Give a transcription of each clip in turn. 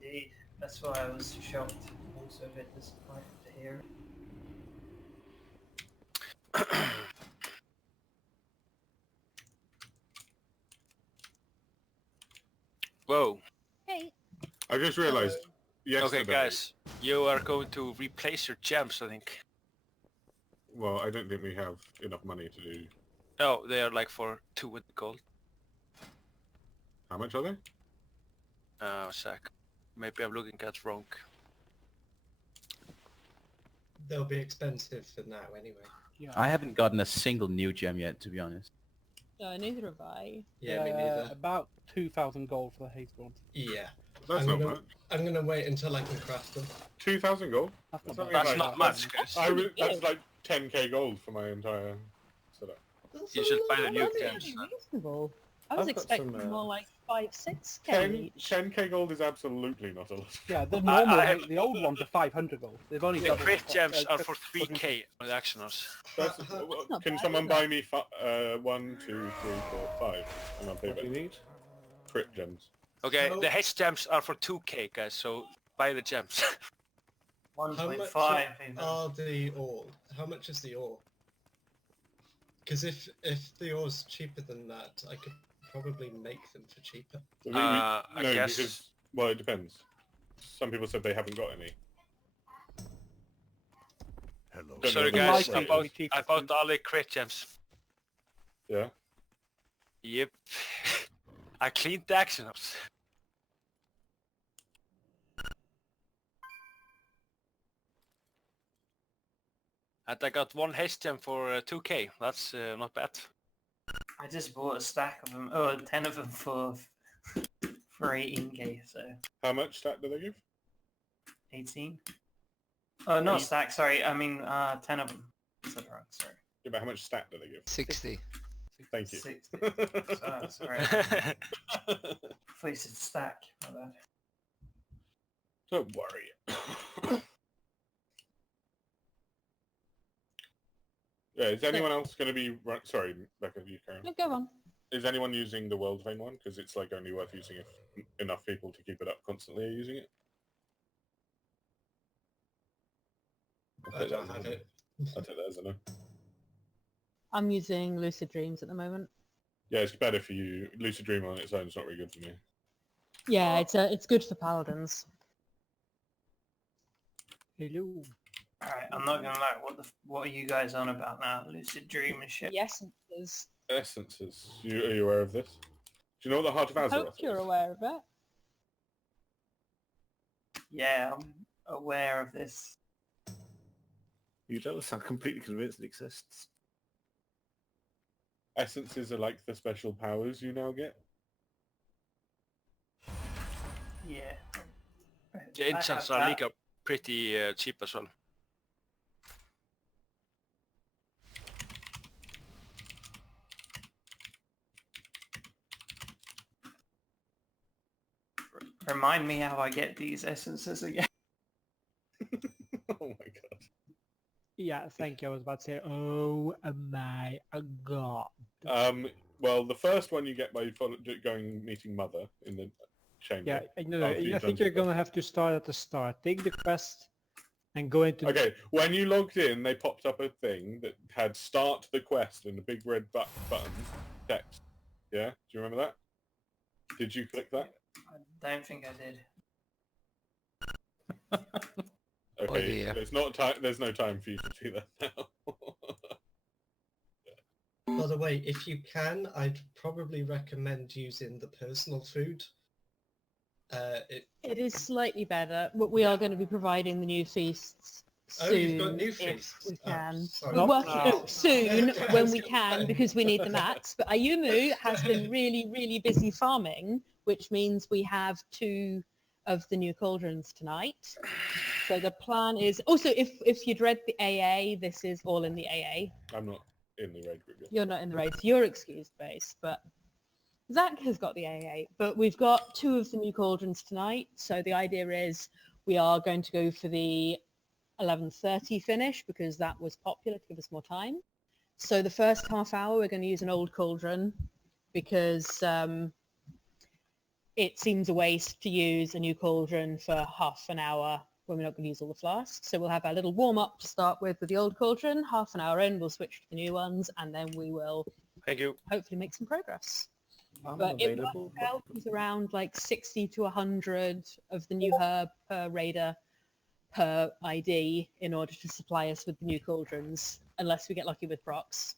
Indeed. That's why I was shocked. Also a bit disappointed to hear. Whoa. Hey. I just realised yesterday... Okay, guys. You are going to replace your gems, I think. Well, I don't think we have enough money to do... No, they are like for 2 with gold. How much are they? A sec. Maybe I'm looking at wrong. They'll be expensive for now anyway. Yeah. I haven't gotten a single new gem yet, to be honest. No, neither have I. Yeah, me neither. About 2,000 gold for the haze one. Yeah. That's not much. I'm gonna wait until I can craft them. 2,000 gold? That's That's That's like- not much, guys. That's like 10k gold for my entire setup. You should buy the new That's gems. actually reasonable. I was I've got expecting some, more like 5-6k. 10k gold is absolutely not a lot. Yeah, the I normal, have- the old ones are 500 gold. They've only The doubled crit the gems cost. are for 3k on the actioners. That's, not can bad, someone is buy it? me 1, 2, 3, 4, 5? And I'll pay What do you back. need? Crit gems. Okay, So- the hedge gems are for 2k, guys, so buy the gems. 1.5 even. Are the ore? How much is the ore? Because if the ore's cheaper than that, I could probably make them for cheaper. I no, guess- because, well, it depends. Some people said they haven't got any. Hello. Don't Sorry know guys, what I the bought, rate is. I bought all the crit gems. Yeah. Yep. I cleaned the actioners. And I got 1 haste gem for 2k. That's not bad. I just bought a stack of them. Oh, 10 of them for 18k, so How much stat do they give? 18. Oh, not stack. Sorry, I mean 10 of them. Said wrong. Sorry. Yeah, but how much stat do they give? 60. Thank you. 60. Oh, sorry. I thought you said stack. My bad. Don't worry. Yeah, is anyone else going to be... Sorry, Becca, you Karen. No, go on. Is anyone using the World Fame one? Because it's like only worth using if enough people to keep it up constantly are using it. I don't have it. I'll take that as a no. I'm using Lucid Dreams at the moment. Yeah, it's better for you. Lucid Dream on its own is not very good for me. Yeah, it's good for paladins. Hello. Alright, I'm not gonna lie. What are you guys on about now? Lucid dream and shit. Yes, it is. Essences. Are you aware of this? Do you know what the Heart of I Azeroth hope is? you're aware of it. Yeah, I'm aware of this. You don't sound completely convinced it exists. Essences are like the special powers you now get. Yeah. The enchants are like pretty cheap as well. Remind me how I get these essences again. Oh my god. Yeah, thank you. I was about to say, oh my god. Well, the first one you get by going meeting Mother in the chamber. Yeah, no, after you've I think done you're some gonna have to start at the start. Take the quest and go into Okay, when you logged in, they popped up a thing that had start the quest and a big red button text. Yeah? Do you remember that? Did you click that? I don't think I did. Okay, dear. there's not time. There's no time for you to do that now. By the way, if you can, I'd probably recommend using the personal food. It is slightly better, but we are going to be providing the new feasts soon. Oh, you've got new if feasts. we Oh, can. sorry. We're working now. soon I when was we gonna can say. because we need the mats. But Ayumu has been really, really busy farming, which means we have 2 of the new cauldrons tonight. So the plan is also if you'd read the AA, this is all in the AA. I'm not in the raid group yet. You're not in the race. You're excused, base, but Zach has got the AA. But we've got 2 of the new cauldrons tonight. So the idea is we are going to go for the 11:30 finish because that was popular to give us more time. So the first half hour we're going to use an old cauldron because it seems a waste to use a new cauldron for half an hour when we're not going to use all the flasks. So we'll have our little warm-up to start with the old cauldron. Half an hour in, we'll switch to the new ones, and then we will Thank you. hopefully make some progress. I'm But it available. works out with around like 60 to 100 of the new herb per raider per ID in order to supply us with the new cauldrons, unless we get lucky with procs.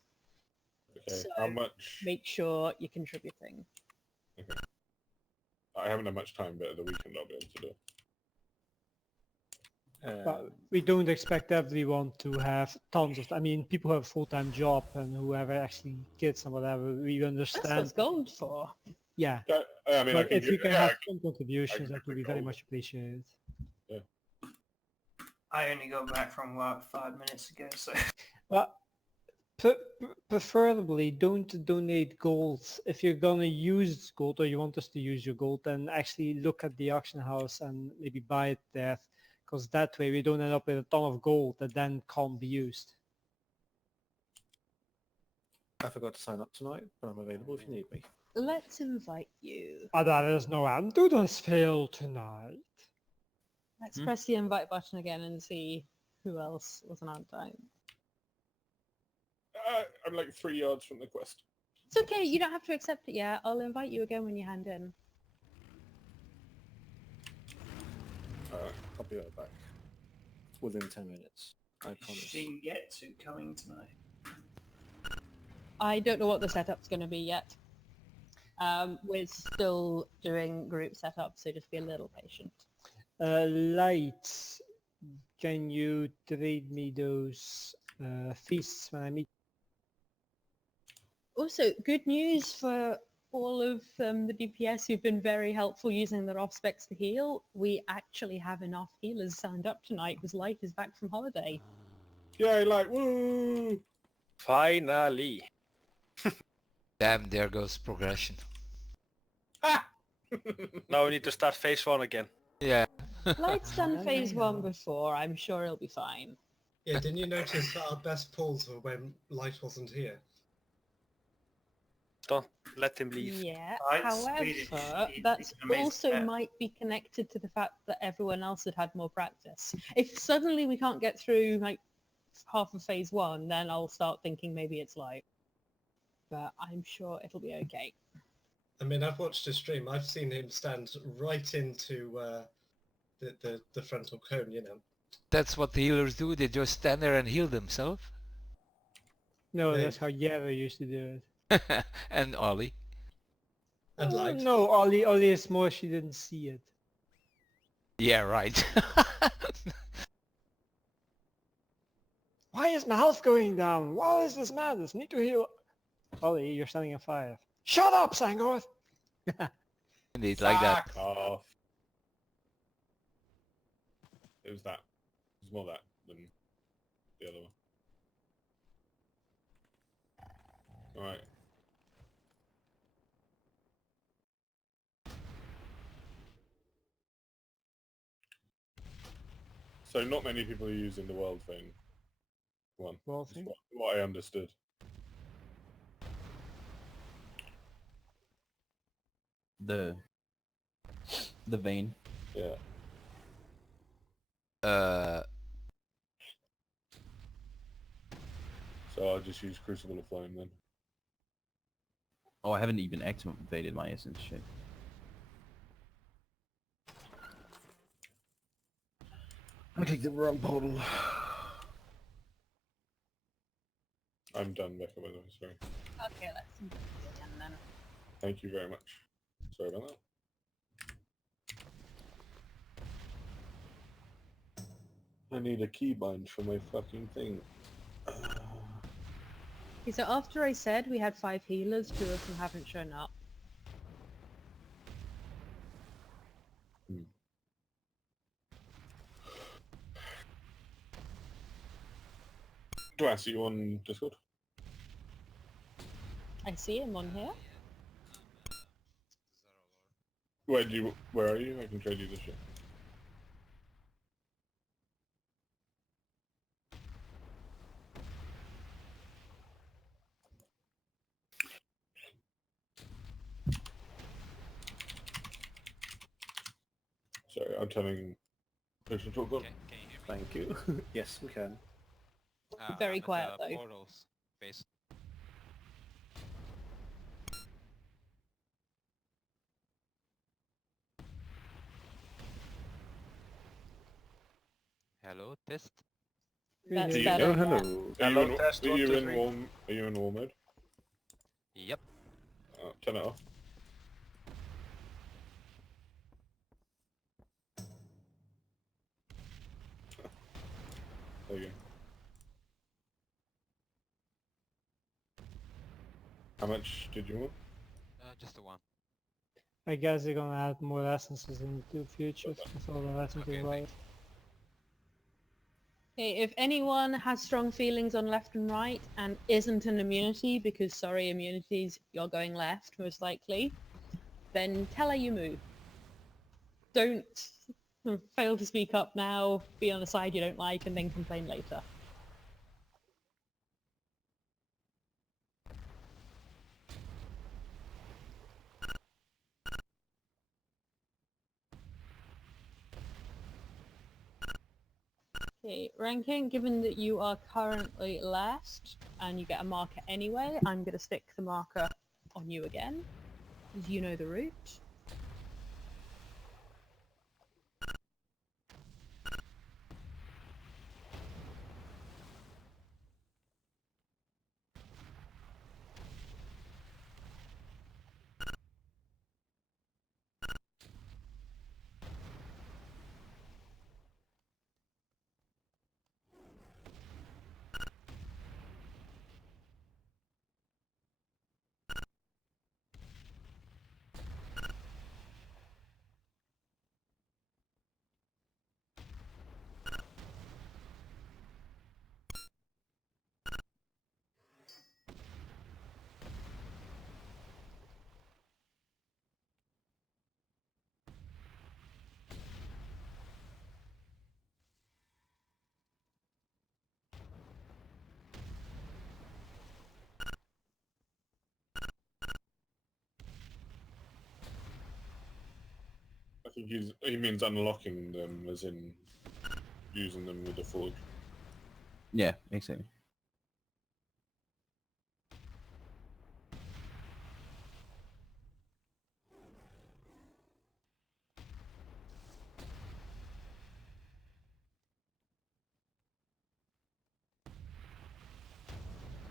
Okay. So How much? make sure you're contributing. I haven't had much time, but at the weekend I'll be able to do it. But we don't expect everyone to have tons of. I mean, people who have a full-time job and who have actually kids and whatever. We That's understand. what's gold for. Yeah, I mean, I but can if you do- can yeah, have some contributions, that would be very gold. much appreciated. I only got back from work 5 minutes ago, so But preferably don't donate gold. If you're gonna use gold or you want us to use your gold, then actually look at the auction house and maybe buy it there, because that way we don't end up with a ton of gold that then can't be used. I forgot to sign up tonight, but I'm available if you need me. Let's invite you. There is no end to this fail tonight. Let's press the invite button again and see who else wasn't on time. I'm like 3 yards from the quest. It's okay, you don't have to accept it yet. I'll invite you again when you hand in. I'll be right back. Within 10 minutes. I promise. she can get to coming tonight. I don't know what the setup's going to be yet. We're still doing group setup, so just be a little patient. Light, can you trade me those feasts when I meet? Also, good news for all of the DPS who've been very helpful using their off specs to heal. We actually have enough healers signed up tonight because Light is back from holiday. Yeah, like woo! Finally. Damn, there goes progression. Now we need to start phase 1 again. Yeah. Light's done phase 1 before. I'm sure he'll be fine. Yeah, didn't you notice that our best pulls were when Light wasn't here? Don't let him leave. Yeah, Light's Swedish. however, He's that's an amazing also cat. might be connected to the fact that everyone else had more practice. If suddenly we can't get through like half of phase 1, then I'll start thinking maybe it's Light. But I'm sure it'll be okay. I mean, I've watched his stream. I've seen him stand right into the frontal cone, you know. That's what the healers do. They just stand there and heal themselves. No, Hey. that's how Yara used to do it. And Ollie. And Light. No, Ollie is more she didn't see it. Yeah, right. Why is my health going down? What is this madness? Need to heal. Ollie, you're standing on fire. Shut up, Sangor! Indeed, like that. Fuck off. It was that. It was more that than the other one. Alright. So not many people are using the world thing. One. World That's thing? what I understood. The vein. Yeah. So I'll just use Crucible of Flame then. Oh, I haven't even activated my essence shit. I clicked the wrong portal. I'm done, Becca, by the way, sorry. Okay, let's invite you again then. Thank you very much. Sorry about that. I need a keybind for my fucking thing. Okay, so after I said we had 5 healers, 2 of them haven't shown up. Do I see you on Discord? I see him on here. Where are you? I can trade you this shit. I'm turning push and talk on. Can you hear me? Thank you. Yes, we can. Very I'm at quiet, the though. portals base. Hello, test. That's Do you- better. Oh, Yeah. hello. Are Hello, you in, test, are 1, you 2, in 3. warm? Are you in warm mode? Yep. Turn it off. There you go. How much did you want? Just the one. I guess they're gonna add more essences in the future with all the essence Okay, right. Okay, if anyone has strong feelings on left and right and isn't an immunity, because sorry, immunities, you're going left most likely, then tell her you move. Don't fail to speak up now, be on a side you don't like, and then complain later. Okay, ranking, given that you are currently last and you get a marker anyway, I'm going to stick the marker on you again, as you know the route. I think he means unlocking them, as in using them with the forge. Yeah, exactly.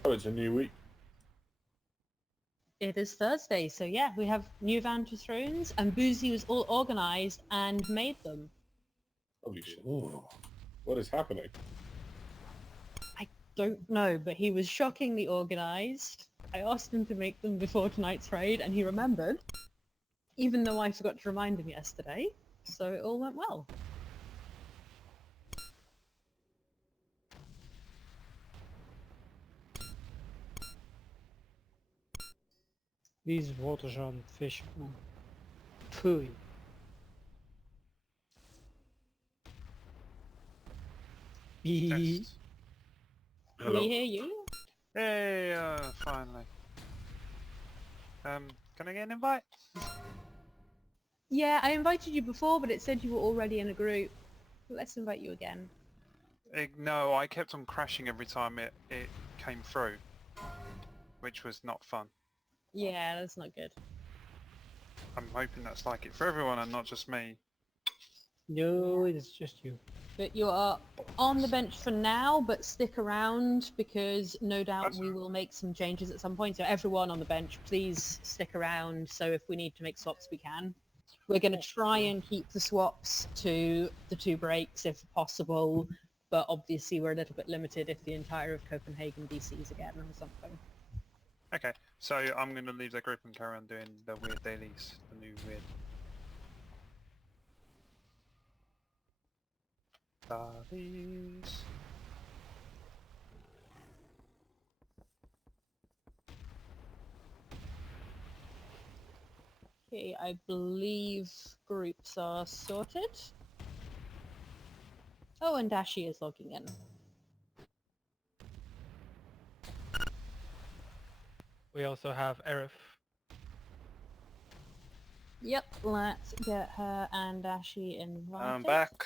Oh, it's a new week. It is Thursday, so yeah, we have new Vantage runes, and Boozy was all organised and made them. Holy shit. What is happening? I don't know, but he was shockingly organised. I asked him to make them before tonight's raid, and he remembered, even though I forgot to remind him yesterday, so it all went well. These waters aren't fishable. Pooey. Test. Hello. We hear you. Hey, finally. Can I get an invite? Yeah, I invited you before, but it said you were already in a group. Let's invite you again. No, I kept on crashing every time it came through, which was not fun. Yeah, that's not good. I'm hoping that's like it for everyone and not just me. No, it's just you. But you are on the bench for now, but stick around because no doubt That's we all right. will make some changes at some point. So everyone on the bench, please stick around. So if we need to make swaps, we can. We're going to try and keep the swaps to the 2 breaks if possible, but obviously we're a little bit limited if the entire of Copenhagen DCs again or something. Okay, so I'm going to leave the group and carry on doing the weird dailies, the new weird dailies. Okay, I believe groups are sorted. Oh, and Dashi is logging in. We also have Arif. Yep, let's get her and Dashi invited. I'm back.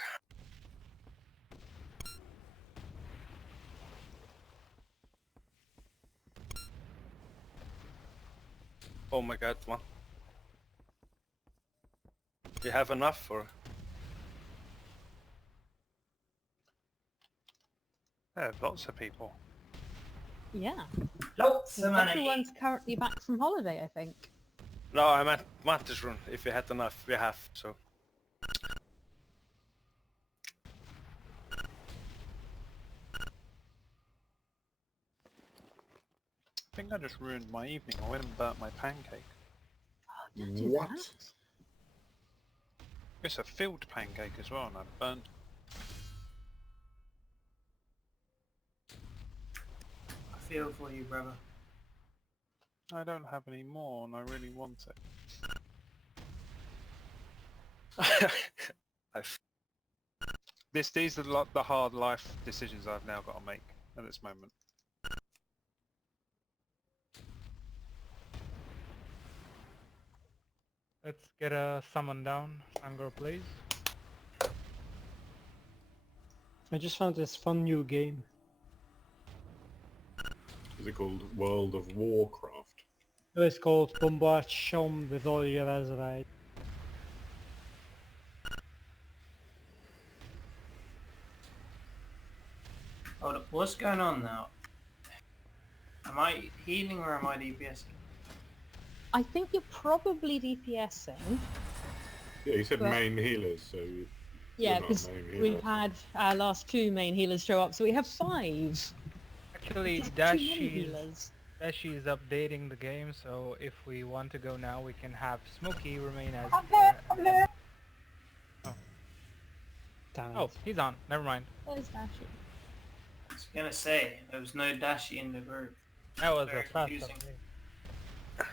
Oh my god, man. We have enough for... Yeah, lots of people. Yeah. Lots of money. Everyone's currently back from holiday, I think. No, I meant Mattis run. If we had enough, we have, so... I think I just ruined my evening. I went and burnt my pancake. Don't do What? that. It's a filled pancake as well, and I burnt. I feel for you, brother. I don't have any more, and I really want it. These are the hard life decisions I've now got to make at this moment. Let's get a summon down, Sangor, please. I just found this fun new game. Is it called World of Warcraft? It's called Bombard Shom with all your Azerite. Hold up, what's going on now? Am I healing or am I DPSing? I think you're probably DPSing. Yeah, you said But- main healers, so... Yeah, not a because main healer. we've had our last 2 main healers show up, so we have 5. Actually, Just too many Dashi healers. is updating the game, so if we want to go now, we can have Smokey remain as... Damn Oh, it. he's on. Never mind. There's Dashi. I was gonna say, there was no Dashi in the group. That was Very a fast confusing. update.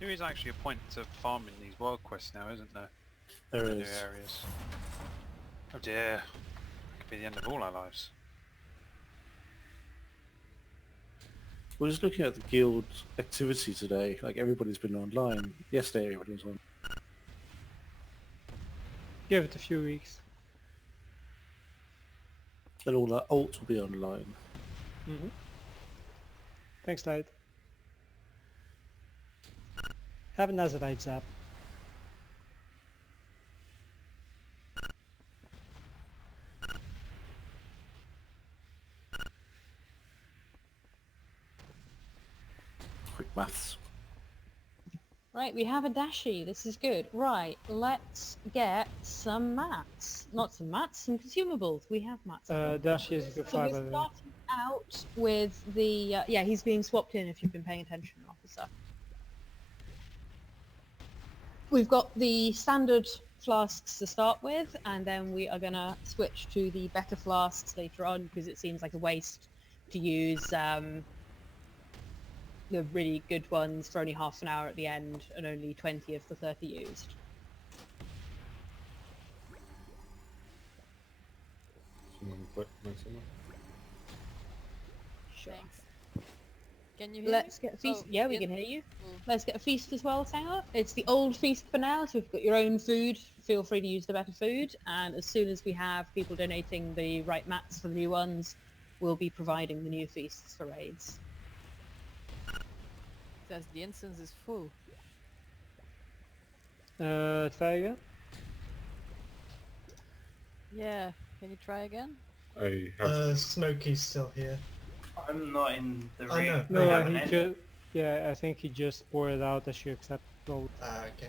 There is actually a point to farming these world quests now, isn't there? There In new is. areas. Oh dear. That could be the end of all our lives. We're just looking at the guild activity today. Like everybody's been online. Yesterday everybody was on. Give it a few weeks. Then all our alts will be online. Mm-hmm. Thanks, Light. Have an Azerite zap. Quick maths. Right, we have a Dashi. This is good. Right, let's get some mats. Not some mats, some consumables. We have mats. Dashi is good So fire, we're by the way. starting out with the... yeah, he's being swapped in if you've been paying attention, officer. We've got the standard flasks to start with, and then we are going to switch to the better flasks later on, because it seems like a waste to use the really good ones for only half an hour at the end, and only 20 of the 30 used. Someone click, no, someone. Sure. Can you hear Let's me? get a feast. Oh, Yeah, we yeah. can hear you. Mm. Let's get a feast as well, Sanger. It's the old feast for now, so if you've got your own food, feel free to use the better food. And as soon as we have people donating the right mats for the new ones, we'll be providing the new feasts for raids. Says the instance is full. Try again? Yeah, can you try again? I have... Smokey's still here. I'm not in the I raid. know. We No, haven't he ended. just... Yeah, I think he just poured it out as you accept gold. Ah, okay.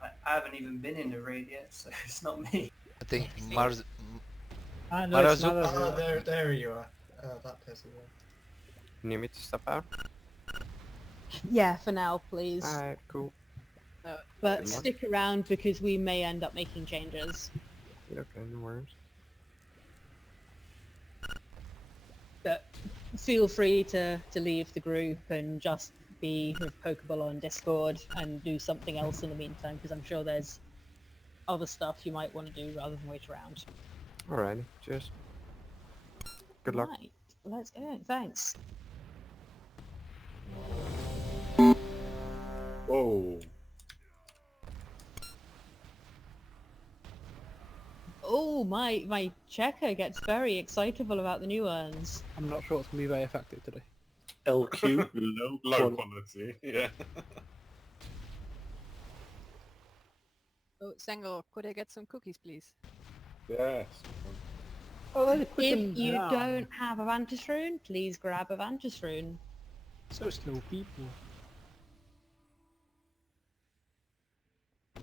I haven't even been in the raid yet, so it's not me. I think See? Mars... Ah, no, it's Marazu- not Ah, a... there you are. That person there. You need me to step out? Yeah, for now, please. Alright, cool. But good luck. stick around because we may end up making changes. Okay, no worries. But feel free to leave the group and just be with Pokeball on Discord and do something else in the meantime, because I'm sure there's other stuff you might want to do rather than wait around. Alrighty, cheers. Good luck. Right, let's go. Thanks. Whoa. Oh, my checker gets very excitable about the new urns. I'm not sure it's going to be very effective today. LQ, low, Low quality. quality, yeah. Oh, Sangor, could I get some cookies, please? Yes. Oh, let me put them If you down. don't have a Vantage rune, please grab a Vantage rune. So slow people.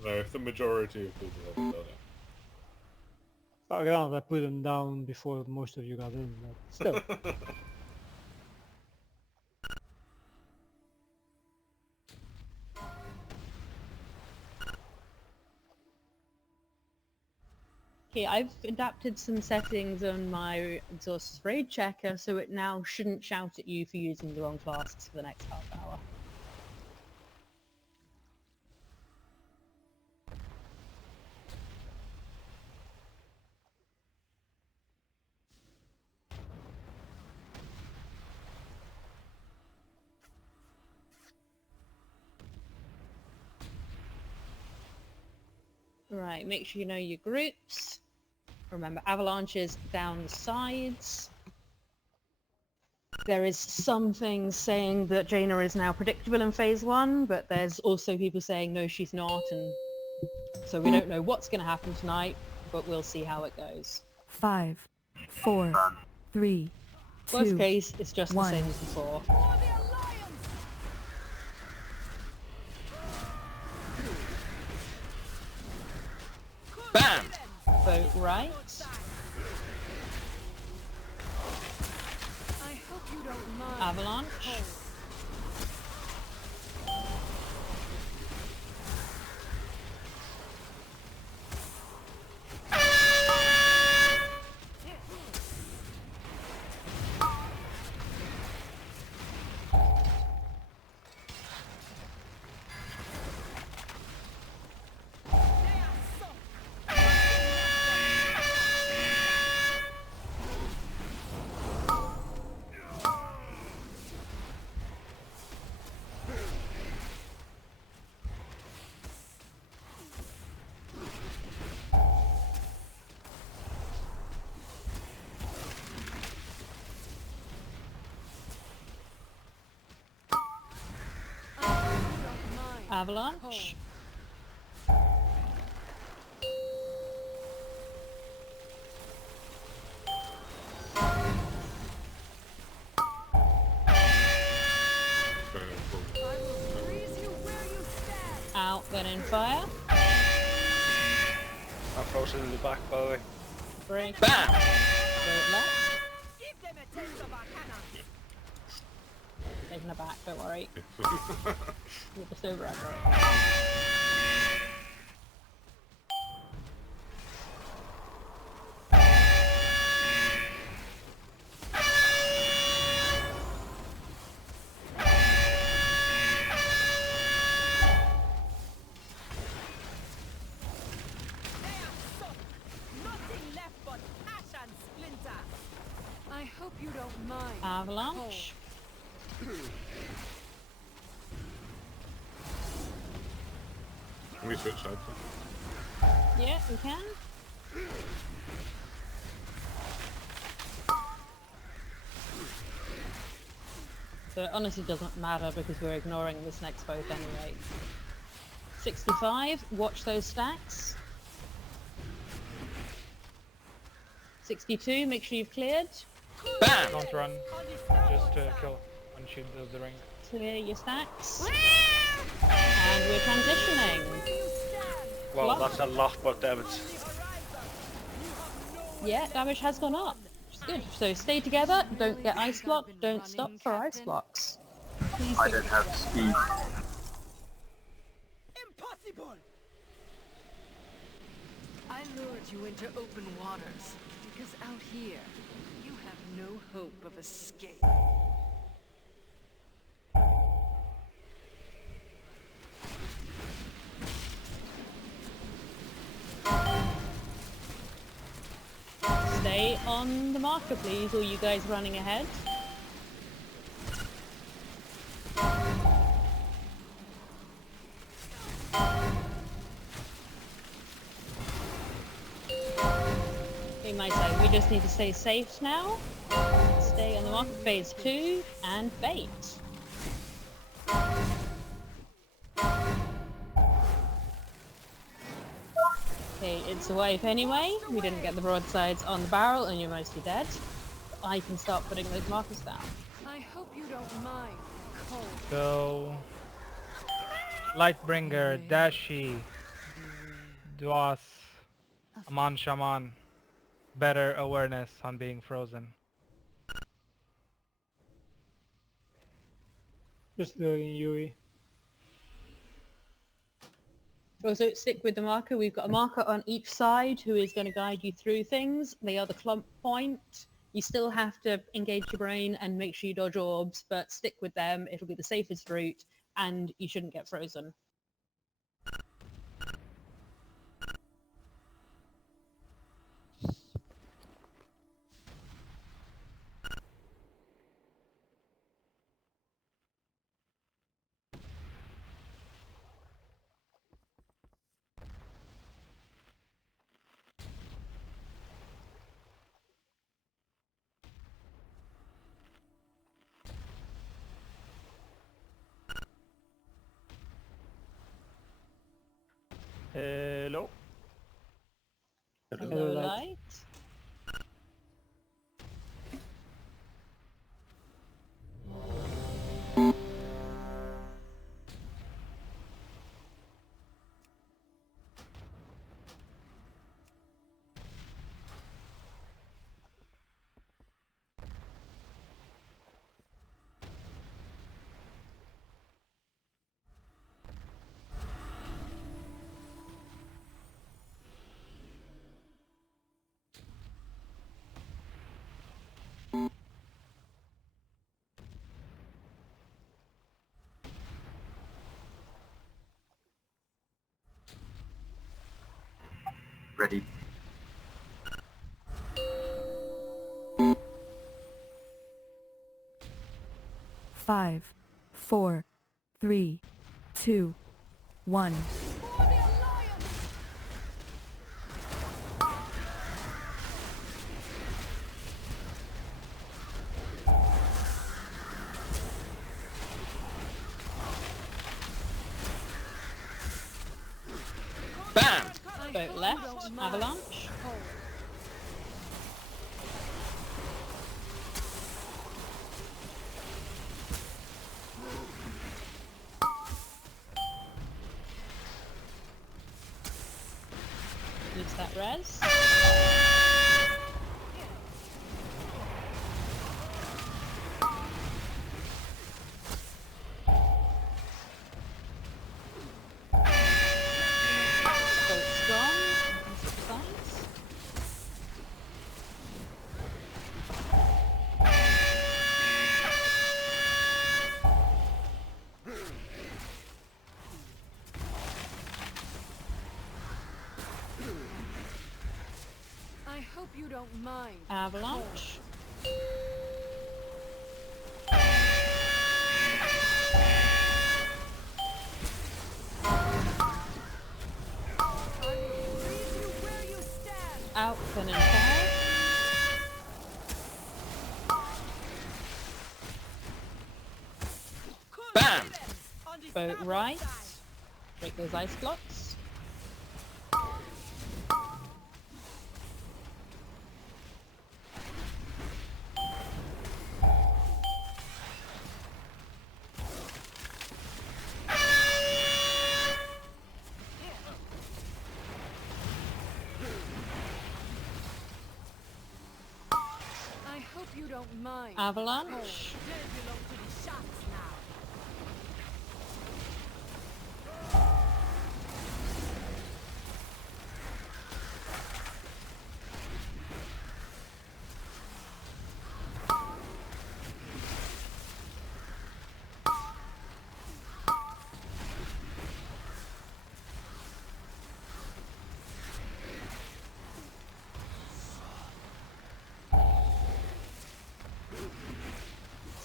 No, if the majority of people haven't done Oh, yeah, I put them down before most of you got in, but still. it. Okay, I've adapted some settings on my Exhausted Raid checker, so it now shouldn't shout at you for using the wrong flasks for the next half hour. Right, make sure you know your groups. Remember, avalanches down the sides. There is some things saying that Jaina is now predictable in phase 1, but there's also people saying no, she's not, and so we don't know what's going to happen tonight, but we'll see how it goes. 5, 4, 3, 2, Worst case, it's just the 1. same as before. Bam! Vote right. Avalanche. Avalanche. Out, then in fire. I'm frozen in the back, by the way. Break. Bam! Vote left. Taking it back, don't worry. You're just over it. I hope you don't mind. Avalanche. Can we switch sides? Yeah, we can. So it honestly doesn't matter because we're ignoring this next vote anyway. 65, watch those stacks. 62, make sure you've cleared. Bam! Don't run. Just kill when she does the ring. Clear your stacks. And we're transitioning. Well, What? that's a lot, but damage. Yeah, damage has gone up. Which is good. So stay together, don't get ice blocked, don't stop for ice blocks. Please I don't have speed. Impossible! I lured you into open waters because out here you have no hope of escape. stay on the marker, please, or you guys running ahead. Okay, my side, we just need to stay safe now. Stay on the marker, phase 2, and bait. Okay, it's a wipe anyway. We didn't get the broadsides on the barrel and you're mostly dead. I can start putting those markers down. I hope you don't mind. Cold. So, Lightbringer, Dashi, Dwas, Aman Shaman. Better awareness on being frozen. Just loading Yui. Also, stick with the marker. We've got a marker on each side who is going to guide you through things. They are the clump point. You still have to engage your brain and make sure you dodge orbs, but stick with them. It'll be the safest route, and you shouldn't get frozen. Hello. Hello, light. Ready. Five, 4, 3, 2, 1. Bam! Boat left, avalanche. Use that res. Boat's gone. Subsides. I hope you don't mind. Avalanche. Out, fun and fire. Bam! Boat right. Break those ice blocks. I hope you don't mind. Avalanche.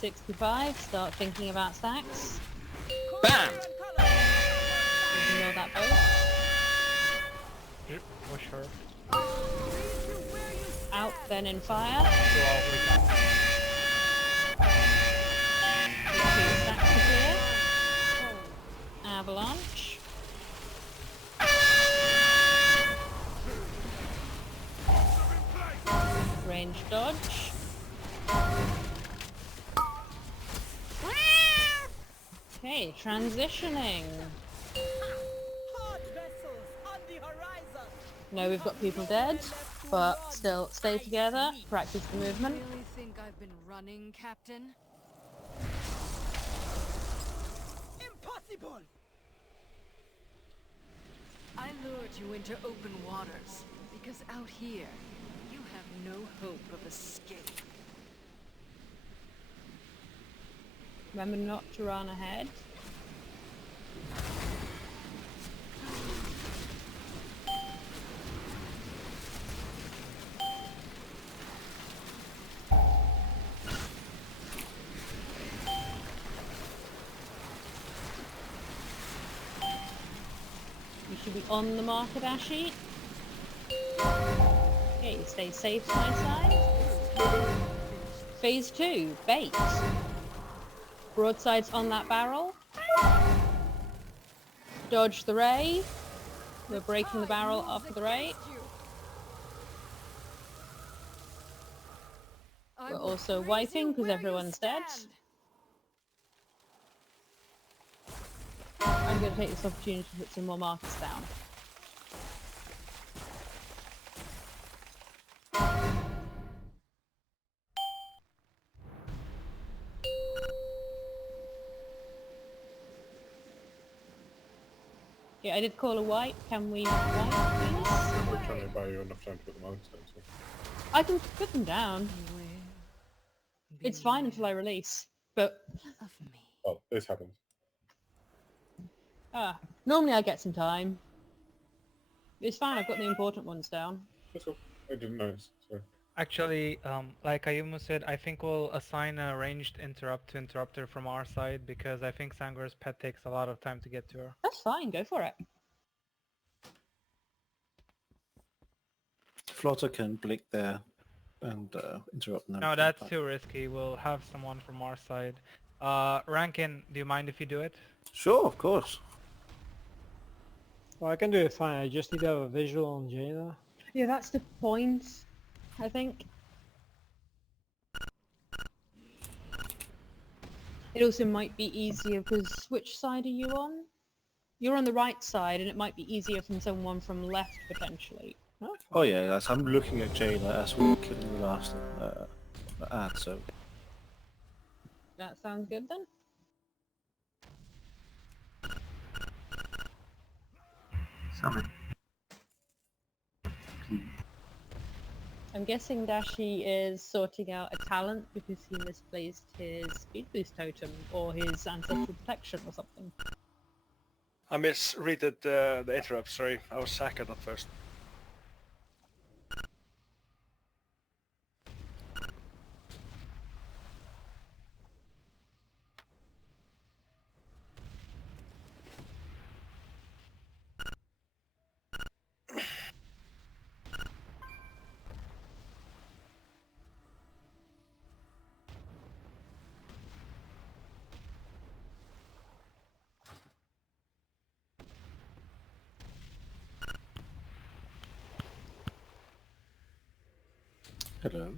8:65. Start thinking about stacks. Bam! Ignore that both. For sure. Out, then in fire. Well, we can. Two stacks to clear. Avalanche. Range dodge. Okay, transitioning. No, we've got people dead, but still stay together, practice the movement. Really think I've been running, Captain? Impossible! I lured you into open waters because out here you have no hope of escape. Remember not to run ahead. You should be on the marker dash sheet. Okay, stay safe, my side. Phase 2, bait. Broadsides on that barrel. Dodge the ray. We're breaking the barrel after the ray. We're also wiping because everyone's dead. I'm going to take this opportunity to put some more markers down. Yeah, I did call a wipe. Can we wipe, please? We're trying to buy you enough time to put the marks down. So. I can put them down. It's fine until I release, but... Oh, this happens. Normally I get some time. It's fine, I've got the important ones down. That's cool. I didn't notice. Sorry. Actually, like Ayumu said, I think we'll assign a ranged interrupter from our side because I think Sangor's pet takes a lot of time to get to her. That's fine, go for it. Flotter can blink there and interrupt them. No, that's too risky. We'll have someone from our side. Rankin, do you mind if you do it? Sure, of course. Well, I can do it fine. I just need to have a visual on Jaina. Yeah, that's the point, I think. It also might be easier because which side are you on? You're on the right side and it might be easier from someone from left potentially. Oh yeah, that's, I'm looking at Jaina as we were killing the last ad, so... That sounds good then. Summon. I'm guessing Dashi is sorting out a talent because he misplaced his speed boost totem or his ancestral protection or something. I misread the interrupt, sorry. I was second at first. Hello.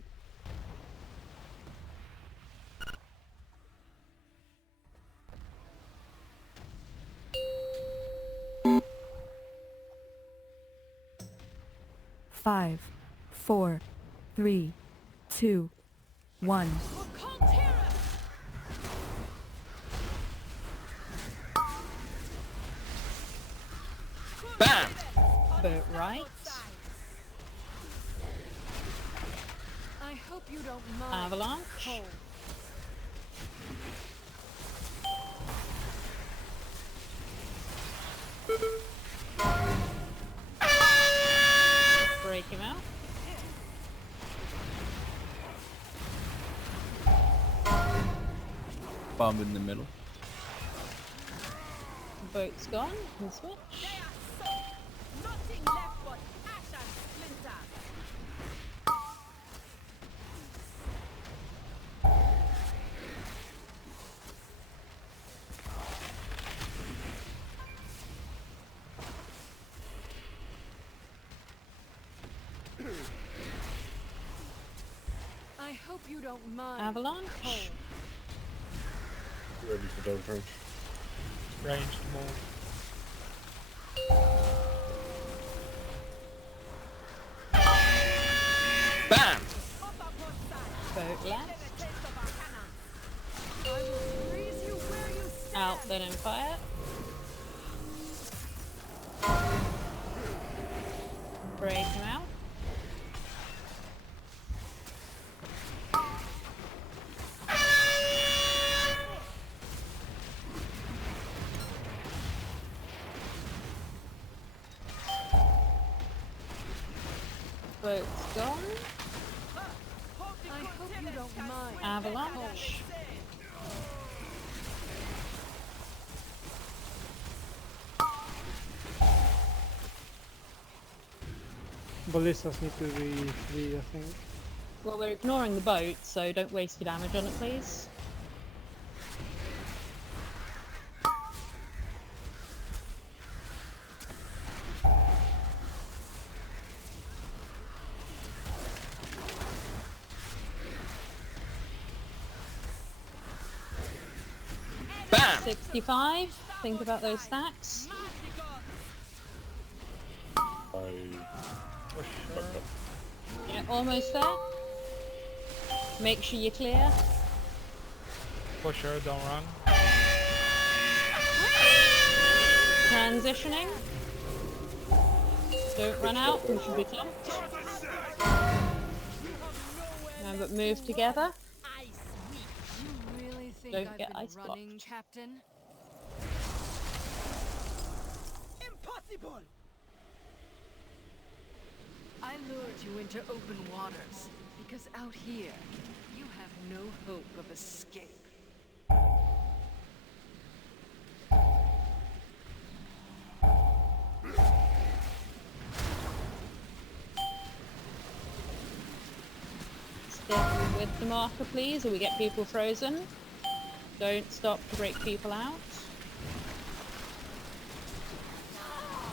Five, 4, 3, 2, 1. Bam! But right. I hope you don't mind. Avalanche. Cold. Break him out. farm in the middle. Boat's gone. Can switch. Nothing left but ash and splinters. I hope you don't mind. Avalanche. Cold. Ready for dog range. Ranged move. Bam! Boat left. I will freeze you where you stand. Out then and fire. Break him out. Boat's gone. I hope you don't mind. Avalanche. Ballistas need to be 3, I think. Well, we're ignoring the boat, so don't waste your damage on it, please. Bam! 65. Think about those stacks. Yeah, almost there. Make sure you're clear. For sure, don't run. Transitioning. Don't run out, we should be clumped. But move together. You really think Don't I've get been ice running, blocked. Captain? Impossible! I lured you into open waters because out here you have no hope of escape. Stick with the marker, please, or we get people frozen. Don't stop to break people out.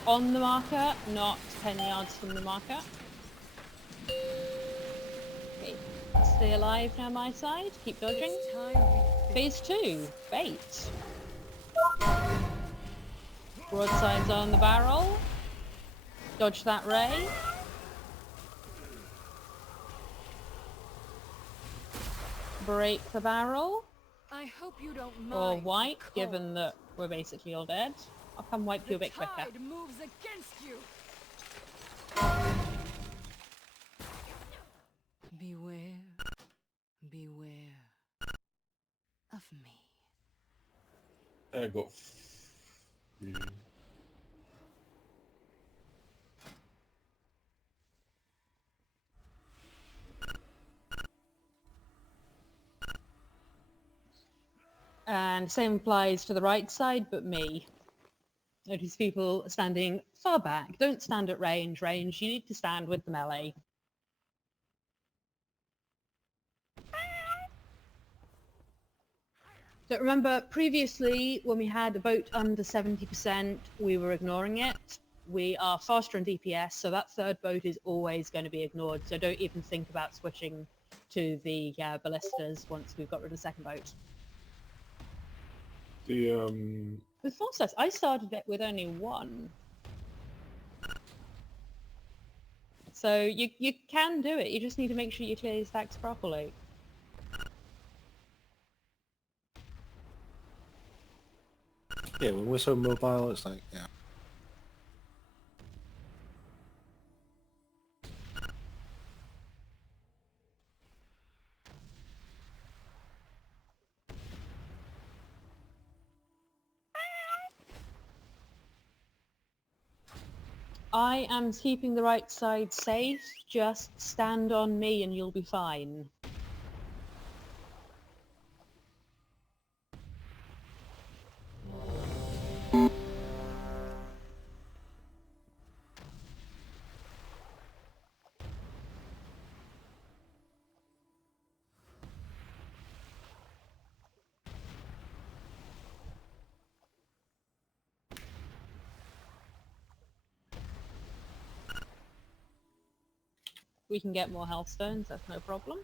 On the marker, not 10 yards from the marker. Okay. Stay alive now, my side. Keep dodging. Phase 2. Bait. Broadsides on the barrel. Dodge that ray. Break the barrel. I hope you don't Or mind. wipe, given that we're basically all dead. I'll come wipe you a bit quicker. Tide moves against you. Beware, beware of me. I got. And same applies to the right side, but me. Notice people standing far back. Don't stand at range. You need to stand with the melee. So remember, previously, when we had a boat under 70%, we were ignoring it. We are faster in DPS, so that third boat is always going to be ignored. So don't even think about switching to the ballistas once we've got rid of the second boat. With full size, I started it with only 1. So you can do it, you just need to make sure you clear your stacks properly. Yeah, when we're so mobile, it's like, yeah. I am keeping the right side safe. Just stand on me and you'll be fine. We can get more health stones, that's no problem.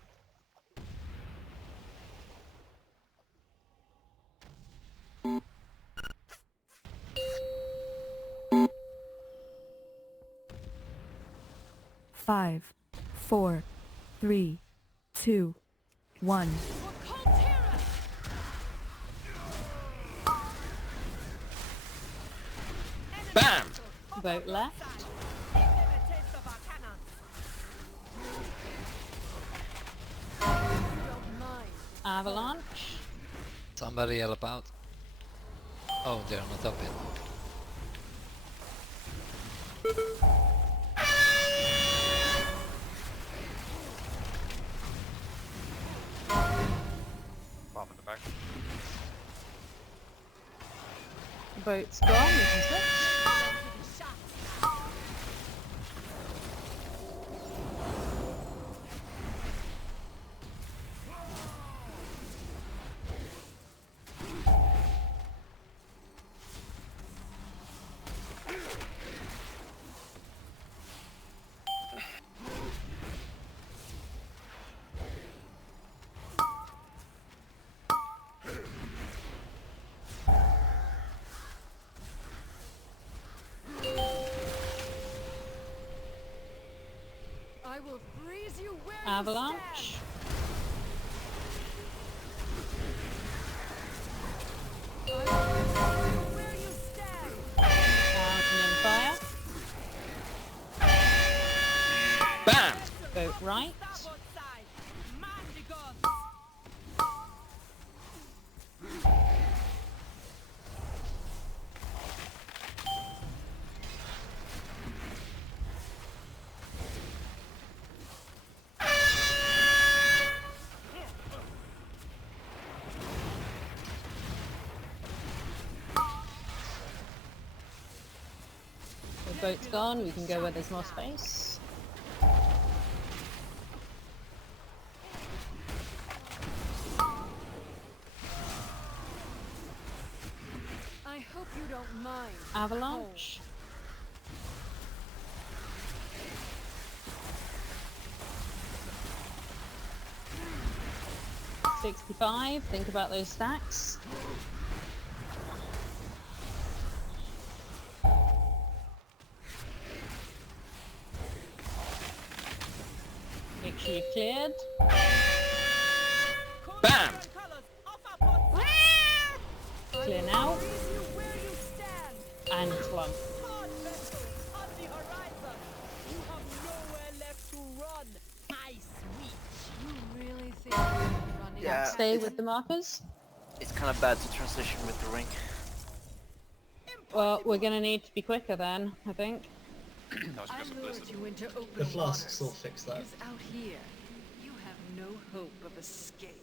Five, 4, 3, 2, 1. Bam! Boat left. Avalanche. Somebody help out. Oh, they're not up yet. Bomb in the back. Boat's gone, we can switch. I will freeze you where Avalanche. Fire. Bam! Boat right. The boat's gone, we can go where there's more space. I hope you don't mind. Avalanche. $65, think about those stacks. Make sure you've cleared. Bam! Clear now. And slump. Yeah, Stay with the markers. it's kind of bad to transition with the ring. Well, we're gonna need to be quicker then, I think. I lured you into open The flasks will waters, fix that. because out here, you have no hope of escape.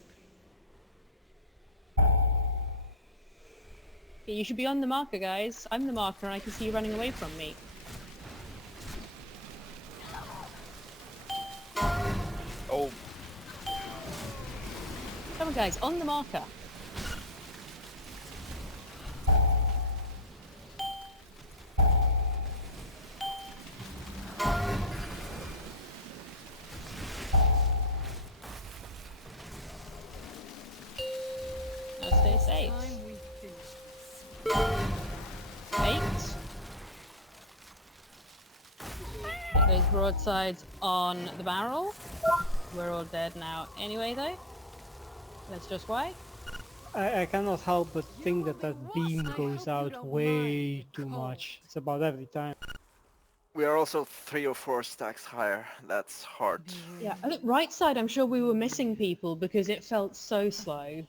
You should be on the marker, guys. I'm the marker and I can see you running away from me. Oh. Come on, guys, on the marker. Now stay safe. Eight. Get those broadsides on the barrel. We're all dead now anyway, though. That's just why. I cannot help but think that that beam goes out way too much. It's about every time. We are also 3 or 4 stacks higher. That's hard. Yeah, look, right side, I'm sure we were missing people because it felt so slow.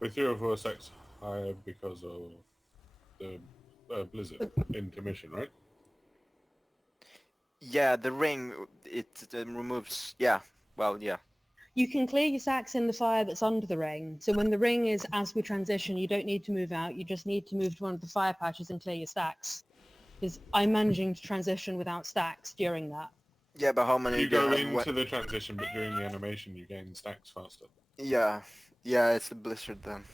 We're 3 or 4 stacks higher because of the blizzard intermission, right? Yeah, the ring, it removes... Yeah, well, yeah. You can clear your sacks in the fire that's under the ring. So when the ring is as we transition, you don't need to move out. You just need to move to one of the fire patches and clear your stacks. Because I'm managing to transition without stacks during that. Yeah, but how many You do go have into the transition, but during the animation you gain stacks faster. Yeah, yeah, it's the blizzard then.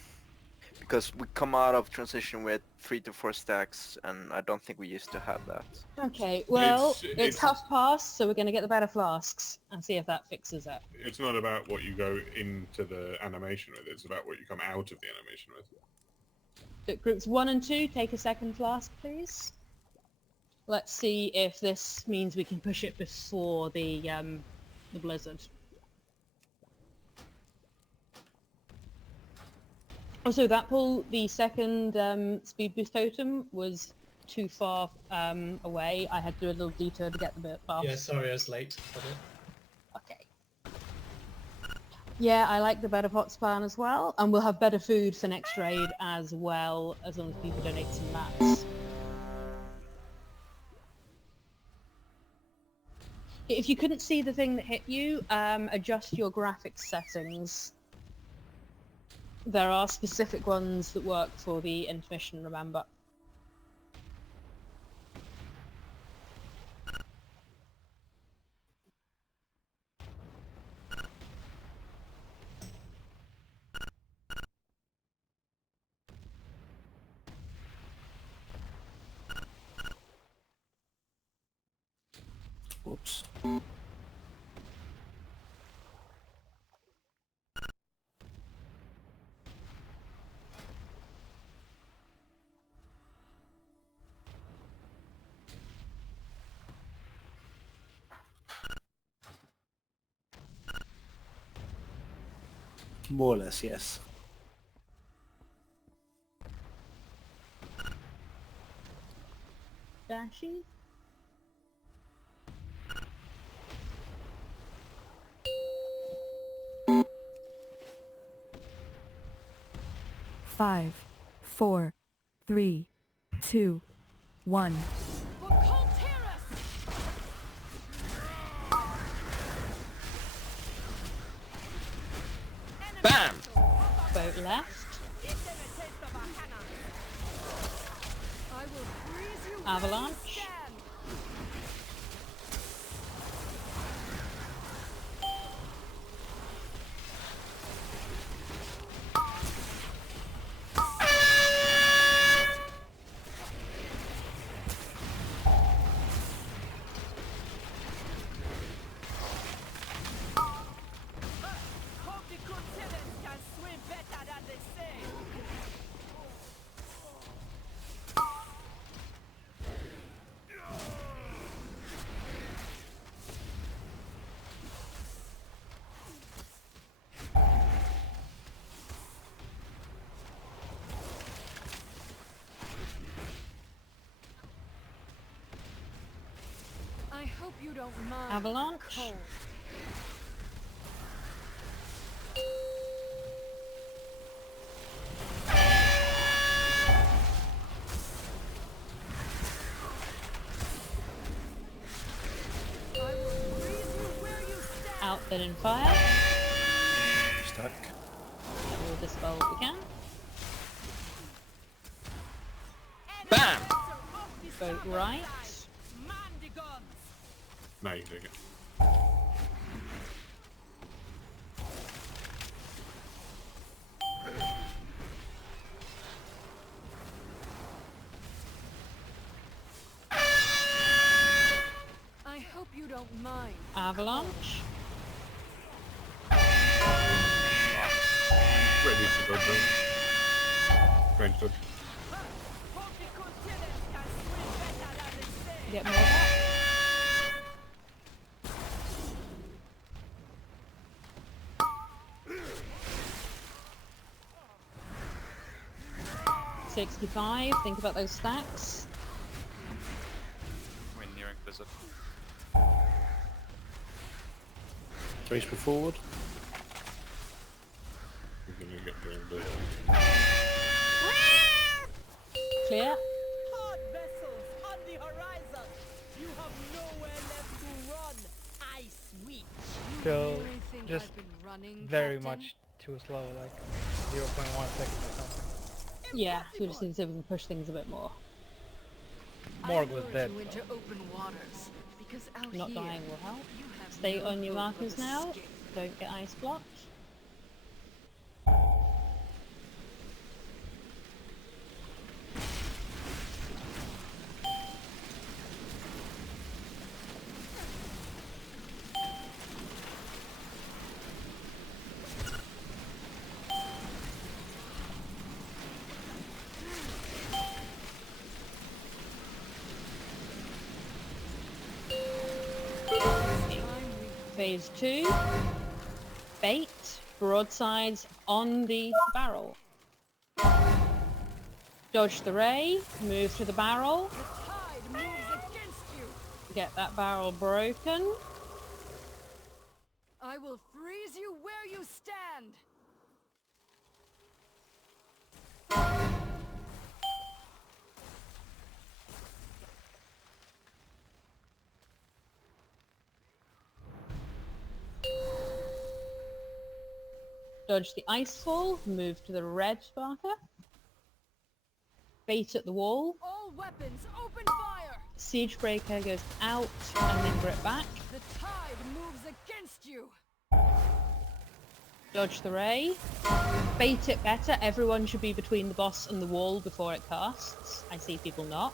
because we come out of transition with 3 to 4 stacks, and I don't think we used to have that. Okay, well, It's- it's half past, so we're going to get the better flasks and see if that fixes it. It's not about what you go into the animation with, it's about what you come out of the animation with. So groups 1 and 2, take a second flask, please. Let's see if this means we can push it before the blizzard. Also, that pull, the second speed boost totem was too far away. I had to do a little detour to get the bit past. Yeah, sorry, I was late on it. Yeah, I like the better pots plan as well, and we'll have better food for next raid as well, as long as people donate some mats. If you couldn't see the thing that hit you, adjust your graphics settings. There are specific ones that work for the intermission, remember. Whoops. More or less, yes. Dashy? Five, 4, 3, 2, 1. Bam! Boat left. Avalanche. I hope you don't mind. Avalanche. Cold. Out then in fire. Stuck. We'll dispel what we can. Bam! Boat right. Now you take it. I hope you don't mind. Avalanche. Ready to go down. Range dodge. Get more back. $65. Think about those stacks. We're nearing blizzard. Race forward. We're gonna get down there. Clear. Hard vessels on the horizon. You have nowhere left to run. Ice weak. Still, really think just I've been running, very Captain? much too slow, like 0.1 seconds or something. Yeah, we just need to see if we can push things a bit more. Morg was dead. You into open waters because out Not here, dying will help. you have Stay no on your hope of markers now. escape. Don't get ice blocked. Phase 2. Bait. Broadsides on the barrel. Dodge the ray. Move to the barrel. The tide moves against you. Get that barrel broken. I will freeze you where you stand. Dodge the icefall. Move to the red marker. Bait at the wall. All weapons, open fire. Siege breaker goes out and then grip back. The tide moves against you. Dodge the ray. Bait it better. Everyone should be between the boss and the wall before it casts. I see people not.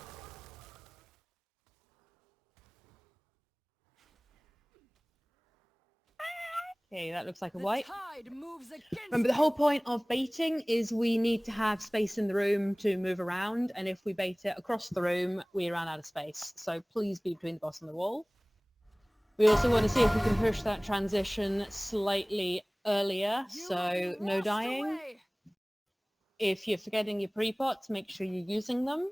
Okay, that looks like a wipe. Tide moves against Remember, the whole point of baiting is we need to have space in the room to move around, and if we bait it across the room, we run out of space. So please be between the boss and the wall. We also want to see if we can push that transition slightly earlier, so no dying. away. If you're forgetting your pre-pots, make sure you're using them.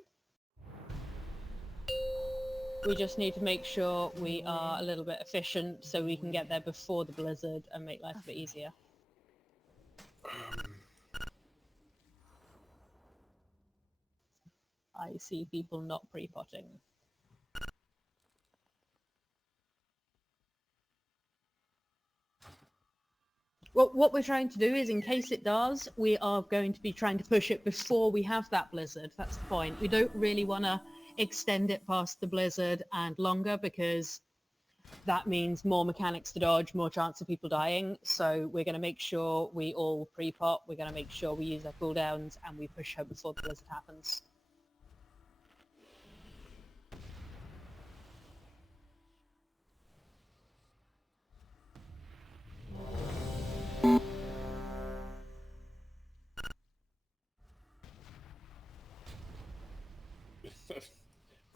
We just need to make sure we are a little bit efficient so we can get there before the blizzard and make life a bit easier. I see people not pre-potting. Well, what we're trying to do is, in case it does, we are going to be trying to push it before we have that blizzard. That's the point. We don't really want to extend it past the blizzard and longer, because that means more mechanics to dodge, more chance of people dying. So we're going to make sure we all pre-pot, we're going to make sure we use our cooldowns, and we push her before the blizzard happens.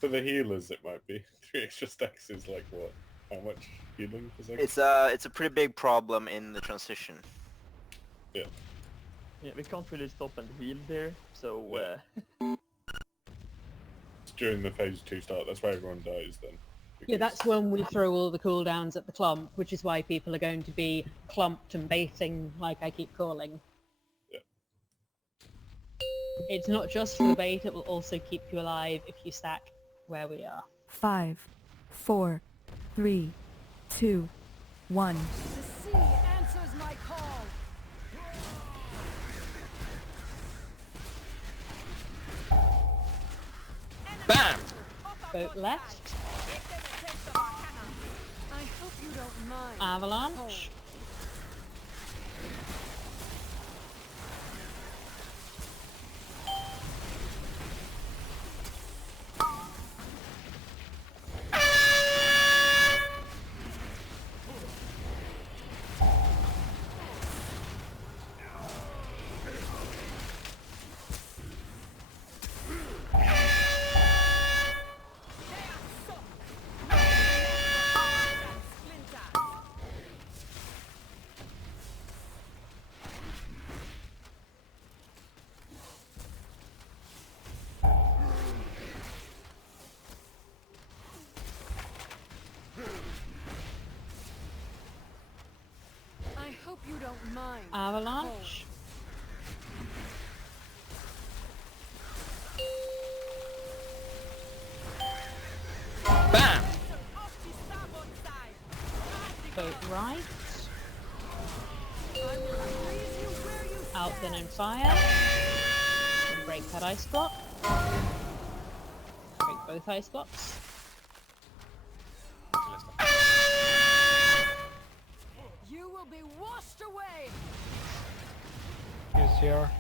For the healers, it might be 3 extra stacks is like what? How much healing per second? It's a pretty big problem in the transition. Yeah. Yeah, we can't really stop and heal there, so It's during the phase 2 start. That's why everyone dies then. Yeah, that's when we throw all the cooldowns at the clump, which is why people are going to be clumped and baiting, like I keep calling. Yeah. It's not just for the bait, it will also keep you alive if you stack where we are. 5, 4, 3, 2, 1. The sea answers my call. Bam! Boat left. I hope you don't mind. Avalanche. I hope you don't mind. Avalanche. Bam! Boat right. Out then and fire. And break that ice block. Break both ice blocks. You will be washed away. Use here.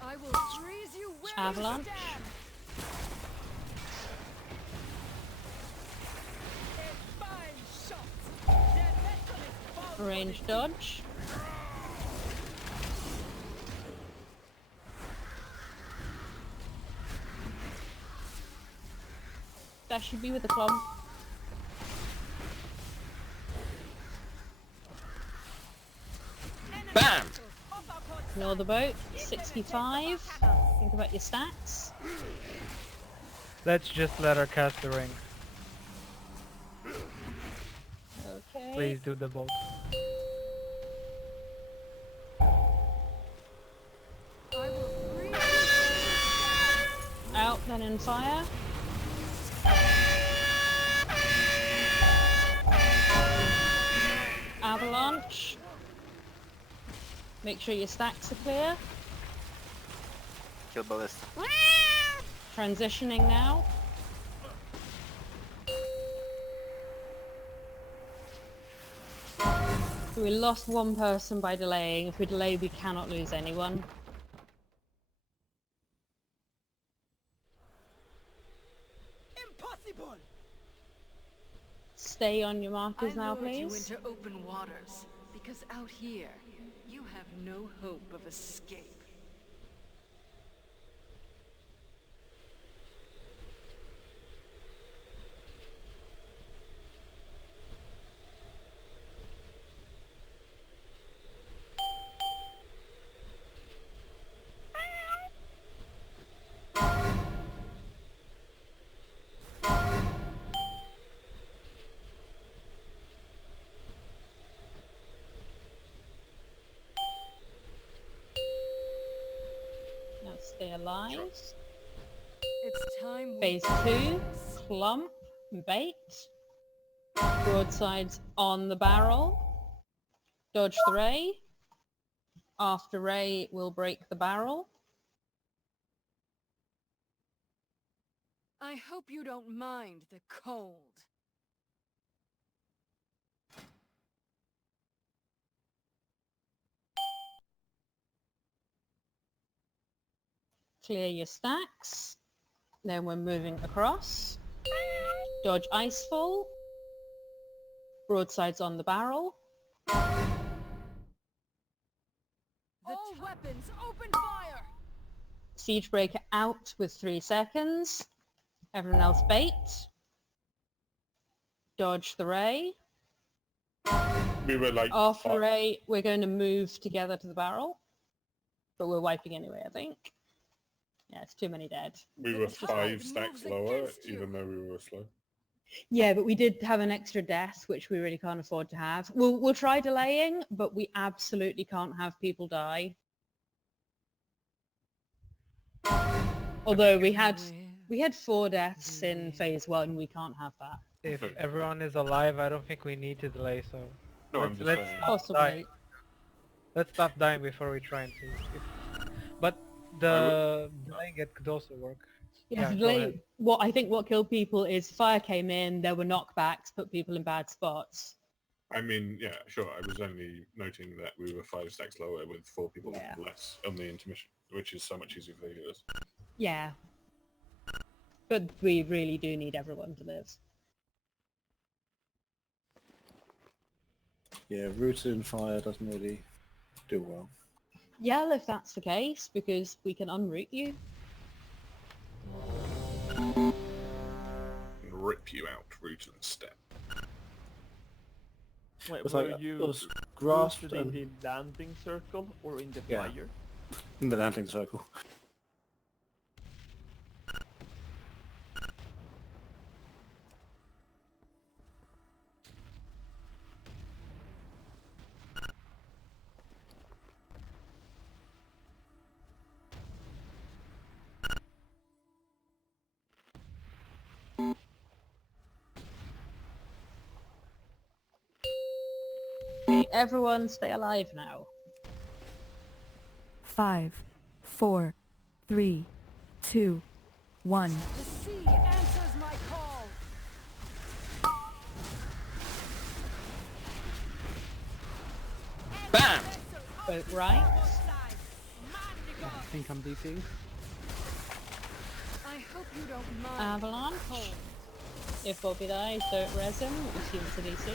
I will freeze you where Avalanche. you stand. A fine shot. Their vessel is falling. Range dodge. That should be with the club. Bam! Ignore the boat. 65. Think about your stats. Let's just let her cast the ring. Okay. Please do the boat. Out, then in fire. Avalanche. Make sure your stacks are clear. Kill ballista. Transitioning now. We lost one person by delaying. If we delay, we cannot lose anyone. Impossible! Stay on your markers now, I lured you please. into open waters, because out here, you have no hope of escape. Now stay alive. It's time we Phase 2, clump, bait. Broadsides on the barrel. Dodge the ray. After ray, we'll break the barrel. I hope you don't mind the cold. Clear your stacks. Then we're moving across. Dodge icefall. Broadsides on the barrel. All weapons, open fire! Siege breaker out with 3 seconds. Everyone else bait. Dodge the ray. We were like... Off the ray, we're going to move together to the barrel. But we're wiping anyway, I think. Yeah, it's too many dead. We were 5 stacks lower, even though we were slow. Yeah, but we did have an extra death, which we really can't afford to have. We'll try delaying, but we absolutely can't have people die. Although we had 4 deaths in phase 1, we can't have that. If everyone is alive, I don't think we need to delay, so... No, I'm just let's saying. stop Possibly. dying. Let's stop dying before we try and see. But the delaying it could also work. Yeah, go delay, ahead. I think what killed people is fire came in, there were knockbacks, put people in bad spots. I mean, yeah, sure. I was only noting that we were 5 stacks lower with 4 people less on the intermission, which is so much easier for the healers. Yeah. But we really do need everyone to live. Yeah, rooted in fire doesn't really do well. Yell if that's the case, because we can unroot you. And rip you out, root and stem. Wait, It's were like, you it was grasped rooted in and- the landing circle or in the Yeah. fire? In the landing circle. Okay, everyone stay alive now. 5, 4, 3, 2, 1. The sea answers my call! Bam! Boat right. I think I'm DCing. I hope you don't mind Avalanche. the cold. If Bobby dies, don't res him, assume it's a DC.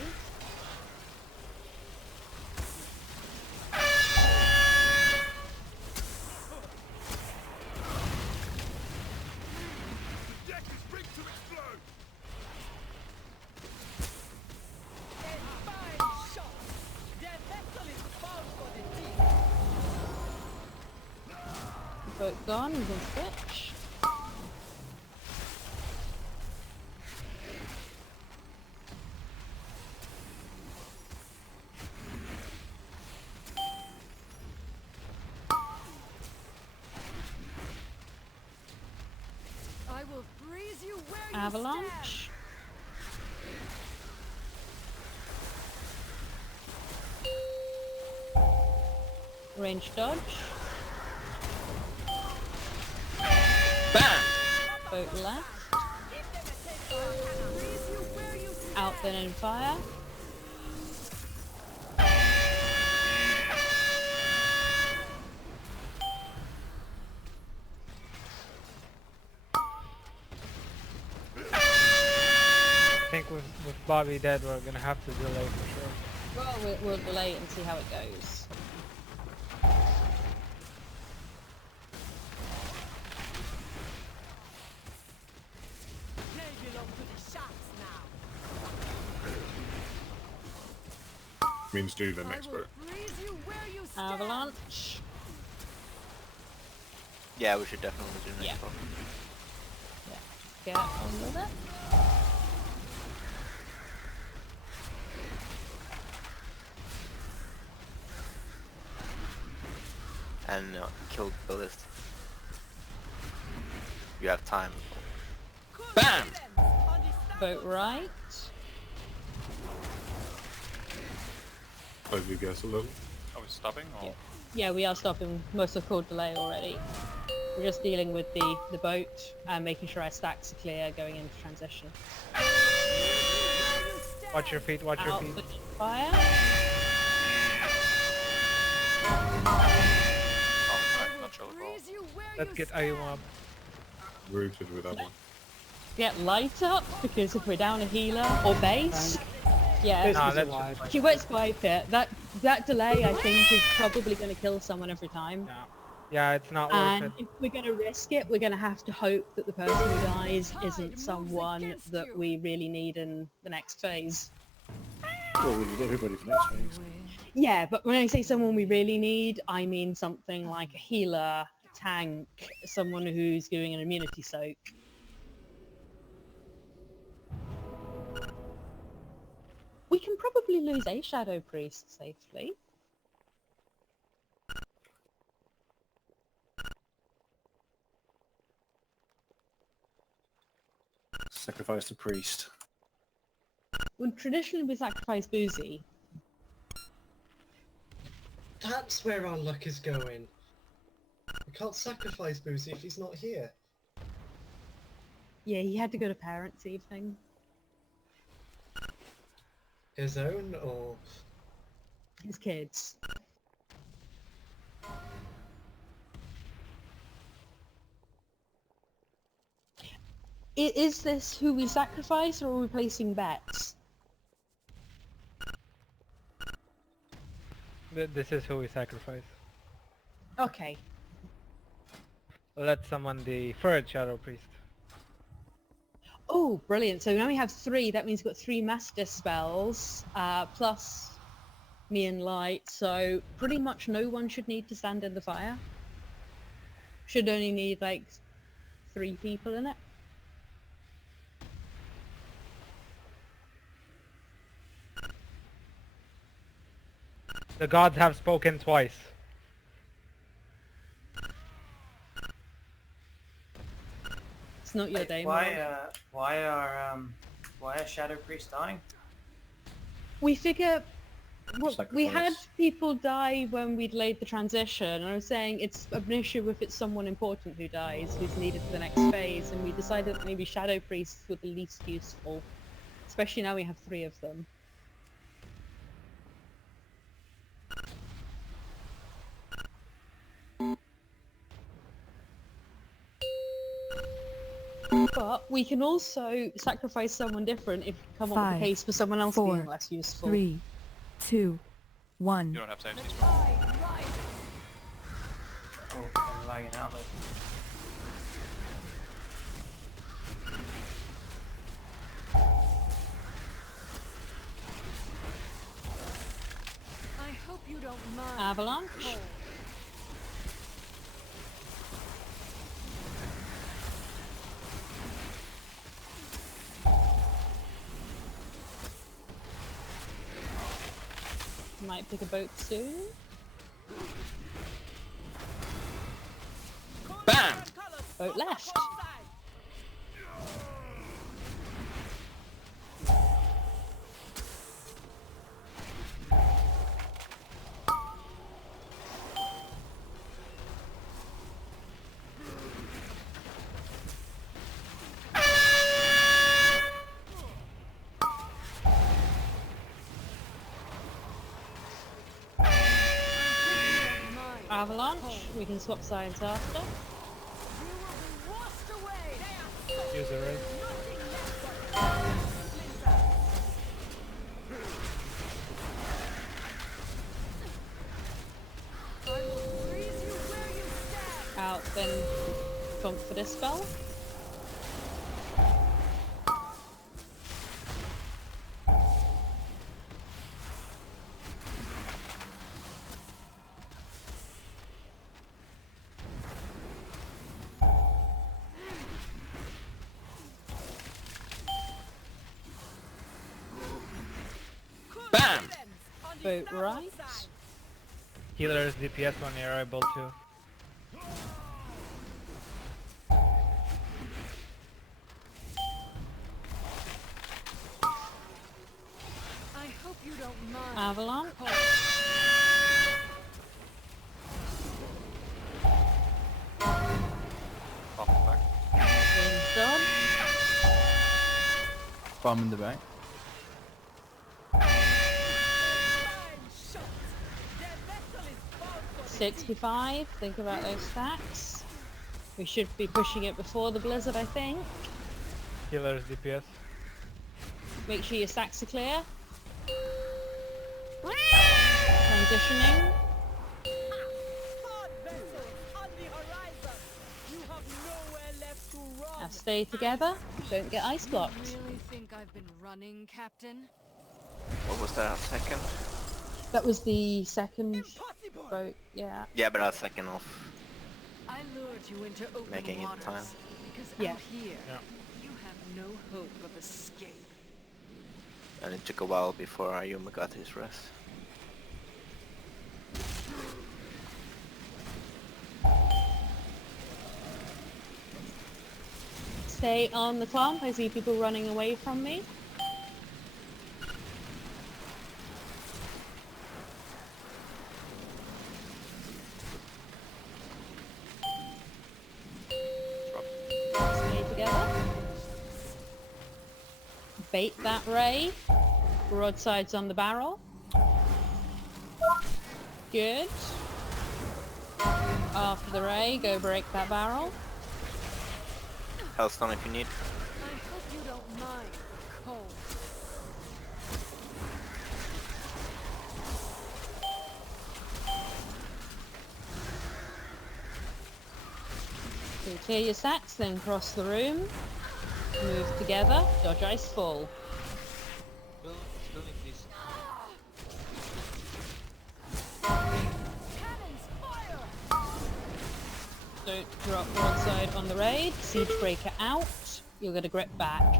Boat gone, we can switch. I will freeze you where you Avalanche. Range dodge. Bam! Boat left. Out then in fire. I think with Bobby dead, we're gonna have to delay for sure. Well, we'll delay it and see how it goes. They belong to the shots now. Means do the next boat. Freeze you where you stand. Avalanche. Yeah, we should definitely do next one. Get on with it. And kill the list. You have time. Bam! Boat right. Hopefully guess a little. Are we stopping or? Yeah, we are stopping most of called delay already. We're just dealing with the boat and making sure our stacks are clear going into transition. Watch your feet, watch your Out feet. with fire. Not sure at all. Let's get Ayuma up. Rooted with that one. Get light up because if we're down a healer or base, yeah, Nah, let's she won't swipe it. That delay I think is probably going to kill someone every time. Yeah, it's not worth And it. if we're going to risk it, we're going to have to hope that the person who dies isn't someone that we really need in the next phase. Well, we need everybody for next phase. Yeah, but when I say someone we really need, I mean something like a healer, a tank, someone who's doing an immunity soak. We can probably lose a Shadow Priest safely. Sacrifice the priest. Well, traditionally we sacrifice Boozy. That's where our luck is going. We can't sacrifice Boozy if he's not here. Yeah, he had to go to parents' evening. His own or His kids. Is this who we sacrifice or are we placing bets? This is who we sacrifice. Okay. Let's summon the third Shadow Priest. Oh, brilliant. So now we have 3. That means we've got 3 Master spells, plus me and Light. So pretty much no one should need to stand in the fire. Should only need like 3 people in it. The gods have spoken twice. It's not your Wait, day, why Mark. why are Shadow Priest dying? We figure well, we had Sacrifice. people die when we'd laid the transition, and I was saying it's an issue if it's someone important who dies, who's needed for the next phase, and we decided that maybe Shadow Priests were the least useful, especially now we have 3 of them. But we can also sacrifice someone different if we come up with 5, a case for someone else 4, being less useful. 3, 2, 1. You don't have to empty these. Oh, I'm lagging out. I hope you don't mind. Avalanche. might pick a boat soon. Bam! Boat left. Avalanche, we can swap sides after. Use a red. Out, then funk for this spell. Bam! Boat right. Healer's DPS when you're able to. I hope you don't mind. Avalanche. Wind dodge. Bomb in the back. 65, think about those stacks. We should be pushing it before the blizzard, I think. Healer's DPS. Make sure your stacks are clear. Transitioning. Now stay together, don't get ice blocked. You really think I've been running, Captain? What was that, second? That was the second boat, yeah. Yeah, but a second off. I lured you into open Making it waters time. because Yeah. out here Yeah. you have no hope of escape. And it took a while before Ayuma got his rest. Stay on the clump, I see people running away from me. Stay together. Bait that ray. Broadsides on the barrel. Good. After the ray, go break that barrel. Hellstone if you need. I hope you don't mind the cold. So clear your sacks, then cross the room. Move together, dodge ice fall. Don't drop broadside on the raid. Siege breaker out. You're gonna grip back.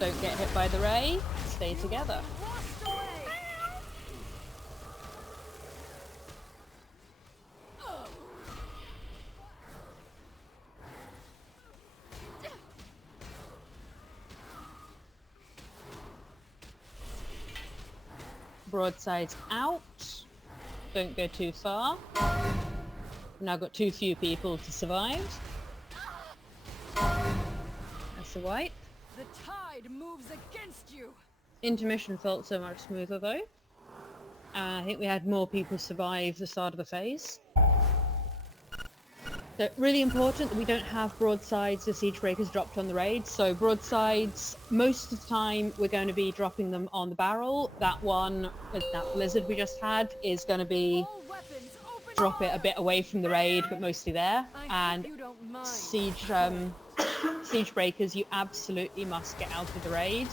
Don't get hit by the ray. Stay together. Broadsides out. Don't go too far. Now got too few people to survive. That's a wipe. The tide moves against you. Intermission felt so much smoother though. I think we had more people survive the start of the phase. So really important that we don't have broadsides or siege breakers dropped on the raid. So broadsides, most of the time we're going to be dropping them on the barrel. That one, that blizzard we just had, is going to be drop it a bit away from the raid, but mostly there. And siege siege breakers, you absolutely must get out of the raid.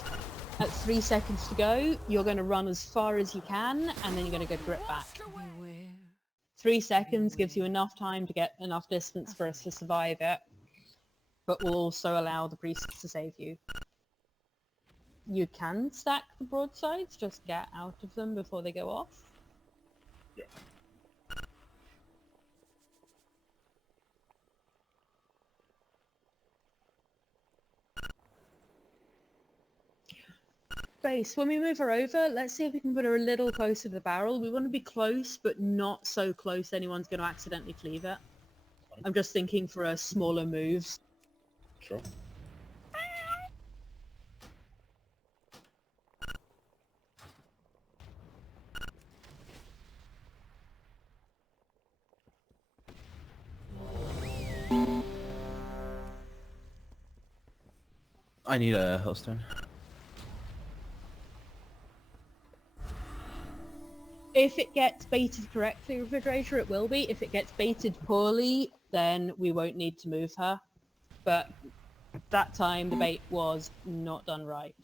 At 3 seconds to go, you're going to run as far as you can, and then you're going to go grip back. 3 seconds gives you enough time to get enough distance for us to survive it, but will also allow the priests to save you. you can stack the broadsides, just get out of them before they go off. Yeah. Base, when we move her over, let's see if we can put her a little closer to the barrel. We want to be close, but not so close anyone's going to accidentally cleave it. I'm just thinking for a smaller moves. Sure. I need a Hellstone. If it gets baited correctly, Refrigerator, it will be. If it gets baited poorly, then we won't need to move her. But that time, the bait was not done right.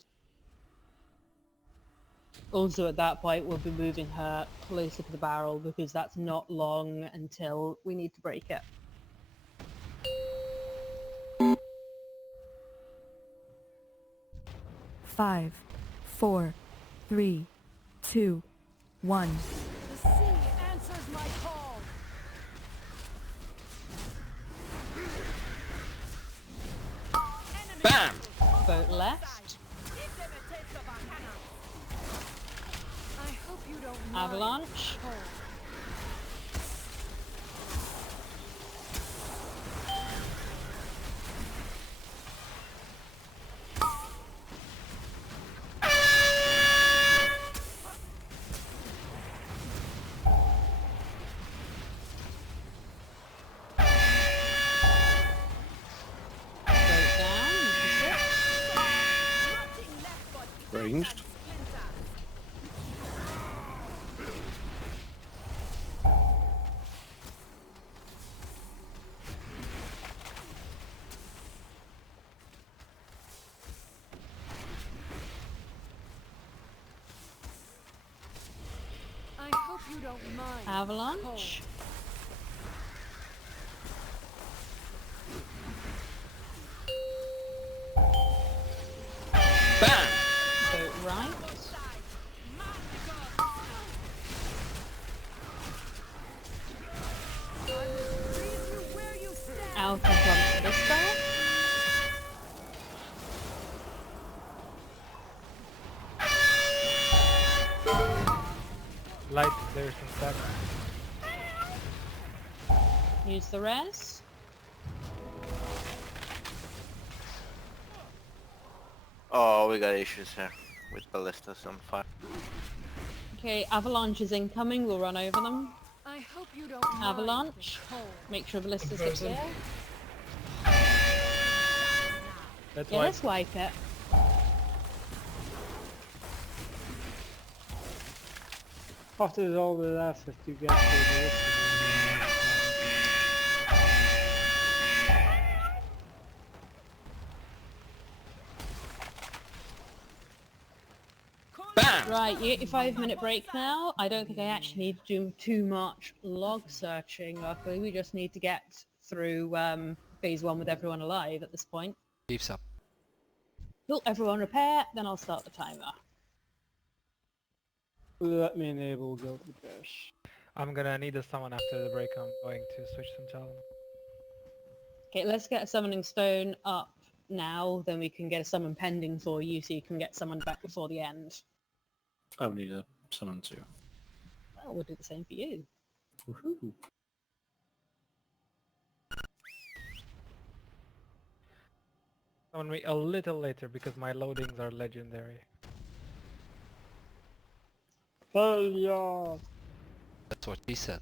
Also, at that point, we'll be moving her closer to the barrel because that's not long until we need to break it. Five, four, three, two, one. The sea answers my call. Bam! Boat left. I hope you don't mind. Avalanche. Ranged. I hope you don't mind. Avalanche. Bam! Boat right. Alpha jumps this guy. Light, there's some stuff. Use the res. Oh, we got issues here with ballistas on fire. Okay, avalanche is incoming. We'll run over them. I hope you don't mind. Avalanche. Make sure ballistas get clear. That's Yeah, why. let's wipe it. After all the effort to get to the list. Bam! Right, you get your 5-minute break now. I don't think I actually need to do too much log searching. Luckily, we just need to get through phase 1 with everyone alive at this point. Keeps up. Cool, everyone repair, then I'll start the timer. Let me enable Guilty Bash. I'm gonna need someone after the break. I'm going to switch some talent. Okay, let's get a summoning stone up now, then we can get a summon pending for you so you can get summoned back before the end. I will need a summon too. Well, we'll do the same for you. Woohoo. Summon me a little later because my loadings are legendary. Hell yeah! That's what he said.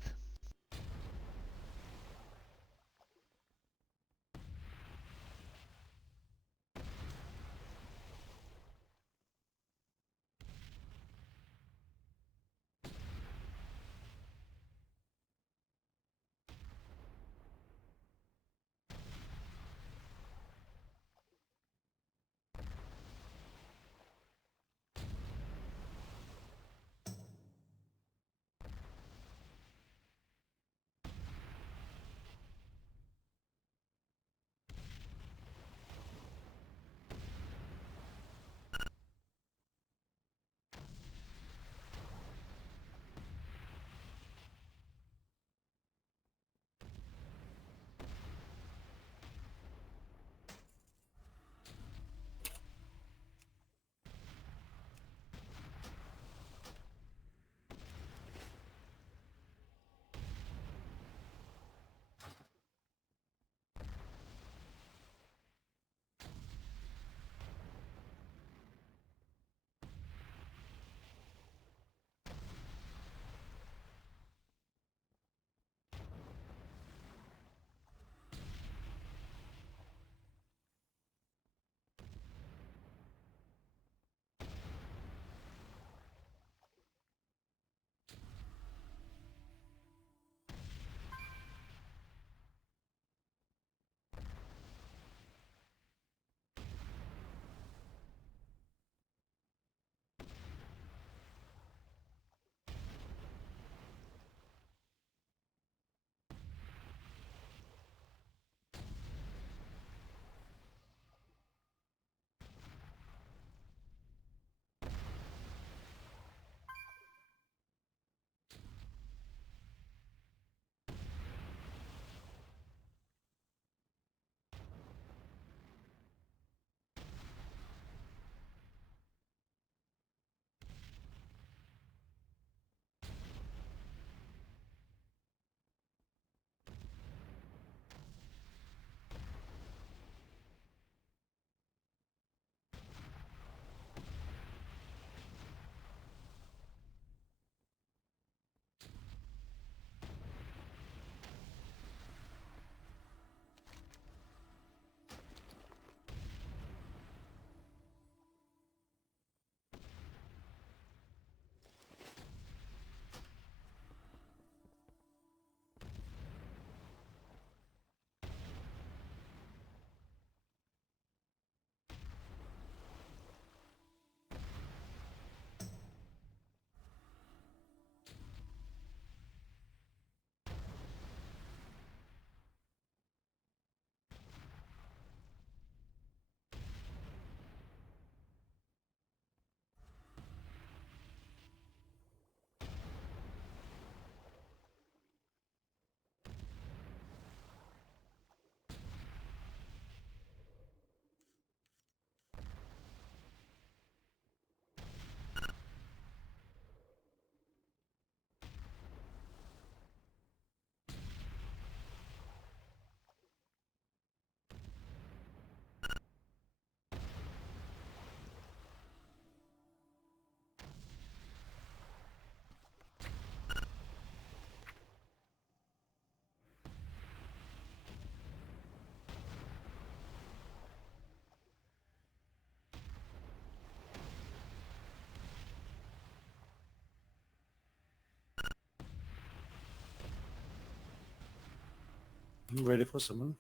I'm ready for someone.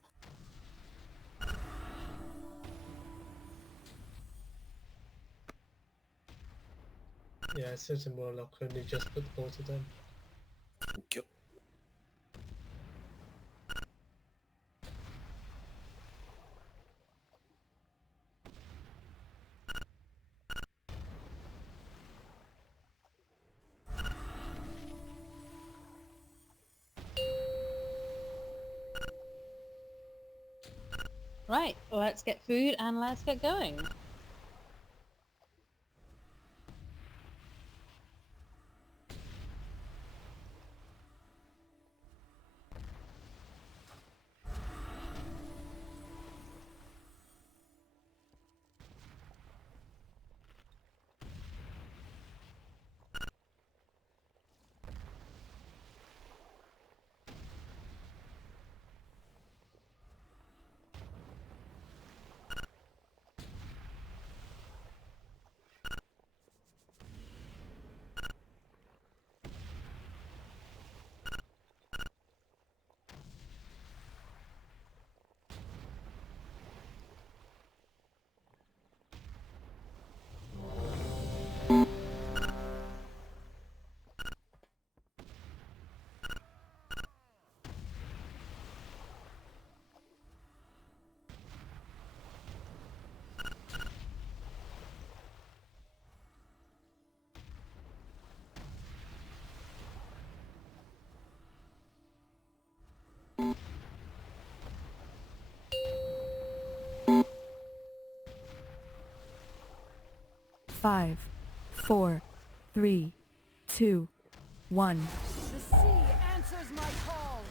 Yeah, I said to Warlock when he just put the portal down. Thank you. Right, let's get food and let's get going. Five, four, three, two, one. The sea answers my call.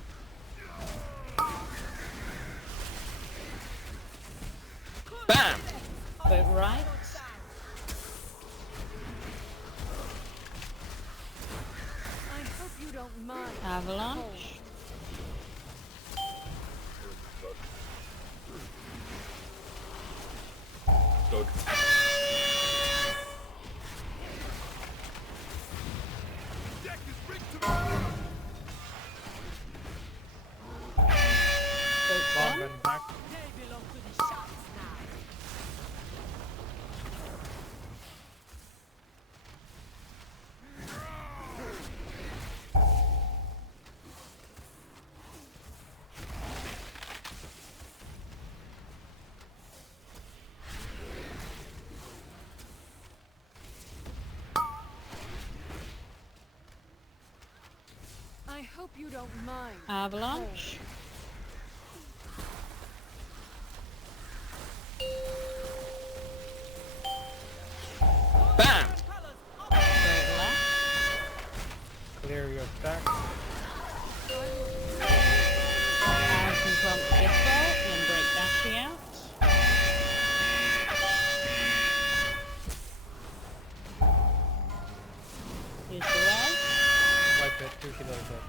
Bam! Boat right. I hope you don't mind. Avalanche. Good. Boat Bomb done. and back. They belong to the shots now. I hope you don't mind. Avalanche. Bam! Boat left. Clear your stack. And some clump pistol and break dashing out. Use the res. Wipe it, 2 kilos dead.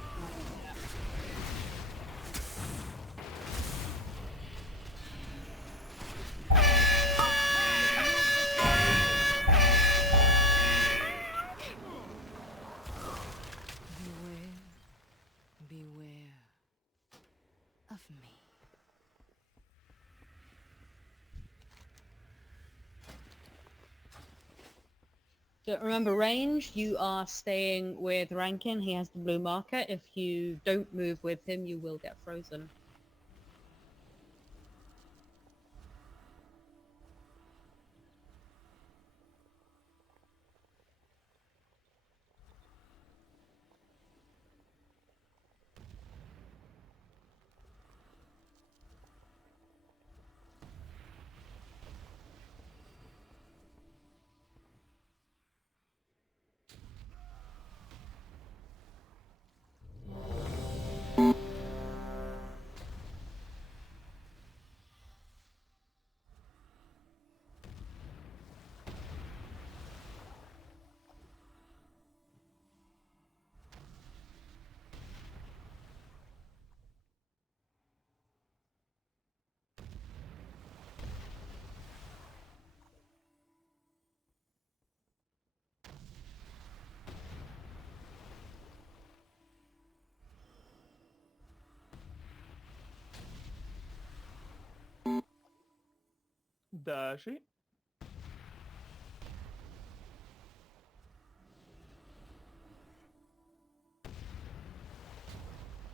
Beware of me. So remember range, you are staying with Rankin. He has the blue marker. If you don't move with him, you will get frozen. Dashi.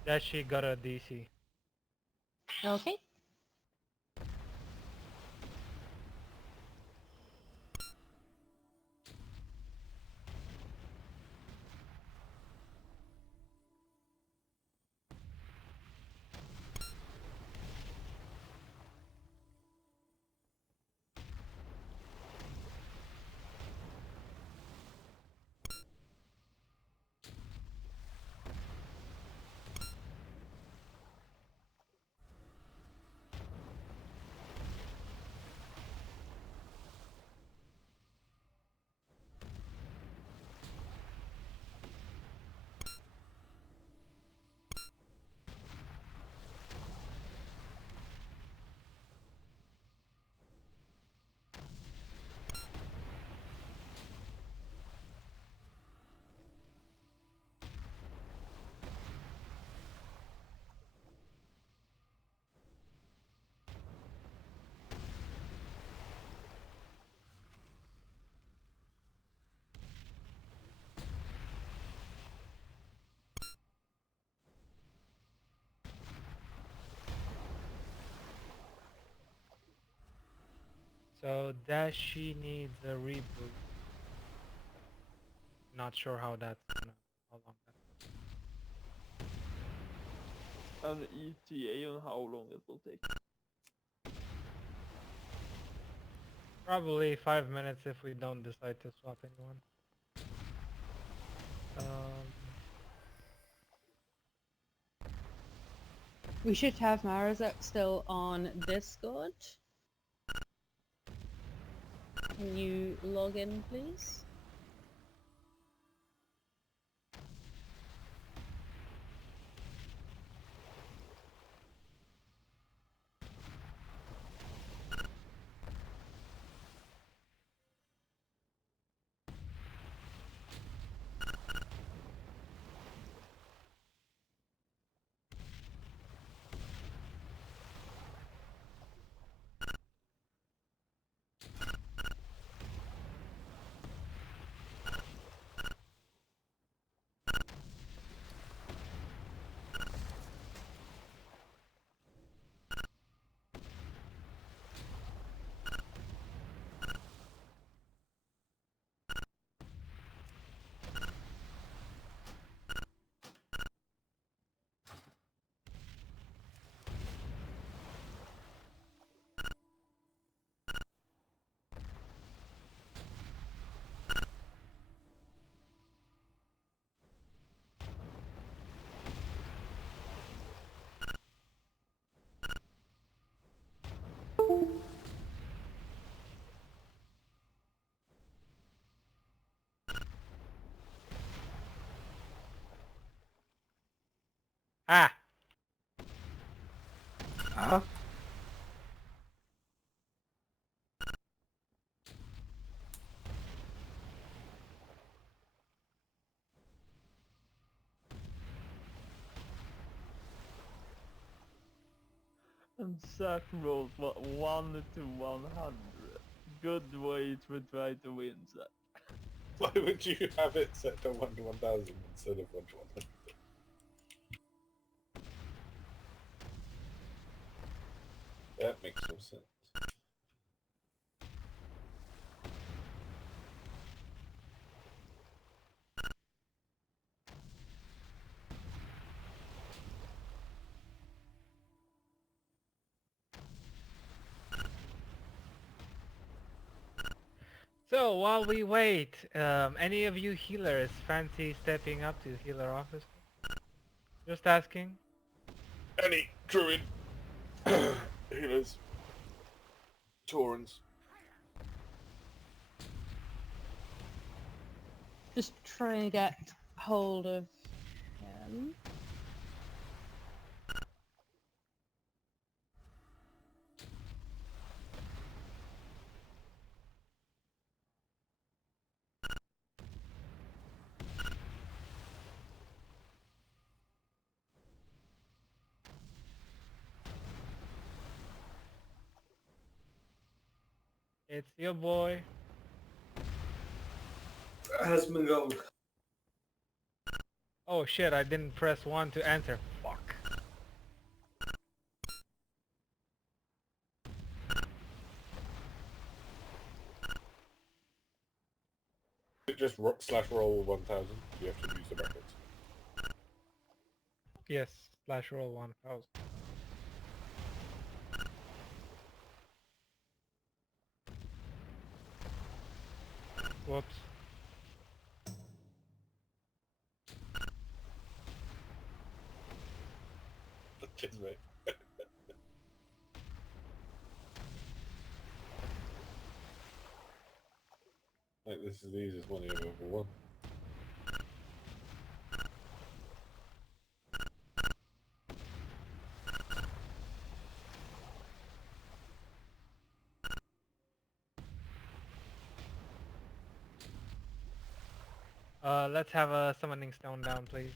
Dashi got a DC. Okay. So Dashi needs a reboot. Not sure how that's gonna, how long that's An ETA on how long it will take. probably 5 minutes if we don't decide to swap anyone. We should have Marazak still on Discord. Can you log in, please? Ah! Huh? And Zach rolled what, 1 to 100. Good way to try to win, Zach. Why would you have it set to 1 to 1000 instead of 1 to 100? That makes no sense. So while we wait, any of you healers fancy stepping up to healer office? Just asking. Any druid healers, Taurans. Just trying to get hold of him. It's your boy. Asmongold. Oh shit, I didn't press 1 to enter. Fuck. Just slash roll 1000. You have to use the brackets. Yes, slash roll 1000. Whoops. Cheers, mate. Like, this is the easiest money I've ever won. Let's have a summoning stone down, please.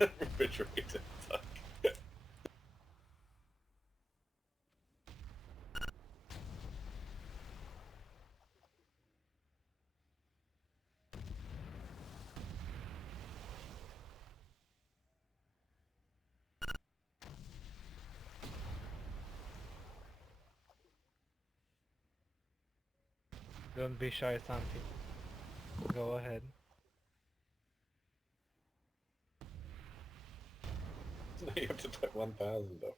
Refrigerator. Don't be shy, Santi. Go ahead. You have to put 1000 though.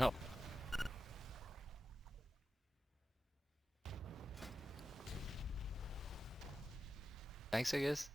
Oh. Thanks, I guess.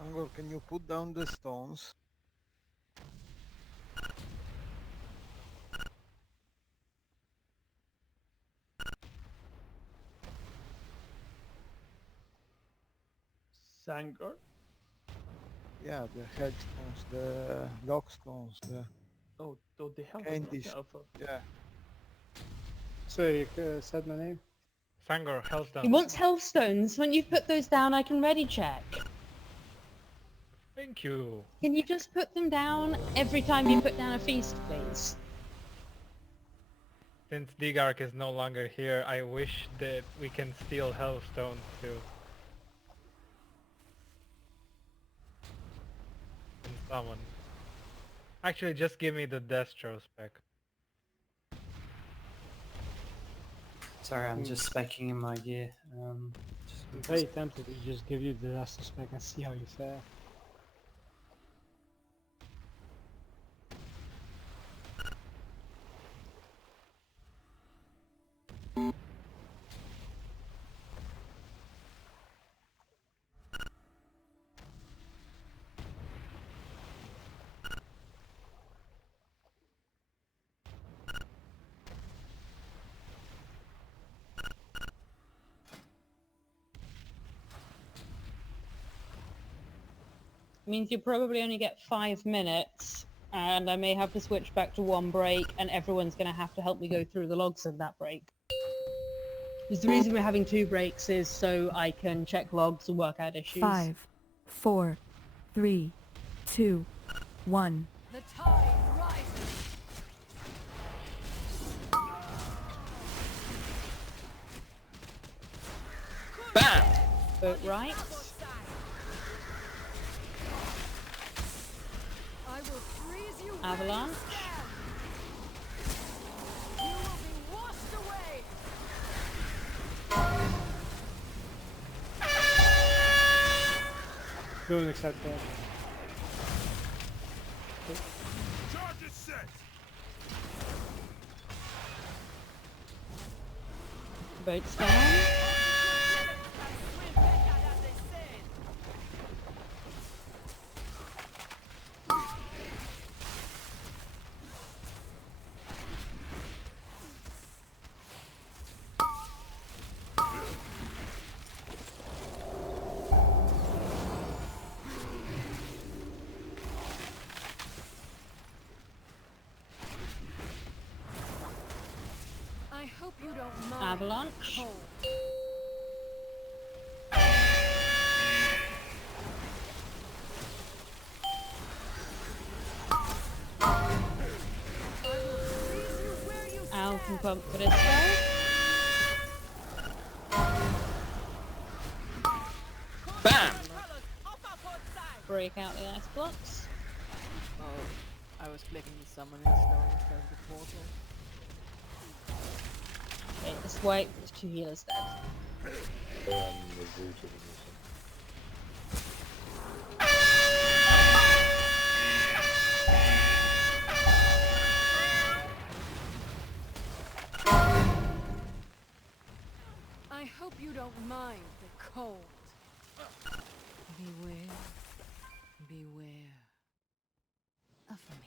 Angor, can you put down the stones? Sangor? Yeah, the headstones, the lock stones, the Oh, the hell. candies. Yeah. So you said my name? Sangor, Hellstone. He wants healthstones. When you've put those down, I can ready check. Thank you. Can you just put them down every time you put down a feast, please? Since Digark is no longer here, I wish that we can steal Hellstone too. And summon. Actually, just give me the Destro spec. Sorry, I'm just specking in my gear. I'm very tempted to just give you the last spec and see how you fare. Means you probably only get 5 minutes, and I may have to switch back to 1 break, and everyone's going to have to help me go through the logs of that break. Because the reason we're having 2 breaks is so I can check logs and work out issues. 5, 4, 3, 2, 1. The tide rises. Bam! Boat right. I will freeze you. Avalanche. You will be washed away. Don't accept that. Charges set. Boats down. I hope you don't mind. Avalanche. Cold. Alchemy pump for this guy. Bam! Break out the ice blocks. Oh, I was clicking the summoning stone instead of the portal. Okay, just wait, there's 2 healers dead. I hope you don't mind the cold. Beware. Beware of me.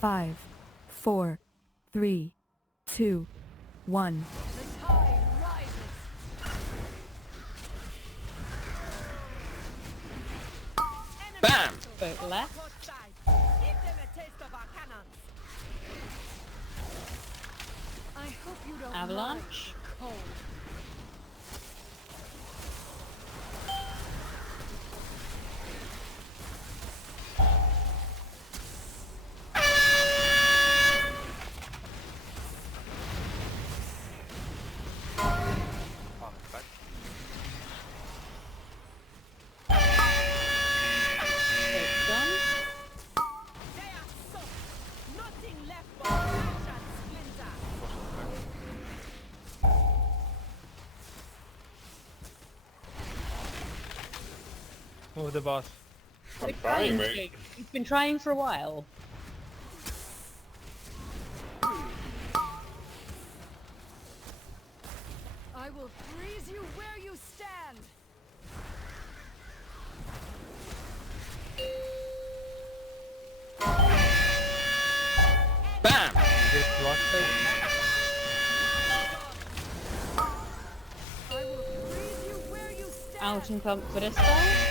Five, 4, 3, 2, 1. The tide rises. Bam! Boat left. Give them a taste of our cannons. I hope you don't Avalanche. mind the cold. Boat done. They are soaked. Nothing left but ash and splinter. Move the boss. I'm trying, mate. He's been trying for a while. I will freeze you where you stand. Bam! This block I will freeze you where you stand. Alchemy pump for this guy.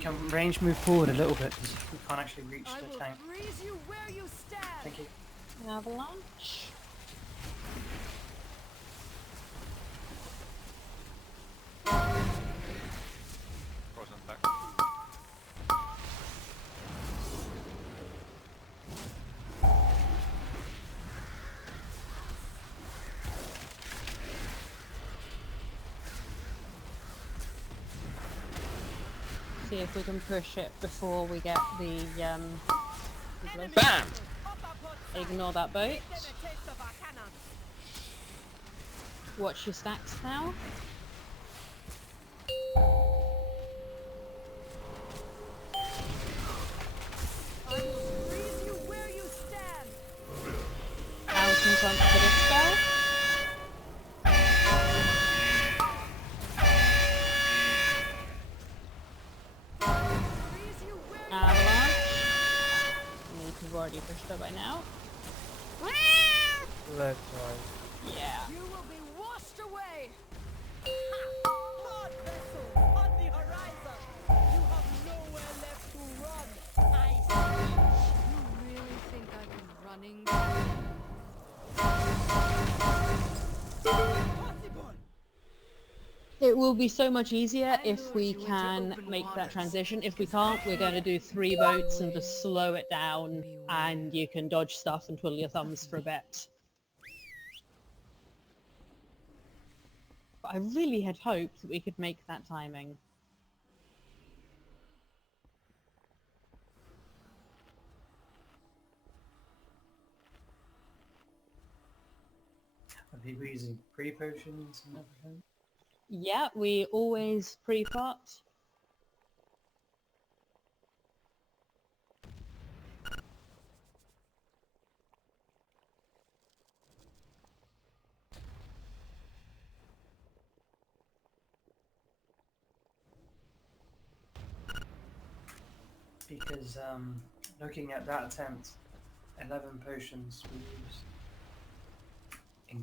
Can range move forward a little bit because we can't actually reach I the will tank. freeze you where you stand. Thank you. Avalanche. Frozen back. See if we can push it before we get the Bam! Ignore that boat. Watch your stacks now. Out in front for this spell. Avalanche. You need to have already pushed her by now. Let's try. Yeah. You will be washed away. Blood vessels on the horizon. You have nowhere left to run. I see. You really think I've been running? It will be so much easier if we can make that transition. If we can't, we're going to do 3 boats and just slow it down, and you can dodge stuff and twiddle your thumbs for a bit. But I really had hoped that we could make that timing. Are people using pre-potions and everything? Yeah, we always pre-pot. Because looking at that attempt, 11 potions we used.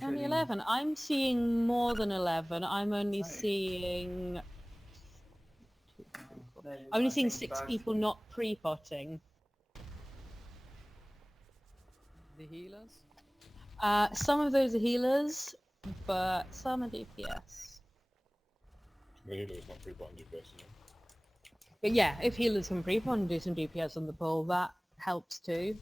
Only 11. I'm seeing more than 11. I'm only seeing... I'm only seeing 6 people not pre-potting. The healers? Some of those are healers, but some are DPS. The healer is not pre-button DPS, is it? But yeah, if healers can pre-pot and do some DPS on the pull, that helps too.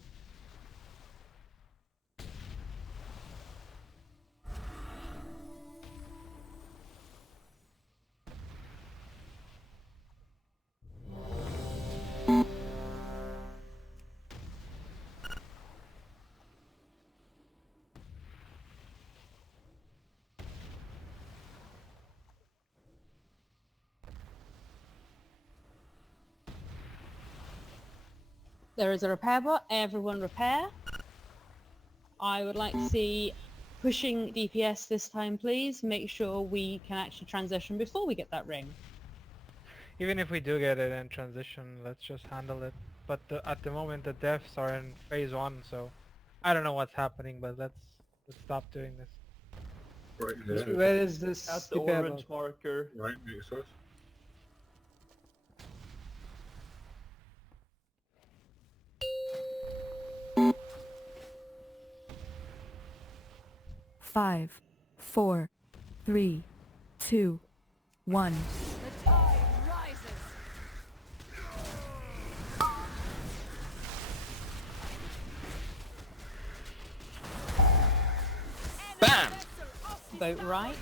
There is a repair bot. Everyone repair. I would like to see pushing DPS this time, please. Make sure we can actually transition before we get that ring. Even if we do get it in transition, let's just handle it. But at the moment the deaths are in phase 1, so I don't know what's happening, but let's stop doing this. Right there. Where is this? At the orange marker. Right next to us. Five, 4, 3, 2, 1. The tide rises. Bam! Boat right.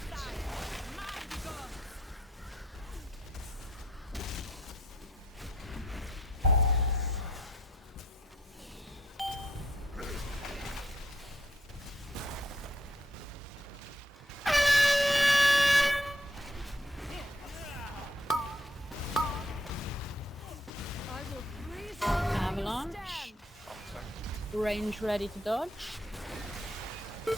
Avalanche. Range ready to dodge. Hope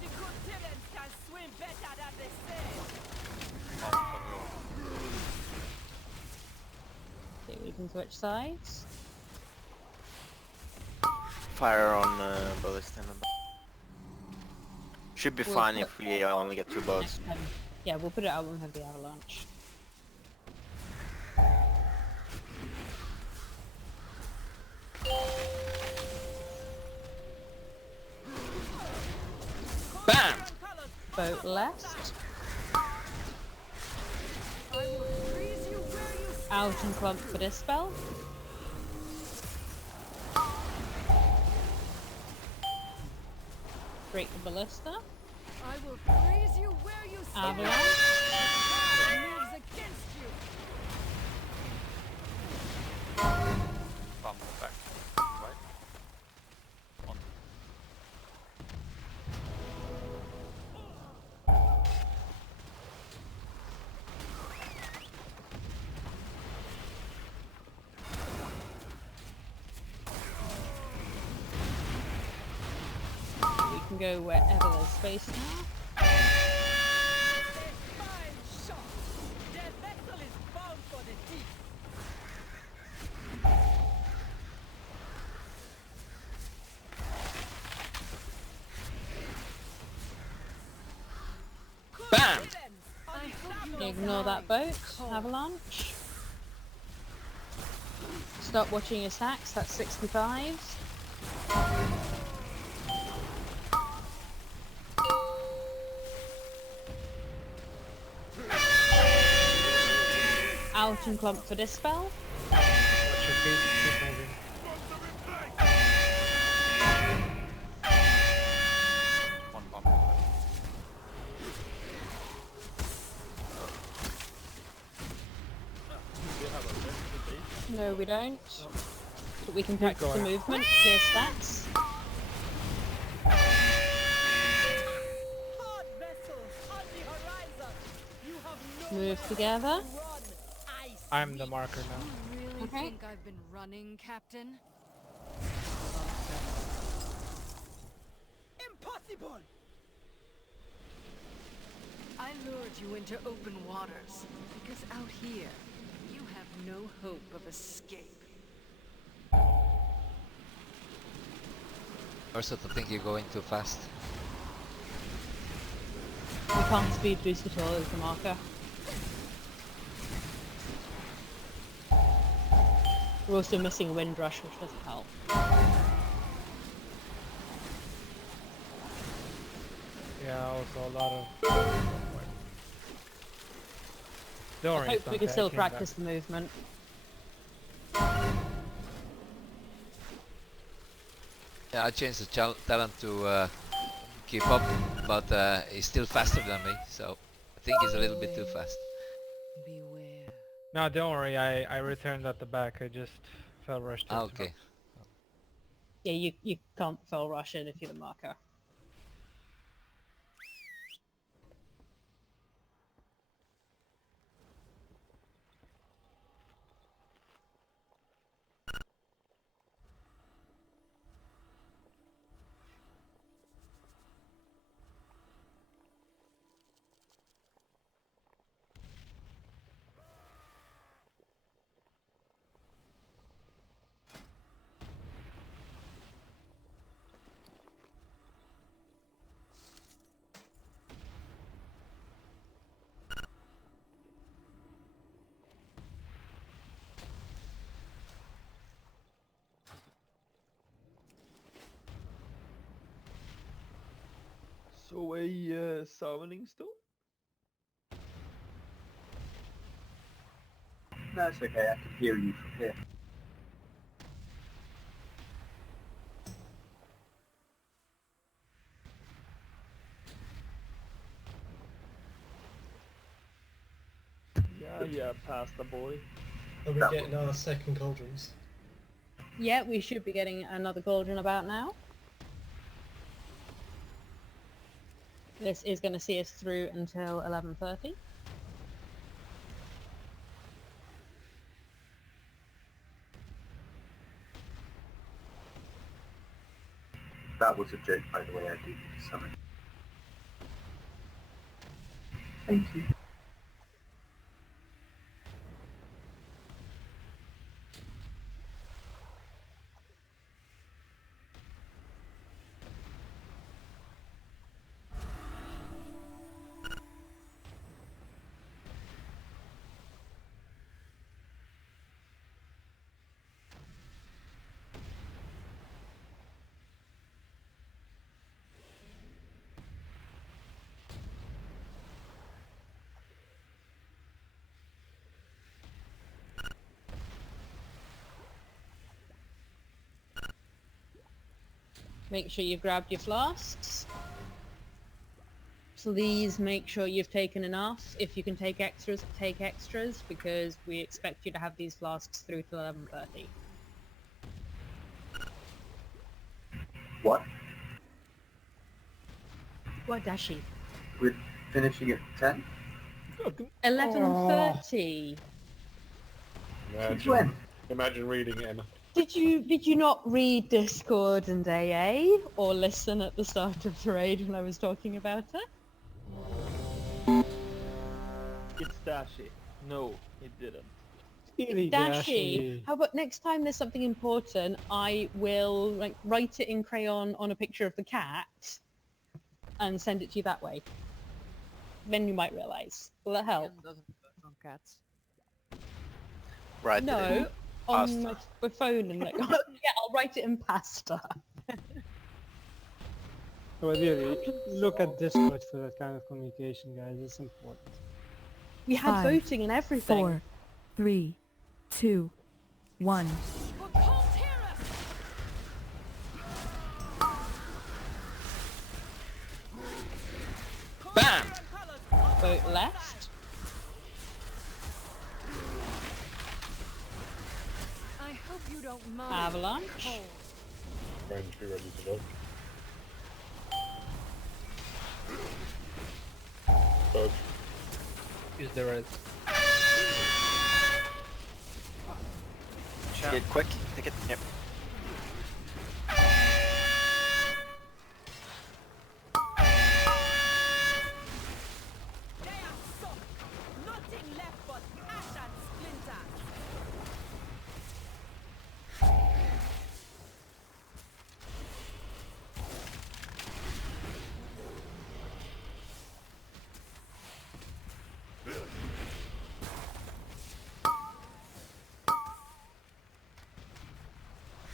the good villains can swim better than they say. Okay, we can switch sides. Fire on ballista. Should be We'll fine put- if we only get 2 boats. Yeah, we'll put it out when we have the avalanche. Bam! Boat left. Out and clump for this spell. Break the ballista. I will freeze you where you stand. Avalanche. Moves against can go wherever there's space now. Fine shot. Their vessel is bound for the deep. Bam! I hope you don't Ignore that mind. boat. Avalanche. Stop watching your stacks. That's 65s. Out and clump for dispel. One bomb. No, we don't. But we can practice the going. movement, clear stacks. Hard vessels on the horizon. You have no Move together. run. I I'm the marker now. You really Okay. think I've been running, Captain? impossible. I lured you into open waters, because out here, you have no hope of escape. Also, I think you're going too fast. We can't speed boost at all as the marker. We're also missing wind rush, which doesn't help. Yeah, also a lot of... Don't worry, I hope we can Sunti, I still came back. practice the movement. Yeah, I changed the talent to keep up, but he's still faster than me, so I think he's a little bit too fast. Beware. No, don't worry, I returned at the back, I just fell rushed into Okay. Yeah, you can't fell rush in if you're the marker. So a summoning stone? No, it's okay. I can hear you from here. Yeah, past the boy. Are we That getting our second cauldrons? Yeah, we should be getting another cauldron about now. This is going to see us through until 11:30. That was a joke, by the way. I do summon. Thank you. Make sure you've grabbed your flasks. Please make sure you've taken enough. If you can take extras, because we expect you to have these flasks through till 11:30. What? What, Dashi? We're finishing at 10? 11:30. Imagine reading it, Emma. Did you not read Discord and AA or listen at the start of the raid when I was talking about it? It's Dashy. No, it didn't. Really Dashy, how about next time there's something important, I will like write it in crayon on a picture of the cat and send it to you that way. Then you might realise. Will that help? Doesn't work on cats. Right. No, on my phone and like, yeah, I'll write it in pasta. Well, really, look at Discord for that kind of communication, guys. It's important. We had 5, voting and everything. 4, 3, 2, 1. Bam! Vote left. I hope you don't mind. Avalanche. Range, be ready to dodge. Dodge. Use the res. Take it quick. Take it. Yep. Nothing left but ash and splinters.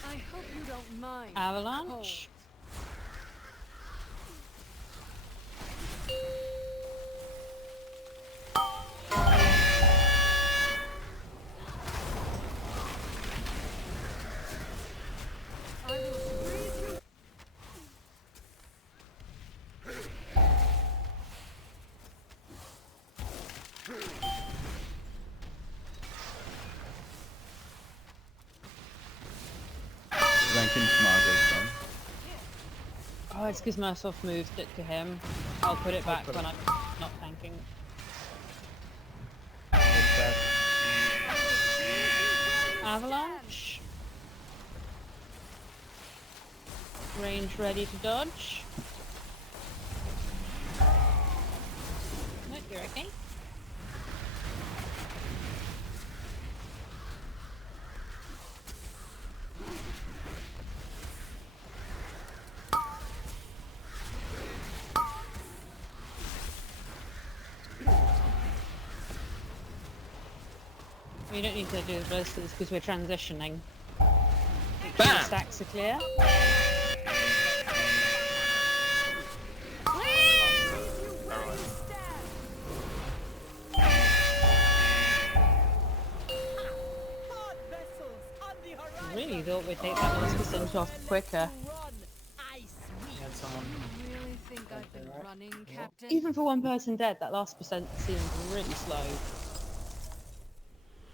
I hope you don't mind. Avalanche. I will freeze you. Rankin Smargo's done. Oh, it's because Mursoft moved it to him. I'll put it back when I'm not tanking. Avalanche. Range ready to dodge. No, you're okay. We don't need to do the rest of this because we're transitioning. Make sure the stacks are clear. I really thought we'd take that last percent off quicker. Had someone. You really think I've been running, Captain? Even for one person dead, that last percent seems really slow.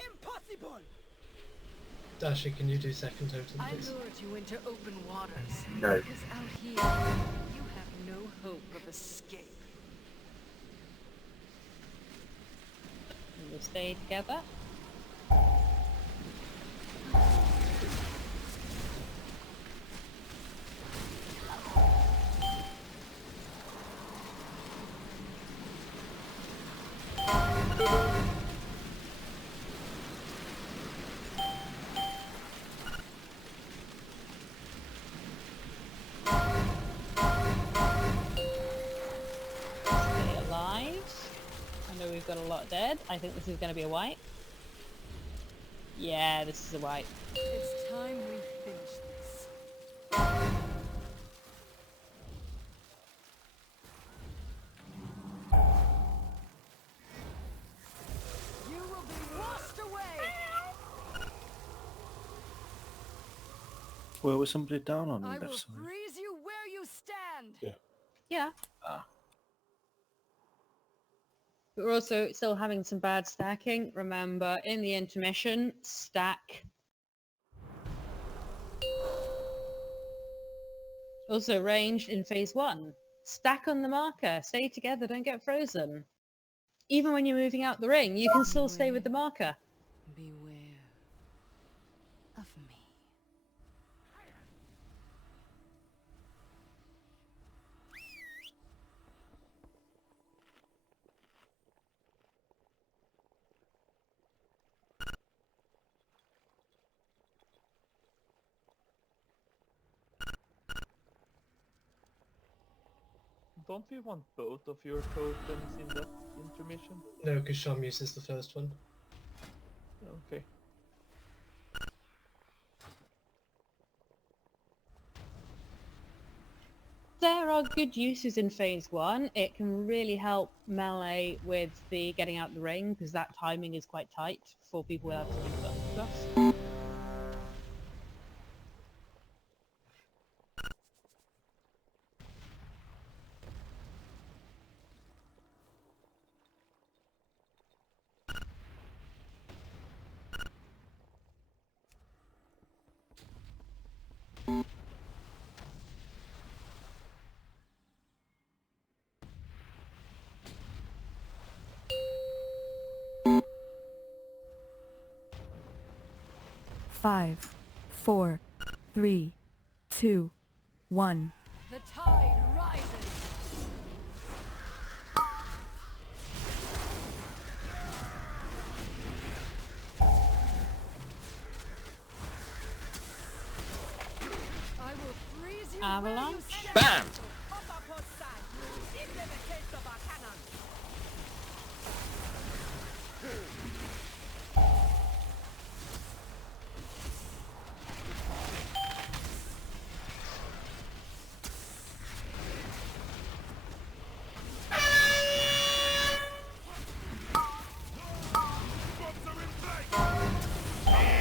Impossible! Dashy, can you do second totem, I please? lured you into open waters. No. Because out here, you have no hope of escape. And we'll stay together. Stay alive. I know we've got a lot dead. I think this is going to be a wipe. Yeah, this is a wipe. It's time we finish this. You will be washed away. Where was somebody down on the I left will side? freeze you where you stand. Yeah. Ah. But we're also still having some bad stacking. Remember, in the intermission, stack. Also ranged in phase 1. Stack on the marker. Stay together, don't get frozen. Even when you're moving out the ring, you can still stay with the marker. Beware of me. don't we want both of your totems in that intermission? No, because Sham uses the first one. Okay. There are good uses in phase 1. It can really help melee with the getting out the ring, because that timing is quite tight for people who have to do button stuff. Five, 4, 3, 2, 1. The tide rises. I will freeze you. Avalanche. Bam!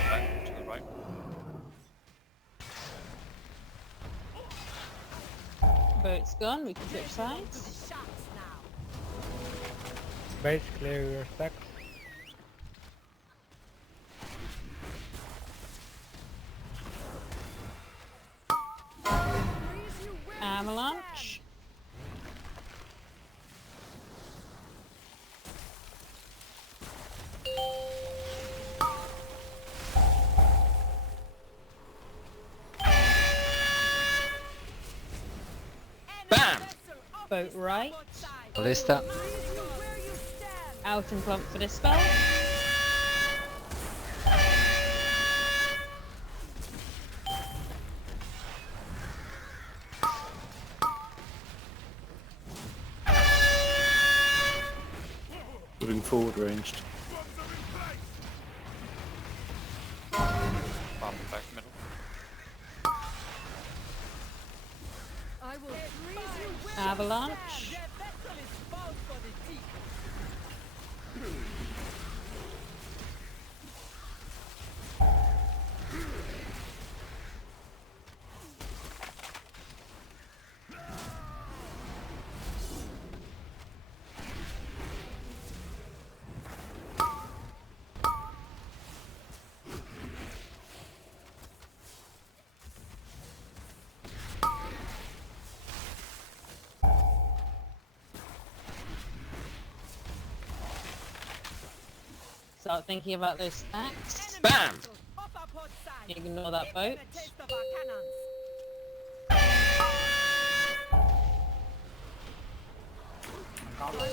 Back to the right. Boat's gone, we can switch sides. Base clear your stacks. Avalanche. Bam! Boat right. Ballista. Out and plump for dispel. Moving forward ranged. Bottom back middle. I will freeze you. Avalanche. Start thinking about those stacks. Bam! Ignore that boat.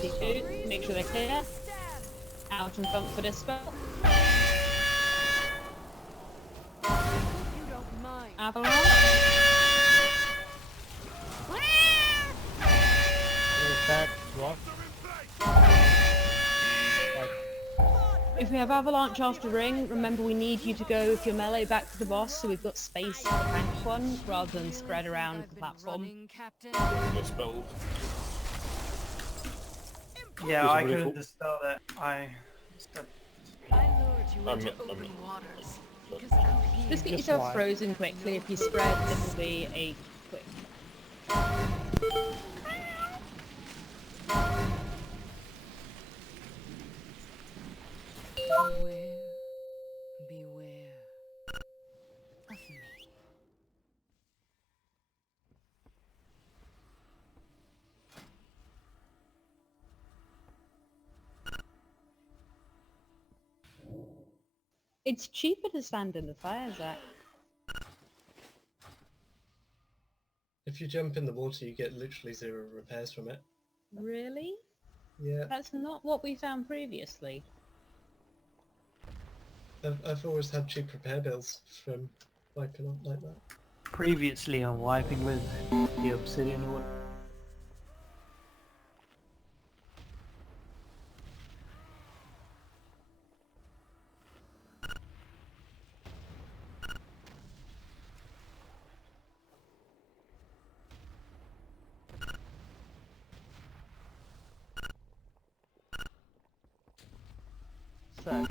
Two, make sure they're clear. Out and front for dispel. Avalanche. If we have avalanche after ring, remember we need you to go with your melee back to the boss, so we've got space for the tank one rather than spread around the platform. Dispelled. Yeah, Yes, I I'm ready could for- dispel that. I lured you I'm into not- I'm open not. waters. Because out here, Just get Just yourself why? frozen quickly. If you spread, it will be a quick. beware, beware of me. It's cheaper to stand in the fire, Zach. If you jump in the water, you get literally 0 repairs from it. Really? Yeah, That's not what we found previously. I've always had cheap repair bills from wiping up like that. previously on wiping with the obsidian wood. Zach,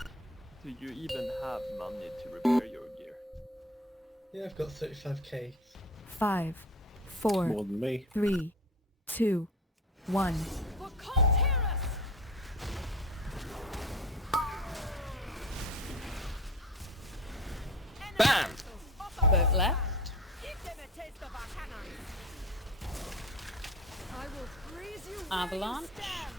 do you even have money to repair your gear? Yeah, I've got 35k. 5, 4, More than me. 3, 2, 1. For Colterus! Bam! Boat left. Give them a taste of our cannons! I will freeze you Avalanche. where you stand!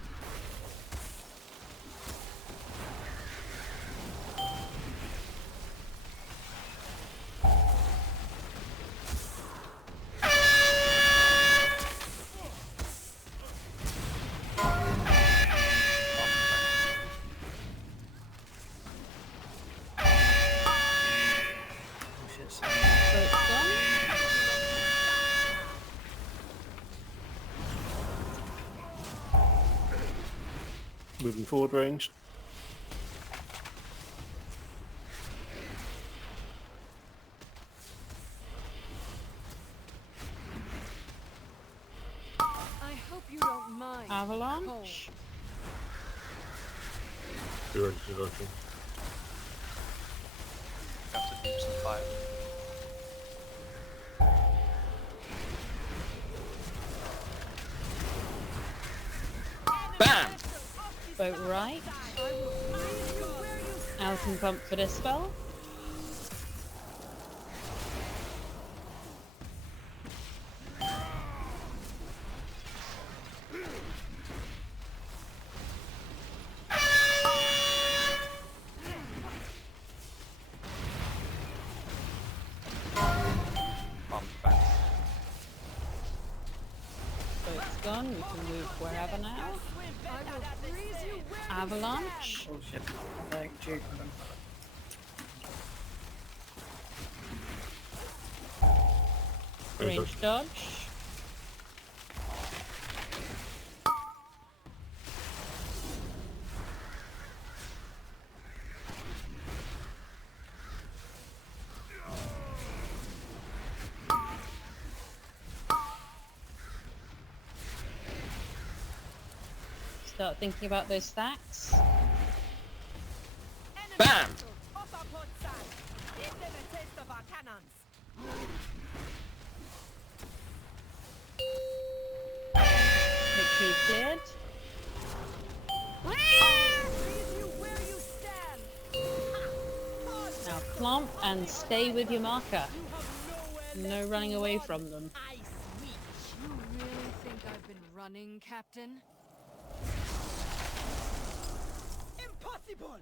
Oh shit. Boat's done. Moving forward range. I hope you don't mind. Avalanche. You're ready to go, Tim. Have to deep some fire. Bam! Boat right. Alchemy pump for dispel. Bombs back. Boat's gone. We can move wherever now. Avalanche. Oh shit. Thank you. Range dodge. Start thinking about those stacks. Bam! Give them a taste of our cannons! Retreat cleared. Freeze you where you stand! Now clump and stay with your marker. No running away from them. You really think I've been running, Captain? Impossible!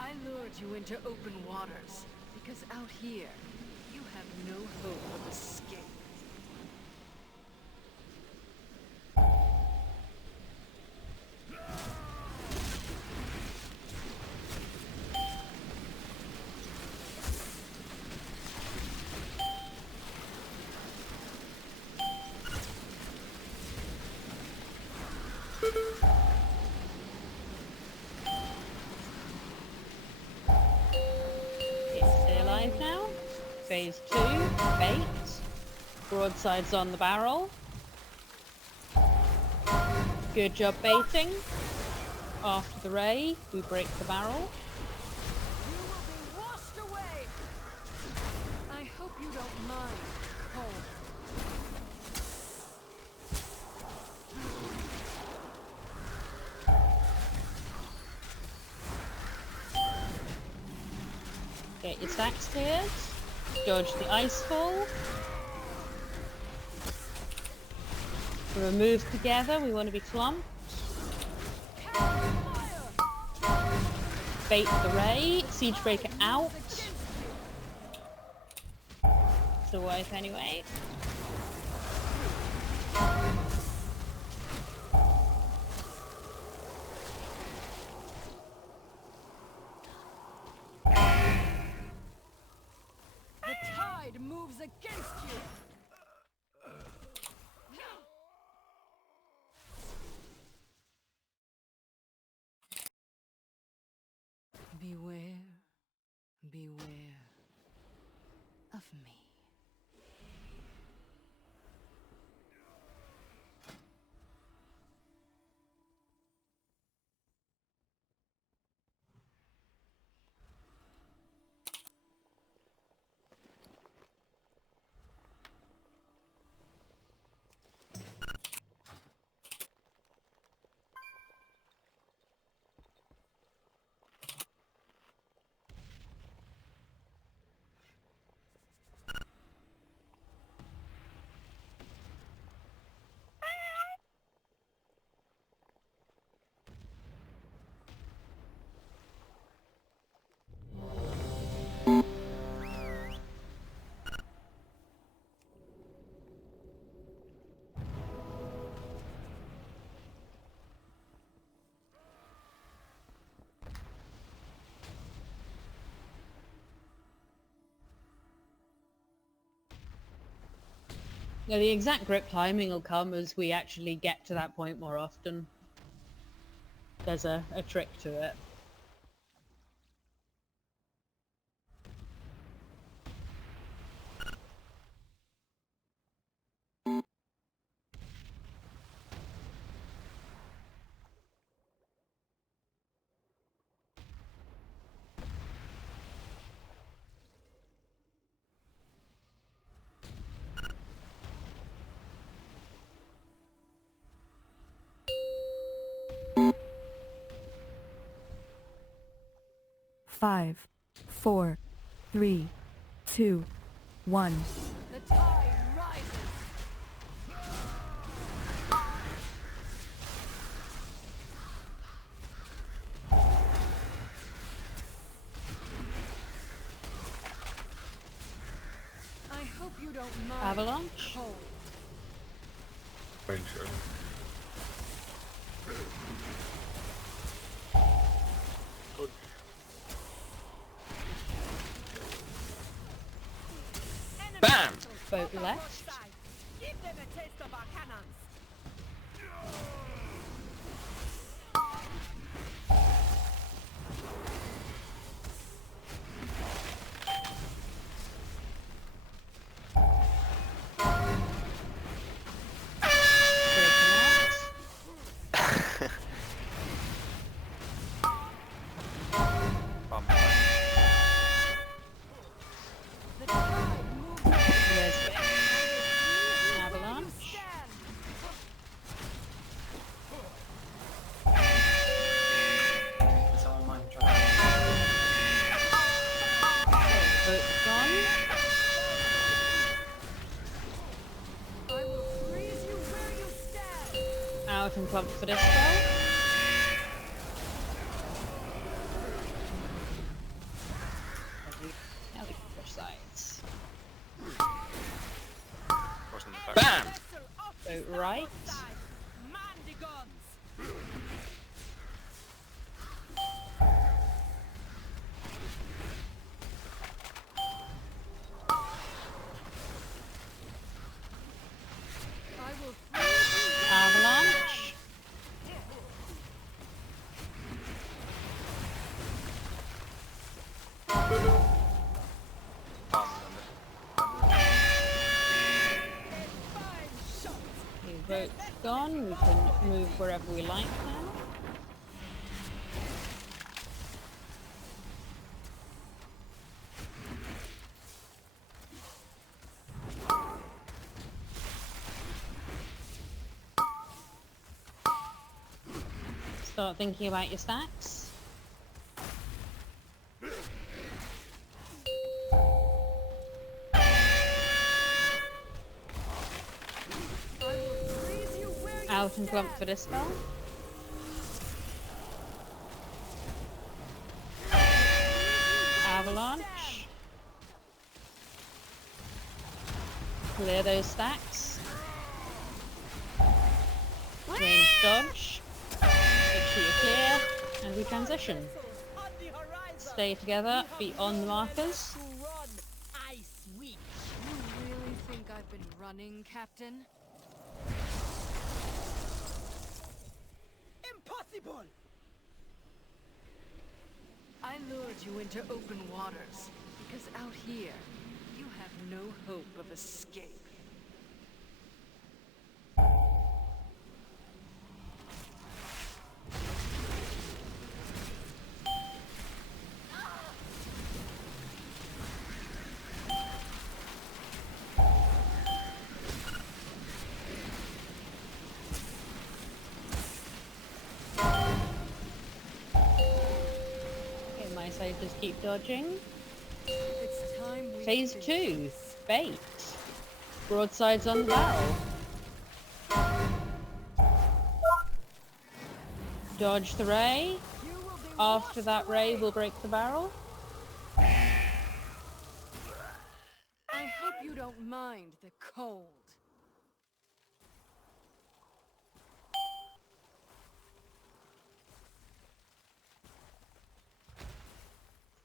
I lured you into open waters because out here you have no hope of escape. Stay alive now. Phase 2, bait. Broadsides on the barrel. Good job baiting. After the ray, we break the barrel. You will be washed away! I hope you don't mind, Cole. Get your stacks cleared. Dodge the ice fall. We're moved together. We want to be clumped. Bait the ray. Siege breaker out. It's a wipe anyway. The tide moves against you! Beware, beware of me. Yeah, the exact grip timing will come as we actually get to that point more often. There's a trick to it. Five, 4, 3, 2, 1. The tide rises. I hope you don't mind. Avalanche. Cold. Range show. Bam! Boat left. Give them a taste of our cannons. The tide moves. There's Avalanche. It's all mine. Boat gone. I will freeze you where you stand. Out and clump for this spell. Now we can push sides. Bam! Boat right. Man the guns. I will freeze you. Avalanche. Okay, boat's gone. We can move wherever we like now. Start thinking about your stacks. Out and clump for this spell. Avalanche. Clear those stacks. Range dodge. Make sure you're clear. And we transition. Stay together, feet on the markers. You really think I've been running, Captain? Impossible! I lured you into open waters because out here you have no hope of escape. Okay, my side just keep dodging. It's time we Phase finish 2. Bait. Broadsides on the barrel. Dodge the ray. After that ray, we'll break the barrel. I hope you don't mind the cold.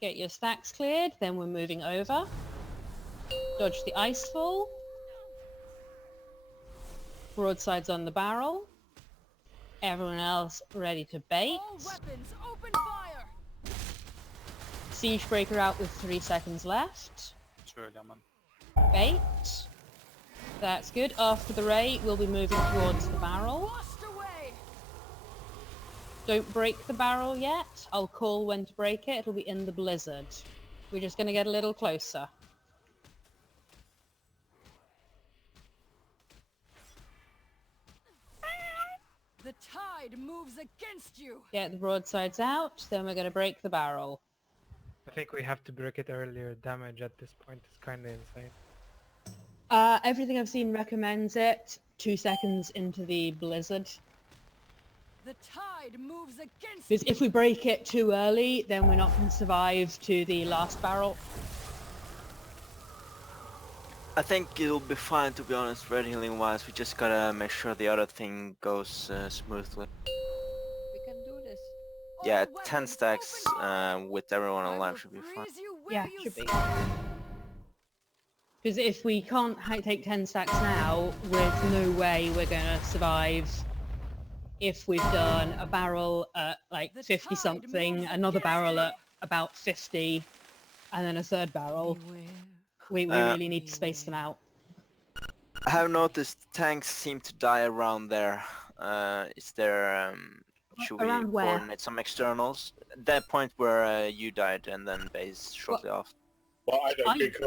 Get your stacks cleared, then we're moving over. Dodge the icefall. Broadsides on the barrel. Everyone else ready to bait. All weapons, open fire! Siege breaker out with 3 seconds left. Sure, yeah, man. Bait. That's good. After the ray, we'll be moving towards the barrel. Washed away! Don't break the barrel yet. I'll call when to break it. It'll be in the blizzard. We're just going to get a little closer. The tide moves against you! Get the broadsides out, then we're going to break the barrel. I think we have to break it earlier. Damage at this point is kind of insane. Everything I've seen recommends it 2 seconds into the blizzard. The tide moves against Because if we break it too early, then we're not going to survive to the last barrel. I think it'll be fine, to be honest, red healing wise. We just gotta make sure the other thing goes smoothly. We can do this. Yeah, 10 stacks with everyone alive should be fine. Yeah, should be. Because if we can't take 10 stacks now, with no way we're going to survive if we've done a barrel at like 50 something, another barrel at about 50, and then a third barrel. We really need to space them out. I have noticed tanks seem to die around there. Is there... should we Around where? coordinate some externals? That point where you died and then base shortly after. Well, I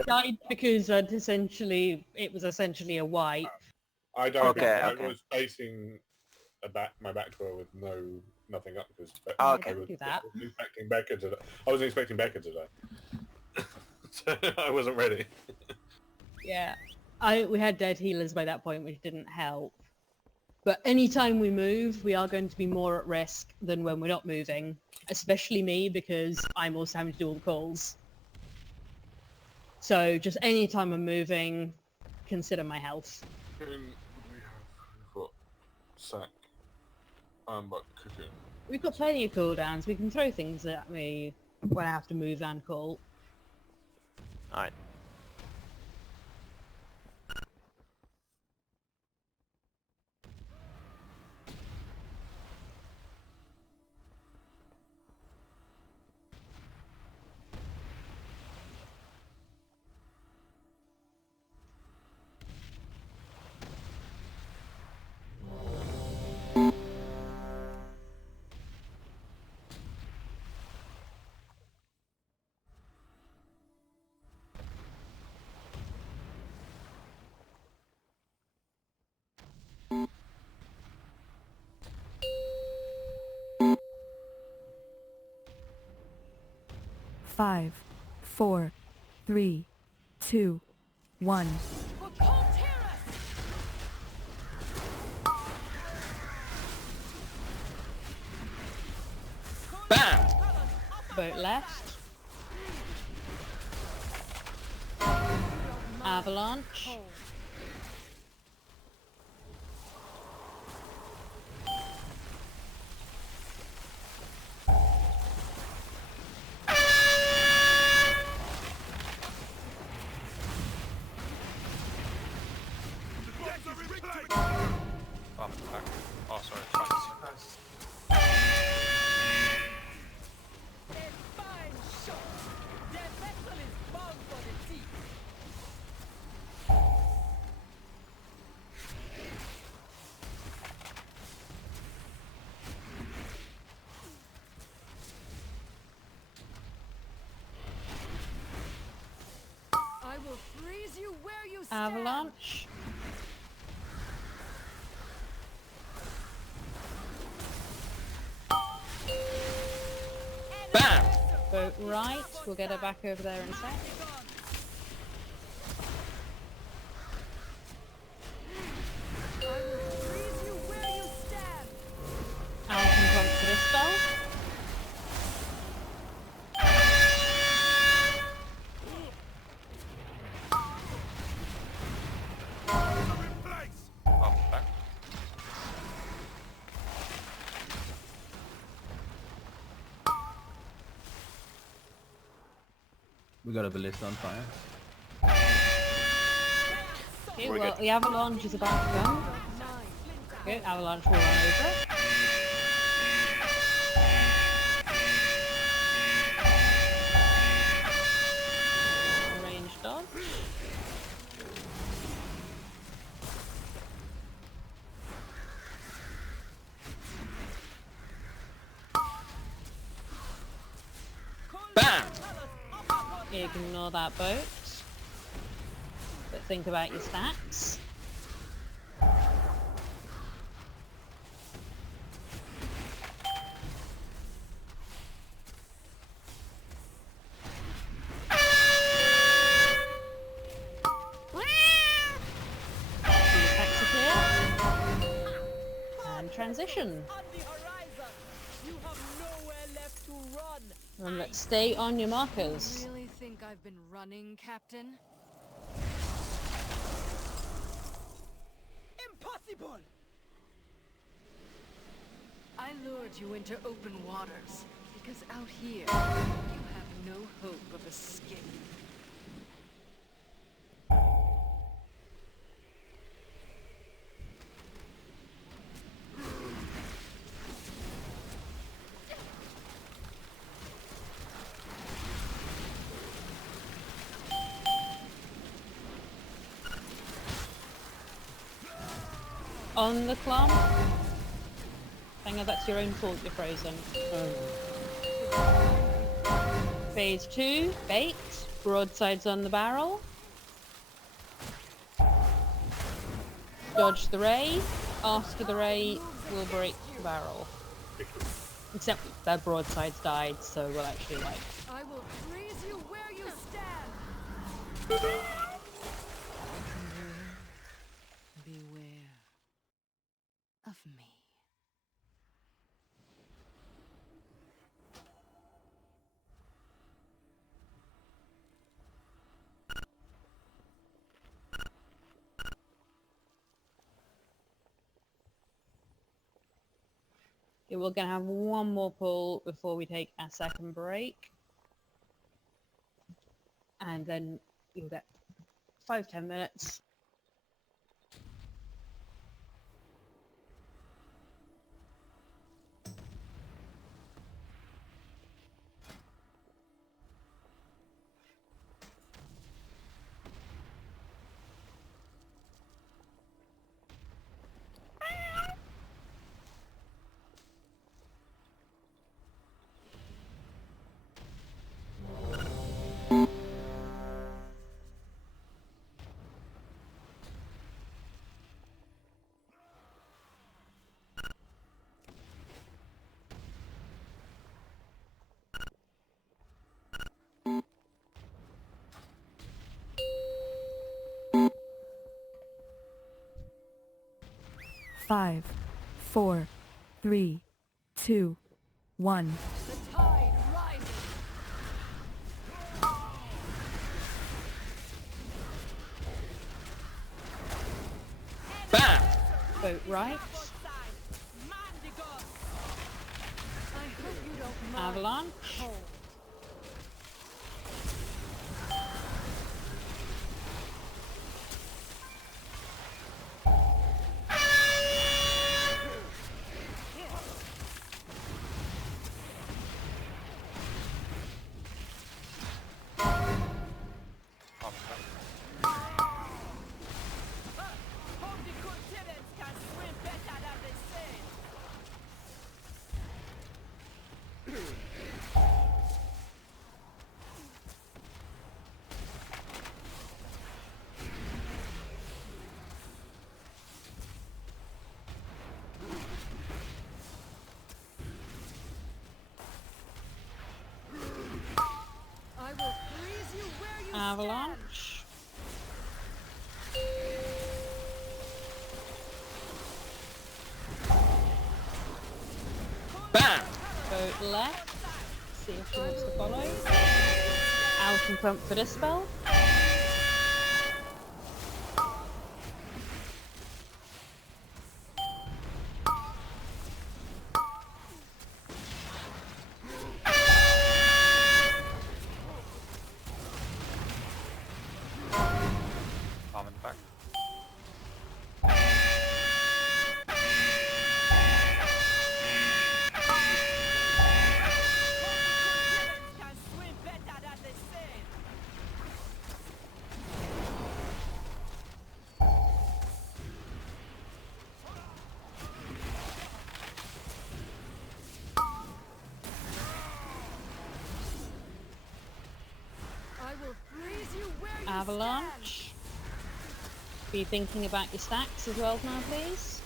died because it was essentially a wipe. I don't. Okay, I okay. was facing my back to her with nothing up because Okay. I was do that. expecting Becca today. I wasn't expecting Becca today, so I wasn't ready. Yeah, we had dead healers by that point, which didn't help. But anytime we move, we are going to be more at risk than when we're not moving. Especially me, because I'm also having to do all the calls. So just any time I'm moving, consider my health. We have got sack and buck cooking. We've got plenty of cooldowns. We can throw things at me when I have to move and call. Alright. Five, 4, 3, 2, 1. Bam! Boat left. Avalanche. Oh, back. Oh, sorry. Thanks. I will freeze you where you stand. Avalanche. Bam! Boat right. We'll get her back over there in a sec. Al can come for this spell. Oh, back. We got a ballista on fire. Okay, well, the avalanche is about to go. Good. Avalanche will run over it. Range dodge. Bam! Ignore that boat. But think about your stats. And transition. And let's stay on your markers. You really think I've been running, Captain? Impossible! I lured you into open waters because out here you have no hope of escape. On the clump. Hang on, that's your own fault, you're frozen. Phase 2, bait. Broadsides on the barrel. Dodge the ray. After the ray, we'll break the barrel. Except their broadsides died, so we'll actually like... I will freeze you where you stand! Beware of me. Okay, we're gonna have one more pull before we take our second break. And then you'll get 5-10 minutes. Five, 4, 3, 2, 1. The tide rises. Bam! Boat right. I hope you don't mind. Avalanche. Cold. I will freeze you where you Avalanche. Bam! Boat left. See if she wants to follow. Out in front for this spell. Arm in the back. Avalanche. Be thinking about your stacks as well now, please.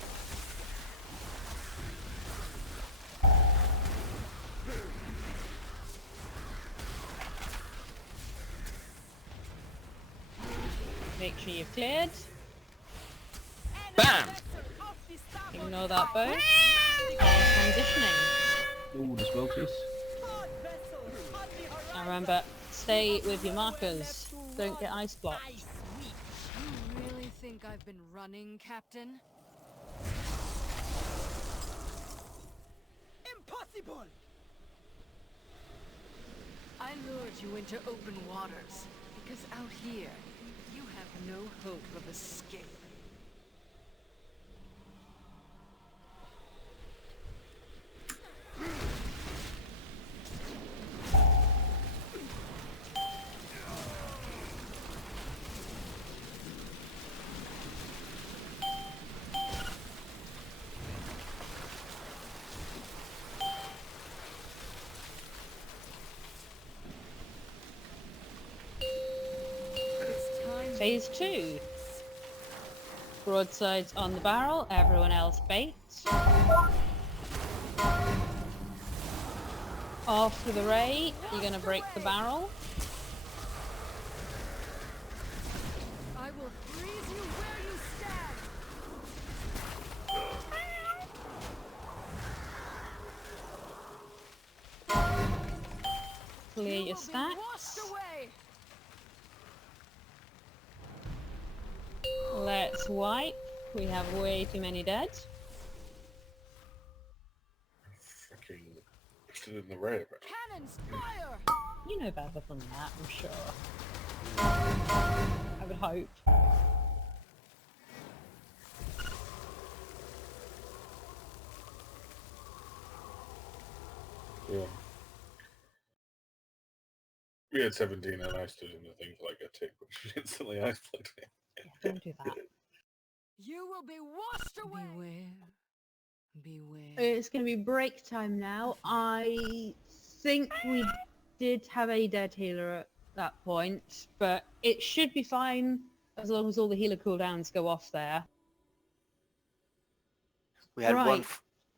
Make sure you're cleared. Bam! Ignore that bow. Transitioning. Oh, the spell piece. Now remember, stay with your markers. Don't get ice blocked. You really think I've been running, Captain? Impossible! I lured you into open waters, because out here, you have no hope of escape. Phase 2. Broadsides on the barrel, everyone else bait. After the ray, you're going to break the barrel. I will freeze you where you stand! Clear your You will be stacks. washed away! Let's wipe. We have way too many dead. Fucking stood in the ray. Cannons, fire! You know better than that, I'm sure. I would hope. Yeah. We had 17 and I stood in the thing for like a tick, which instantly ice blocked me. Yeah, don't do that. You will be washed away! Beware. It's going to be break time now. I think we did have a dead healer at that point, but it should be fine as long as all the healer cooldowns go off there. We had Right.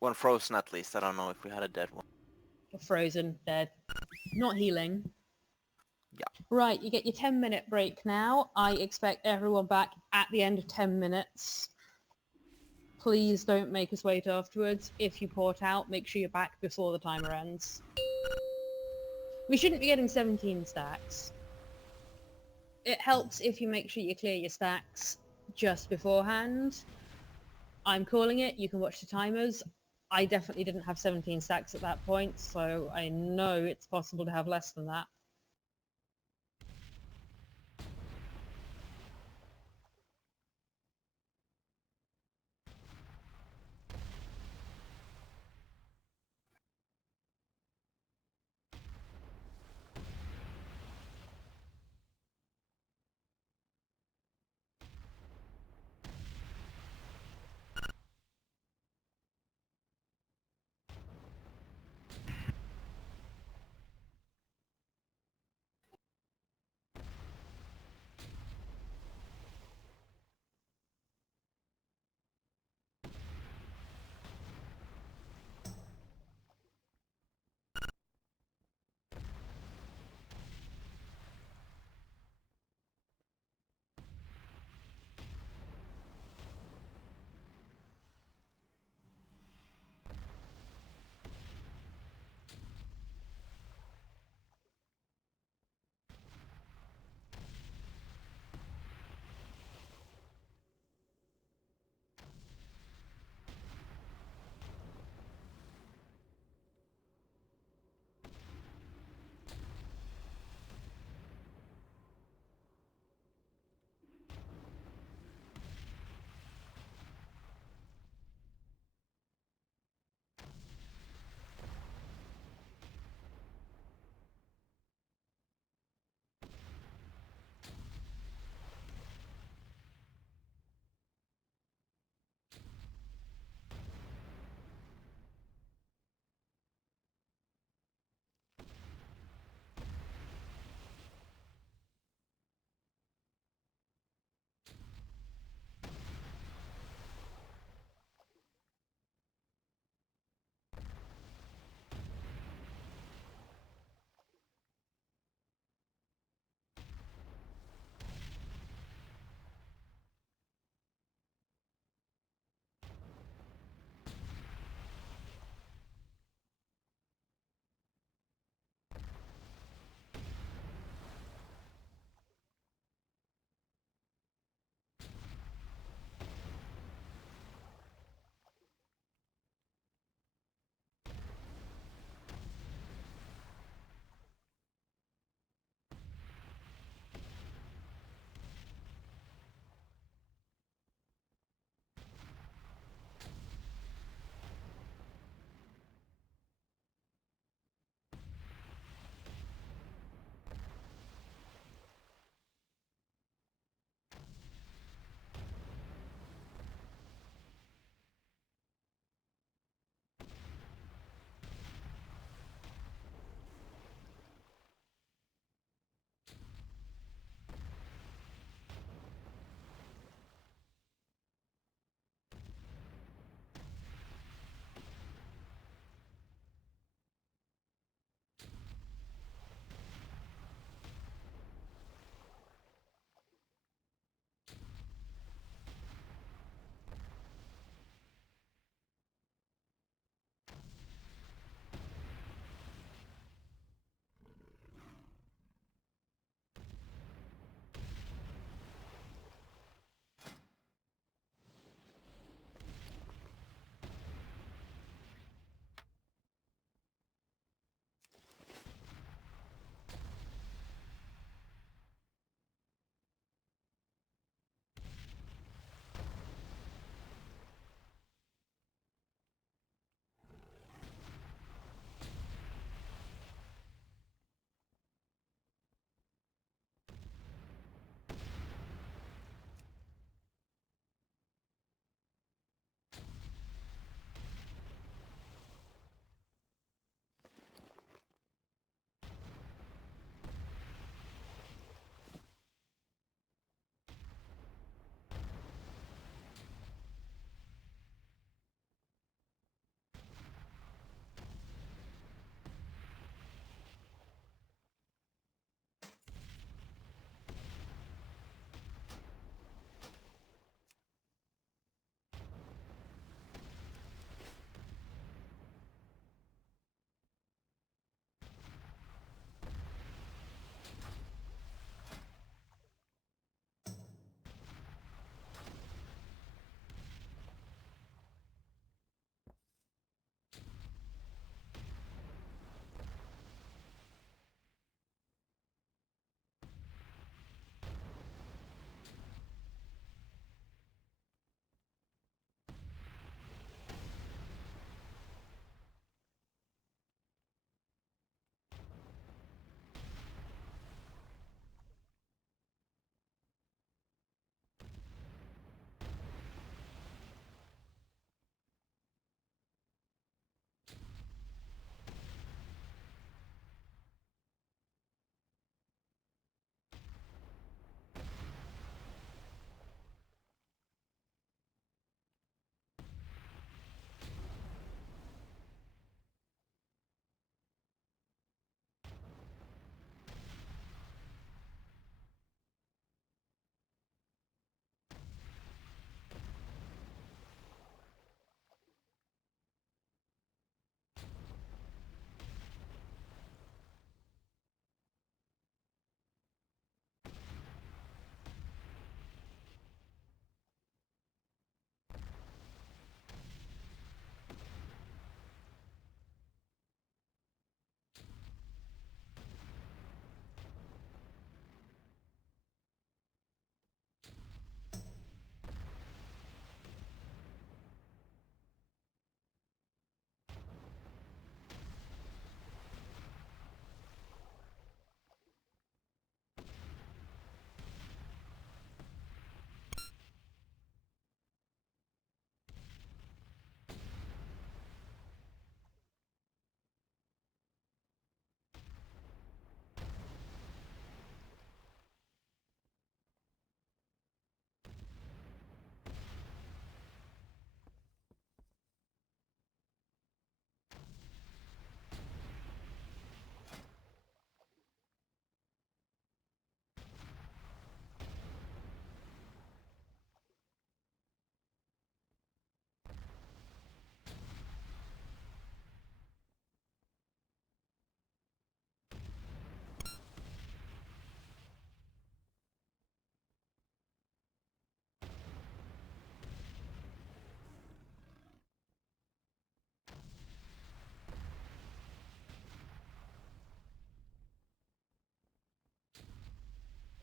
one frozen at least. I don't know if we had a dead one. Frozen, dead. Not healing. Yeah. Right, you get your 10-minute break now. I expect everyone back at the end of 10 minutes. Please don't make us wait afterwards. If you port out, make sure you're back before the timer ends. We shouldn't be getting 17 stacks. It helps if you make sure you clear your stacks just beforehand. I'm calling it. You can watch the timers. I definitely didn't have 17 stacks at that point, so I know it's possible to have less than that.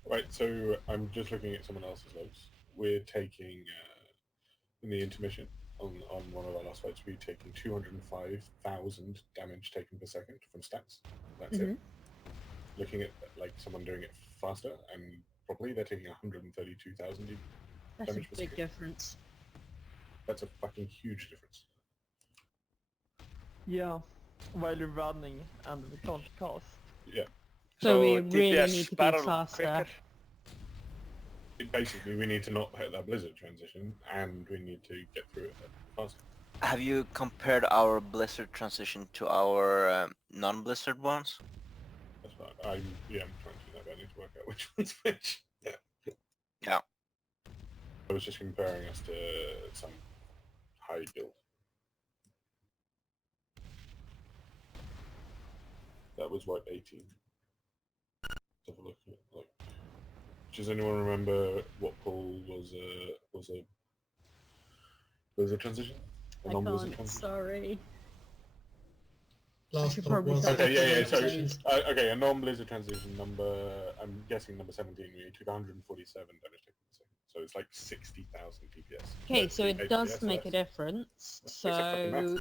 Right, so I'm just looking at someone else's logs. We're taking, in the intermission, on one of our last fights, we're taking 205,000 damage taken per second from stats. That's it. Looking at like someone doing it faster and properly, they're taking 132,000 That's a damage per big second. difference. That's a fucking huge difference. Yeah, while you're running and we can't cast. Yeah. So we really DPS need to be battle faster. quicker. Basically, we need to not hit that blizzard transition, and we need to get through it faster. Have you compared our blizzard transition to our non-blizzard ones? That's fine. I'm trying to do that, but I need to work out which one's which. Yeah. Yeah. I was just comparing us to some high guild. That was what, 18. Let's have a look at it. Like, does anyone remember what pool was a transition? A I non-blizzard can't, transition? sorry. Last should poll probably was start Okay, yeah. So, Transitions. okay, a non-blizzard transition number. I'm guessing number 17. We took 147 damage taken per second. So it's like 60,000 DPS. Okay, so it does DPS make a less. difference. Makes it fucking So, massive.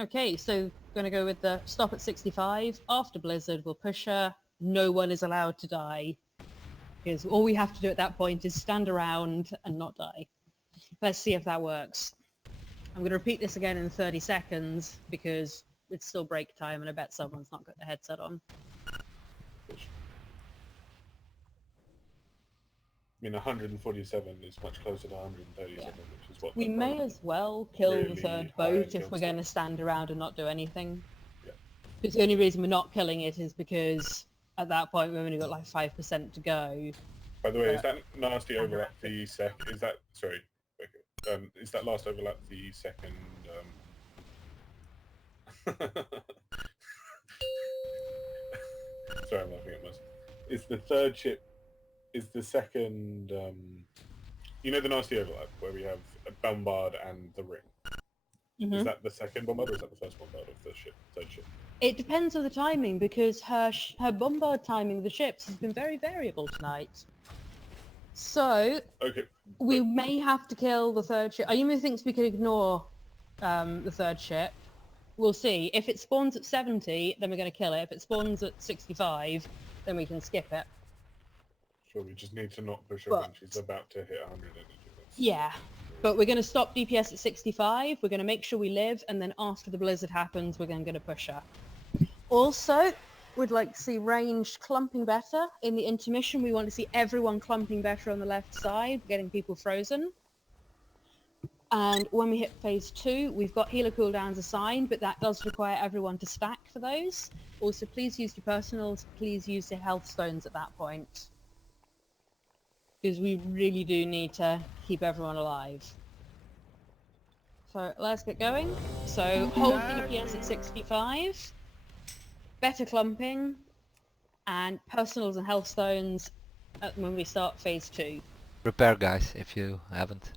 okay, so gonna go with the stop at 65. After Blizzard, we'll push her. No one is allowed to die. Because all we have to do at that point is stand around and not die. Let's see if that works. I'm going to repeat this again in 30 seconds because it's still break time and I bet someone's not got the headset on. I mean, 147 is much closer to 137, which is what... We the may current as well kill really the third high boat if guild we're going to stand around and not do anything. Yeah. Because the only reason we're not killing it is because at that point we've only got like 5% to go. By the way, is that nasty overlap the sec? Is that sorry? Okay. Is that last overlap the second? Sorry, I'm laughing at myself. Is the third ship? Is the second? You know the nasty overlap where we have a bombard and the ring. Is that the second bombard or is that the first bombard of the ship? Third ship. It depends on the timing because her bombard timing of the ships has been very variable tonight. So Okay. we may have to kill the third ship. Ayumi thinks we could ignore the third ship. We'll see. If it spawns at 70, then we're going to kill it. If it spawns at 65, then we can skip it. Sure, we just need to not push her when she's about to hit 100 energy. Yeah. But we're going to stop DPS at 65. We're going to make sure we live. And then after the blizzard happens, we're going to push her. Also, we'd like to see ranged clumping better. In the intermission, we want to see everyone clumping better on the left side, getting people frozen. And when we hit phase 2, we've got healer cooldowns assigned, but that does require everyone to stack for those. Also, please use your personals. Please use your health stones at that point. Because we really do need to keep everyone alive. So let's get going. So hold DPS at 65. Better clumping. And personals and health stones when we start phase 2. Prepare, guys, if you haven't.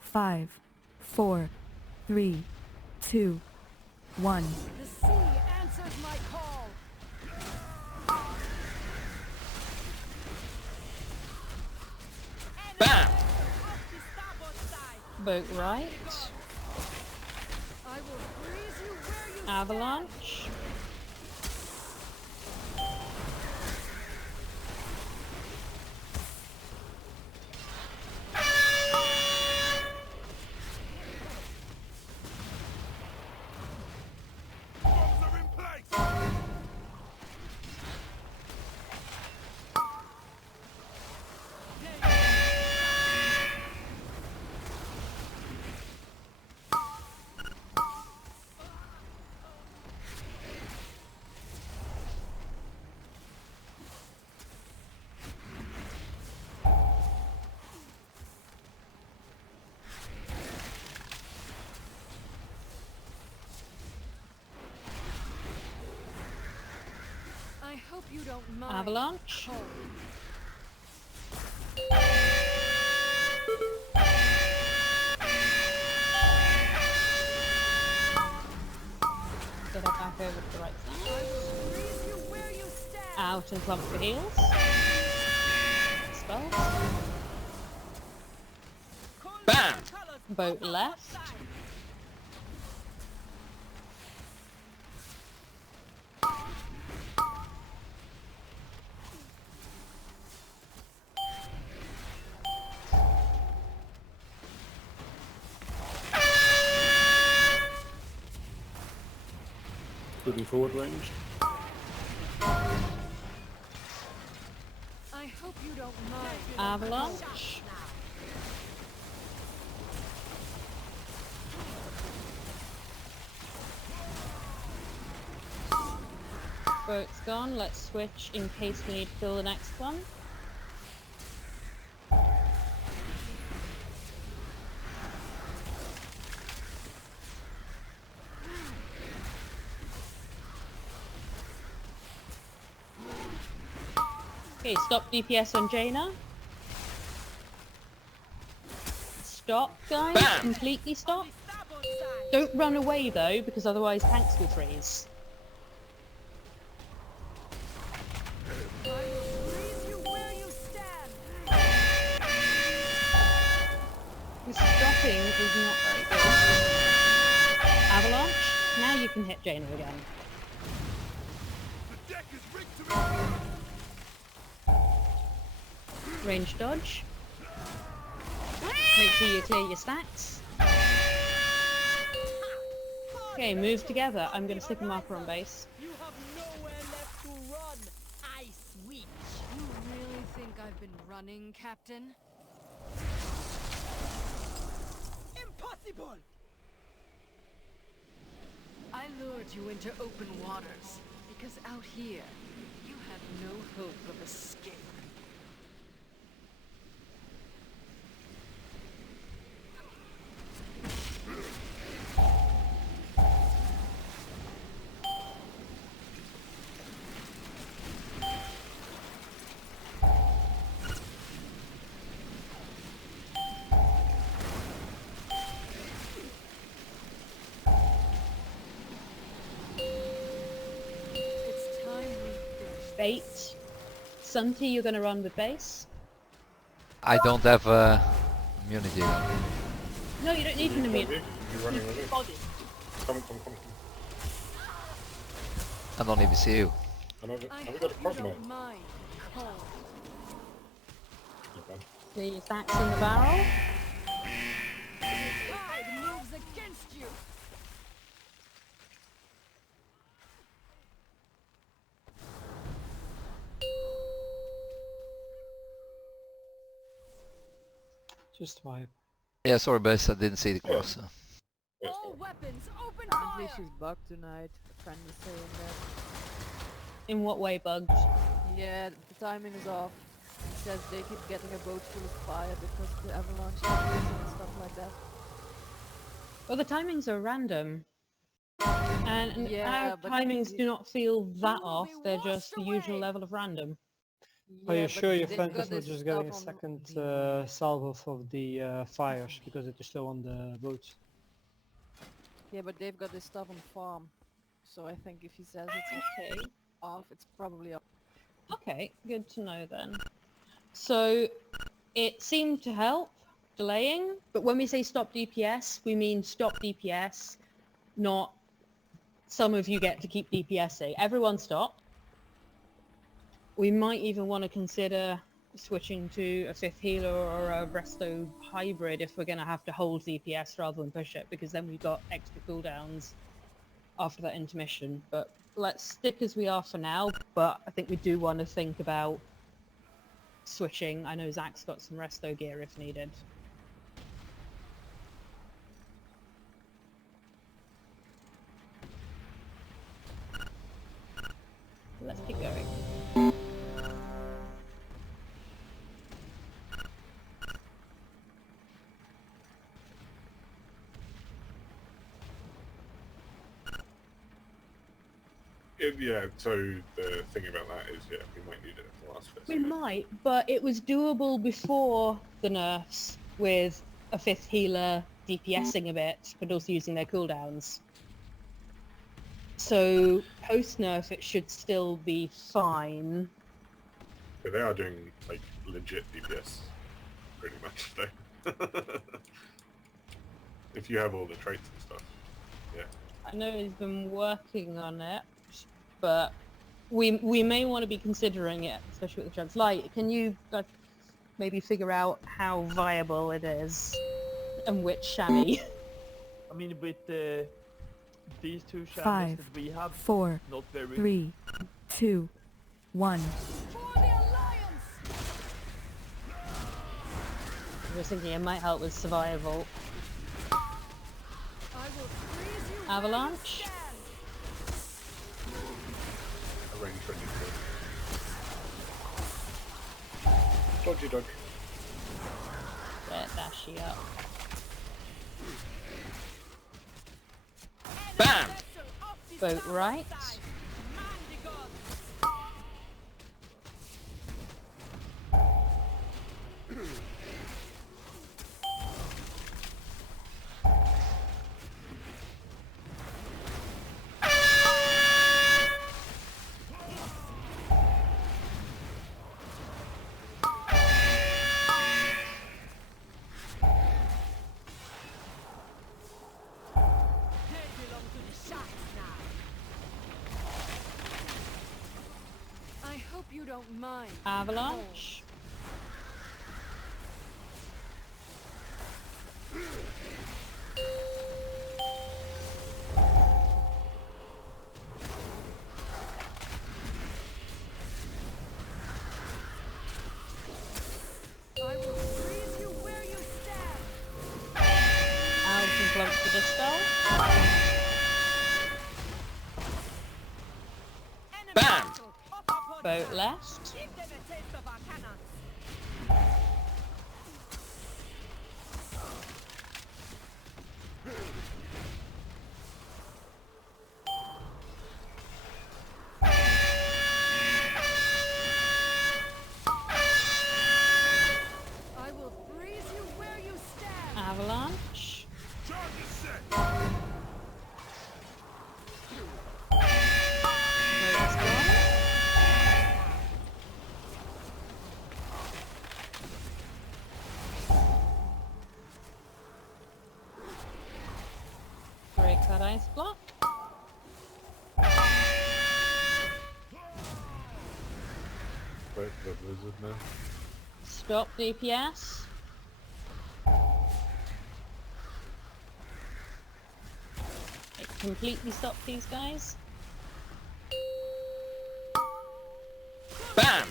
Five, 4, 3, 2, 1. The sea answers my call. Bam! Boat right. I will freeze you where Avalanche. Bombs are in place! I hope you don't mind. Avalanche. Cold. Get her back over to the right side. Freeze you where you stand. Out and clump for heals. Spells. Bam! Boat left. Moving forward range. I hope you don't mind. Avalanche. Boat's gone. Let's switch in case we need to kill the next one. Okay, stop DPS on Jaina. Stop, guys. Bam! Completely stop. Don't run away, though, because otherwise tanks will freeze. I will freeze you where you stand. This stopping is not very good. Avalanche. Now you can hit Jaina again. The deck is rigged to me! Range dodge. Make sure you clear your stacks. Okay, move together. I'm going to stick a marker on base. You have nowhere left to run. I sweep. You really think I've been running, Captain? Impossible. I lured you into open waters because out here you have no hope of escape. It's time we finished. Bait. Sunti, you're going to run with base. I don't have immunity. No, you don't need an immune. You're running away. Body. Come. I don't even see you. And I've I got a hope you crossbow. don't mind. Cold. The stacks in the barrel. Tide moves against you. Just wipe. Yeah, sorry, Bess, I didn't see the cross. All weapons, open Apparently fire. she's bugged tonight. A friend is saying that. In what way bugged? Yeah, the timing is off. He says they keep getting a boat full of fire because of the avalanche and stuff like that. Well, the timings are random. And Yeah, our but timings you- do not feel that You will off. be They're just the washed usual away. level of random. Are Yeah, you but sure your they've friend got is not this just getting a stuff on second salvo of the fires because it is still on the boats? Yeah, but they've got this stuff on farm. So I think if he says it's Okay. off, it's probably off. Okay, good to know then. So it seemed to help delaying, but when we say stop DPS, we mean stop DPS, not some of you get to keep DPSing. Everyone stop. We might even want to consider switching to a 5th healer or a resto hybrid if we're going to have to hold DPS rather than push it, because then we've got extra cooldowns after that intermission. But let's stick as we are for now, but I think we do want to think about switching. I know Zach's got some resto gear if needed. Let's keep going. Yeah, so the thing about that is, yeah, we might need it at the last phase. We might, but it was doable before the nerfs with a 5th healer DPSing a bit, but also using their cooldowns. So post-nerf it should still be fine. But they are doing, like, legit DPS, pretty much, though. If you have all the traits and stuff, yeah. I know he's been working on it, but we may want to be considering it, especially with the drugs. Light, can you maybe figure out how viable it is and which chamois? I mean, with these two chamois 5, that we have, 4, not very... 3, 2, 1. I was thinking it might help with survival. Avalanche? Arrange for a dodgy dog. Get dashy up. Bam! Boat right. Don't mind. Avalanche. I will freeze you where you stand. Out and close for dispel. Bam! Boat left. I will freeze you where you stand. Avalanche. Boat's gone. Break that ice block. Break the blizzard now. Stop DPS. It completely stopped these guys. Bam!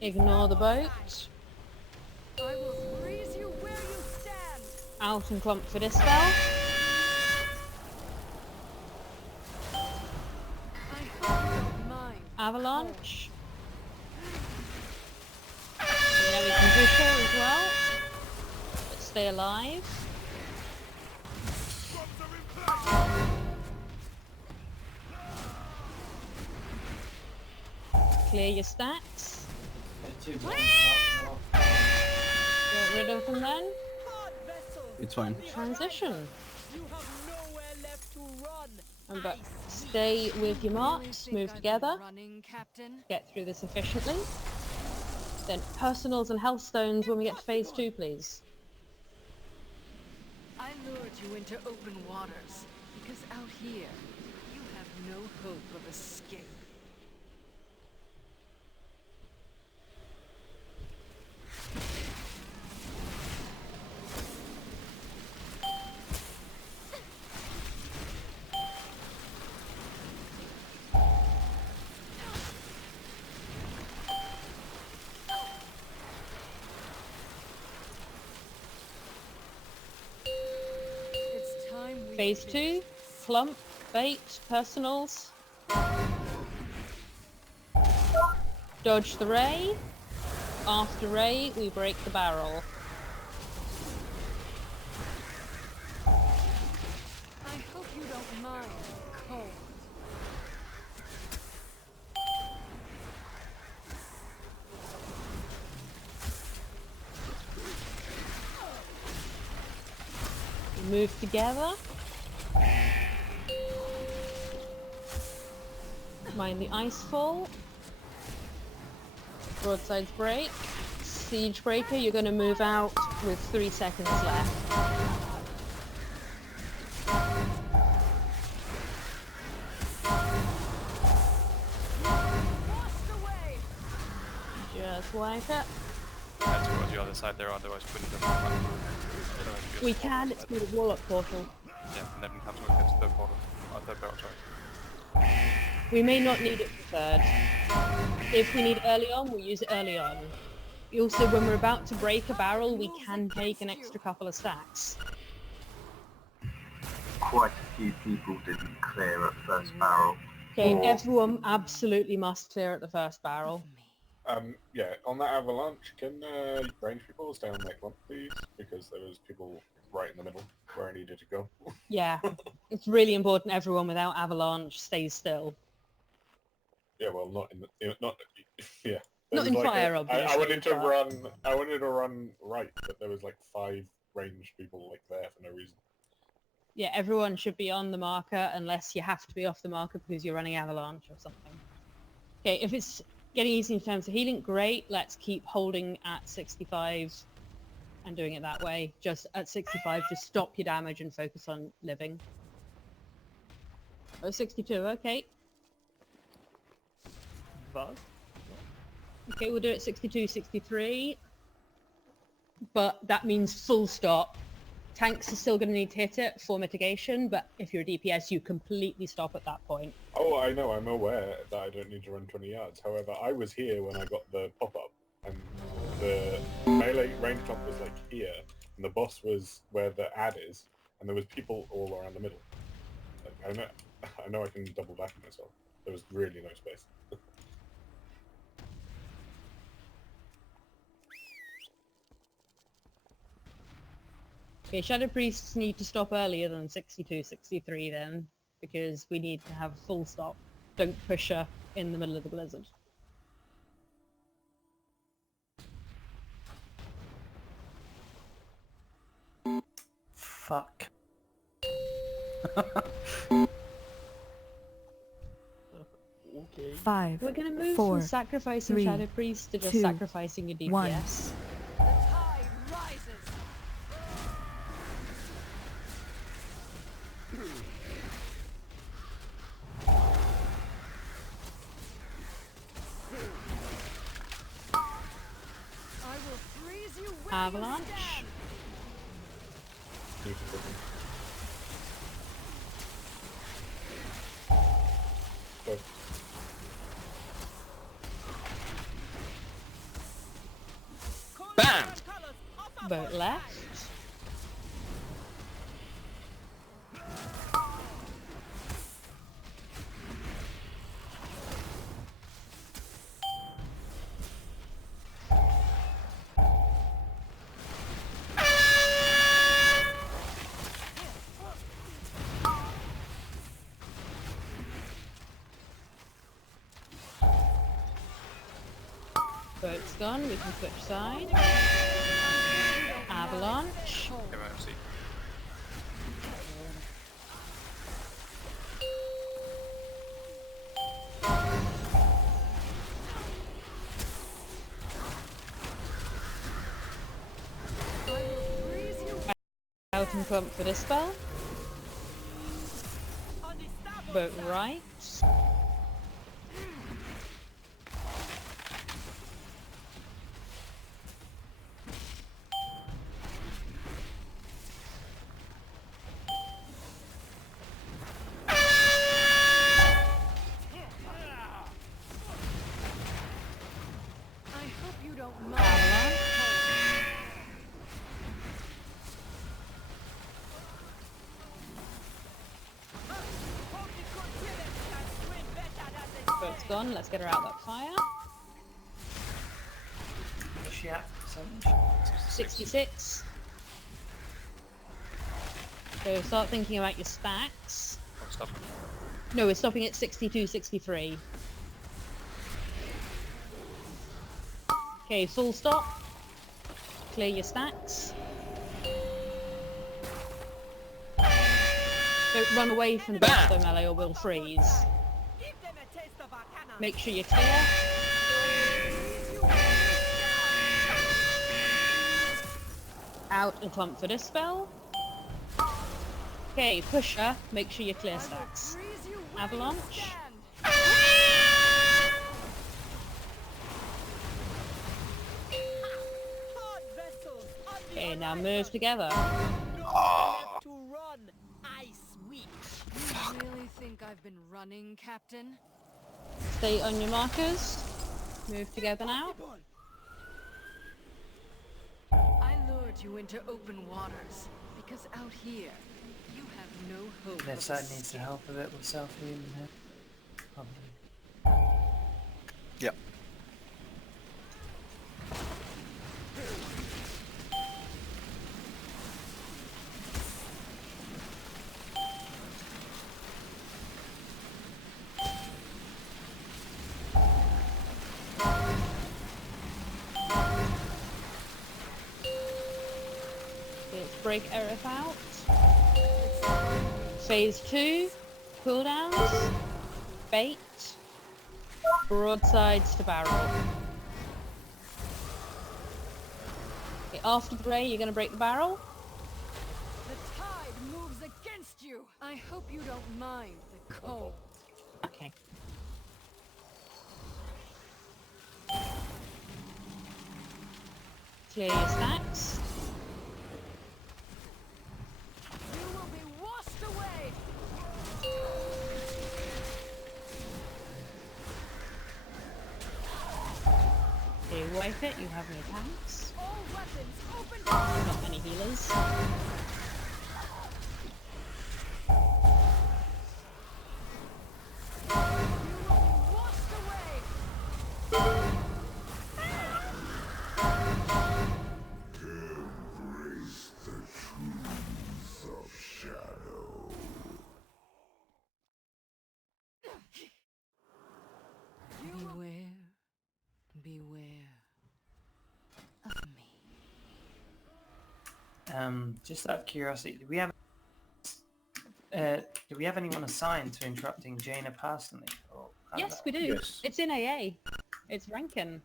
Ignore the boat. I will freeze you where you stand. Out and clump for dispel. I hope you don't mind. Avalanche. Yeah, we can push her as well. But stay alive. Clear your stacks. Get rid of them then. It's fine. Transition. But stay with your marks, move together, get through this efficiently. Then personals and health stones when we get to phase 2, please. I lured you into open waters because out here you have no hope of escape. It's time we Phase 2, clump, bait, personals. Dodge the ray. After ray, we break the barrel. I hope you don't mind cold. We move together. Mind the icefall. Broadsides break. Siege breaker, you're going to move out with 3 seconds left. Just wipe it. Have to go to the other side there, otherwise we couldn't. We can, it's through the warlock portal. Yeah, and then have to get to the portal. Third barrel, sorry. We may not need it for third. If we need early on, we'll use it early on. Also, when we're about to break a barrel, we can take an extra couple of stacks. Quite a few people didn't clear at first barrel. Okay, Or- everyone absolutely must clear at the first barrel. Yeah, on that avalanche, can range people stay on their clump, please? Because there was people right in the middle where I needed to go. Yeah, it's really important everyone without avalanche stays still. Yeah, well, not in the, not, yeah. Not There in was fire, I obviously, wanted to but- run. I wanted to run right, but there was like 5 ranged people like there for no reason. Yeah, everyone should be on the marker unless you have to be off the marker because you're running avalanche or something. Okay, if it's getting easy in terms of healing, great. Let's keep holding at 65 and doing it that way. Just at 65, just stop your damage and focus on living. Oh, 62, okay. But Okay, we'll do it 62, 63. But that means full stop. Tanks are still going to need to hit it for mitigation, but if you're a DPS, you completely stop at that point. Oh, I know. I'm aware that I don't need to run 20 yards. However, I was here when I got the pop-up, and the melee range clump was like here, and the boss was where the ad is, and there was people all around the middle. Like, I know I can double back on myself. There was really no space. Okay, Shadow Priests need to stop earlier than 62, 63 then, because we need to have a full stop. Don't push her in the middle of the blizzard. Fuck. okay. 5, We're going to move 4, from sacrificing 3, Shadow Priest to just 2, sacrificing your DPS. 1. The tide rises. I will freeze you where Avalanche. you stand. But Bam! Boat left. Boat's gone, we can switch side. Avalanche. MMC. Out and clump for this spell. Boat right. I hope you don't mind. Boat's gone. Let's get her out that fire. What's she at for percentage? 66. So start thinking about your stacks. Oh, stop. No, we're stopping at 62, 63. Okay, full stop. Clear your stacks. Don't run away from the crossbow melee or we'll freeze. Make sure you're clear. Out and clump for dispel. Okay, pusher, make sure you clear stacks. Avalanche. Okay, now merge together. You really think I've been running, Captain? Stay on your markers. Move together now. I lured you into open waters because out here you have no hope. Left of side escape. needs to help a bit with self-healing here. Probably. Yep. Let's break Aerith out. Phase 2. Cooldowns. Bait. Broadsides to barrel. Okay, after the ray, you're going to break the barrel. The tide moves against you. I hope you don't mind the cold. Okay. Clear your stacks. You will be washed away. Okay, wipe it. You have your tanks. All weapons open fire. Not any healers. You will be washed away. Embrace the truths of shadow. Beware, beware of me. Just out of curiosity, do we have anyone assigned to interrupting Jaina personally? Or how Yes, that we do. Yes. It's in AA. It's Rankin.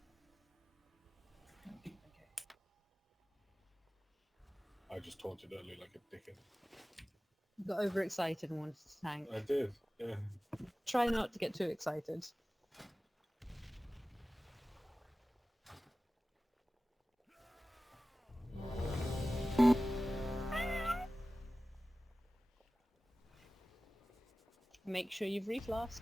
I just taunted earlier like a dickhead. Got overexcited and wanted to tank. I did, yeah. Try not to get too excited. Make sure you've reflasked.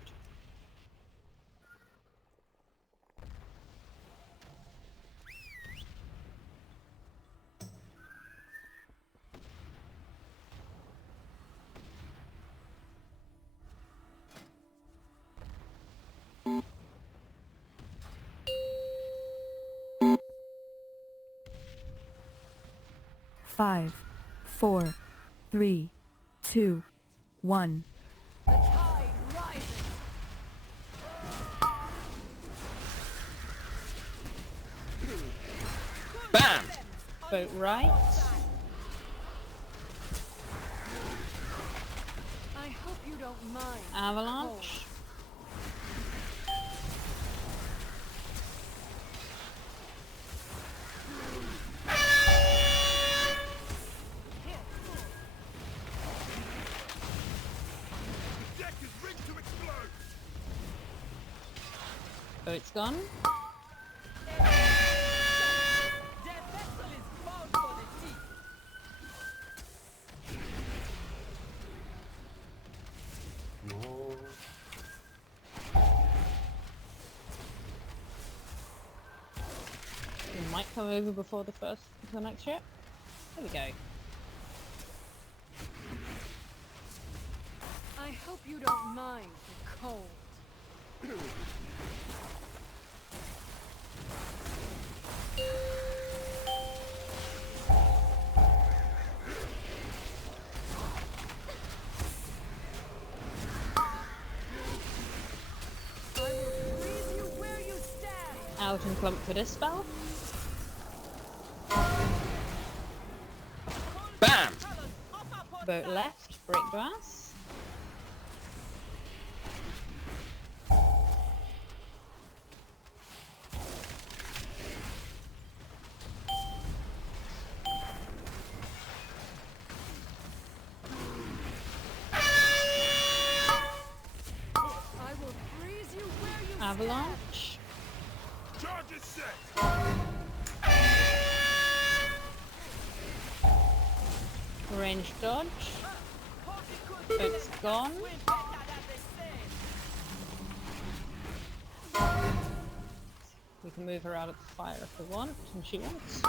Five, 4, 3, 2, 1. The tide rises. Bam! Boat right. I hope you don't mind. Avalanche. Deck is rigged Boat's gone. We might come over before the next ship. There we go. I hope you don't mind the cold. I will freeze you where you stand. Out and clump for this spell. Bam! Boat left, break glass. I will freeze you where you Avalanche. Charge is set. Range dodge. Boat's gone. We can move her out of the fire if we want, and she wants.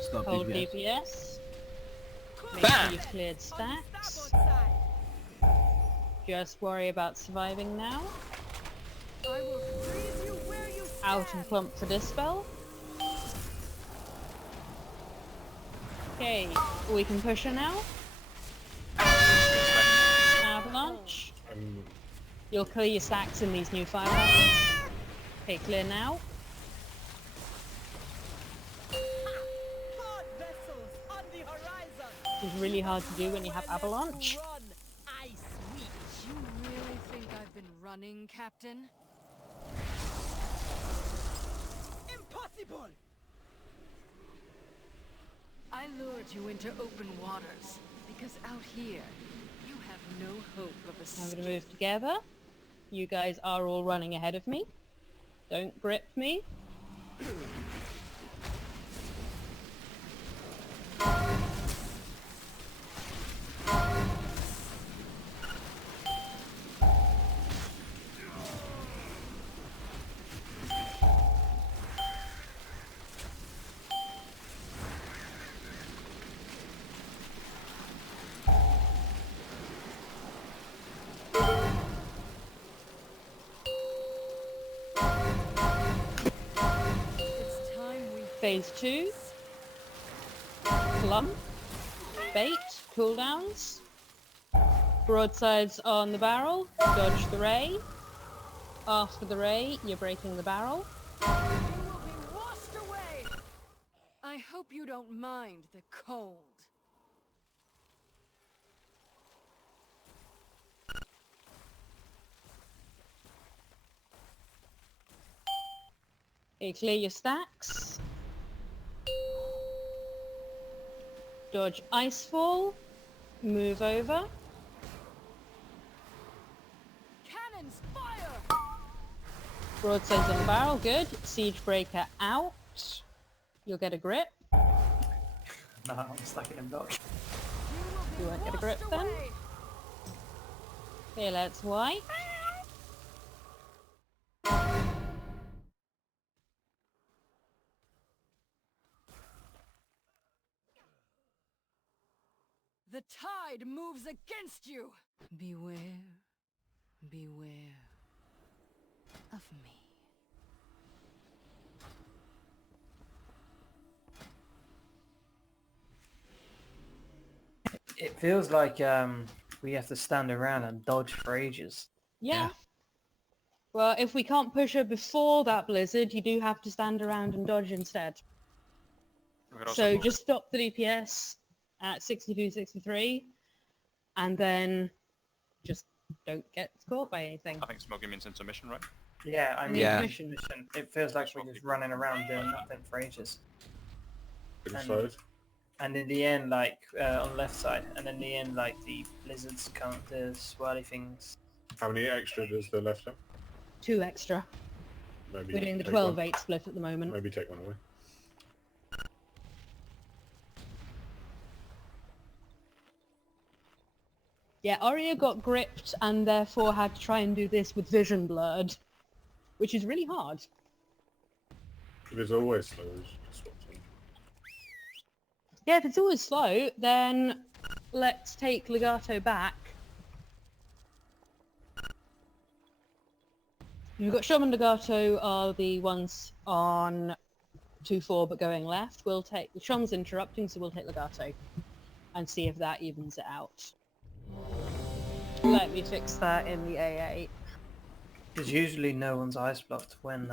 Stop Hold DPS. DPS. Make Bam! sure you've cleared stacks. Just worry about surviving now. I will freeze you where you stand. Out and clump for dispel. Okay, we can push her now. Avalanche. You'll clear your stacks in these new firehouses. Okay, clear now. It's really hard to do when you have avalanche. You really think I've been running, Captain? Impossible! I lured you into open waters because out here you have no hope of I'm escape. gonna move together. You guys are all running ahead of me. Don't grip me. It's time we Phase 2. Clump. Bait. Cooldowns. Broadsides on the barrel. Dodge the ray. After the ray, you're breaking the barrel. You will be washed away. I hope you don't mind the cold. Okay, clear your stacks. Dodge Icefall. Move over. Cannons fire! Broadsides on the barrel, good. Siege Breaker out. You'll get a grip. No, I'm stuck in a block. You won't get a grip then. Okay, let's wipe. The tide moves against you. Beware, beware of me. It feels like we have to stand around and dodge for ages. Yeah. Well, if we can't push her before that blizzard, you do have to stand around and dodge instead. We could also So move. just stop the DPS at 62, 63, and then just don't get caught by anything. I think smoking means intermission, right? Yeah, I mean, Yeah. mission. It feels like we're just running around doing nothing for ages. And in the end, like on the left side, and in the end, like the blizzards come, the swirly things. How many extra does the left have? 2 extra. Maybe We're doing the take 12-8 split at the moment. Maybe take one away. Yeah, Arya got gripped and therefore had to try and do this with vision blurred, which is really hard. If it's always slow, just swap them. Yeah, if it's always slow, then let's take Legato back. We've got Shaman Legato are the ones on 2-4 but going left. We'll take the Shaman's interrupting, so we'll take Legato and see if that evens it out. Let me fix that in the AA. There's usually no one's eyes blocked when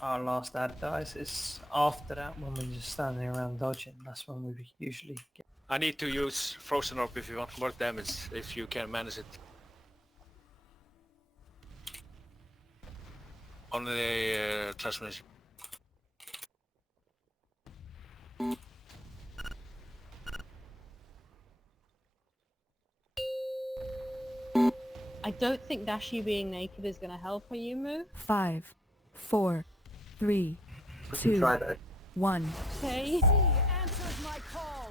our last ad dies. It's after that when we're just standing around dodging. That's when we usually get. I need to use Frozen Orb if you want more damage, if you can manage it. On the transmission. I don't think Dashi being naked is going to help her, Yumu. 5, 4, 3, We can 2, try that. 1. Okay. answers my call.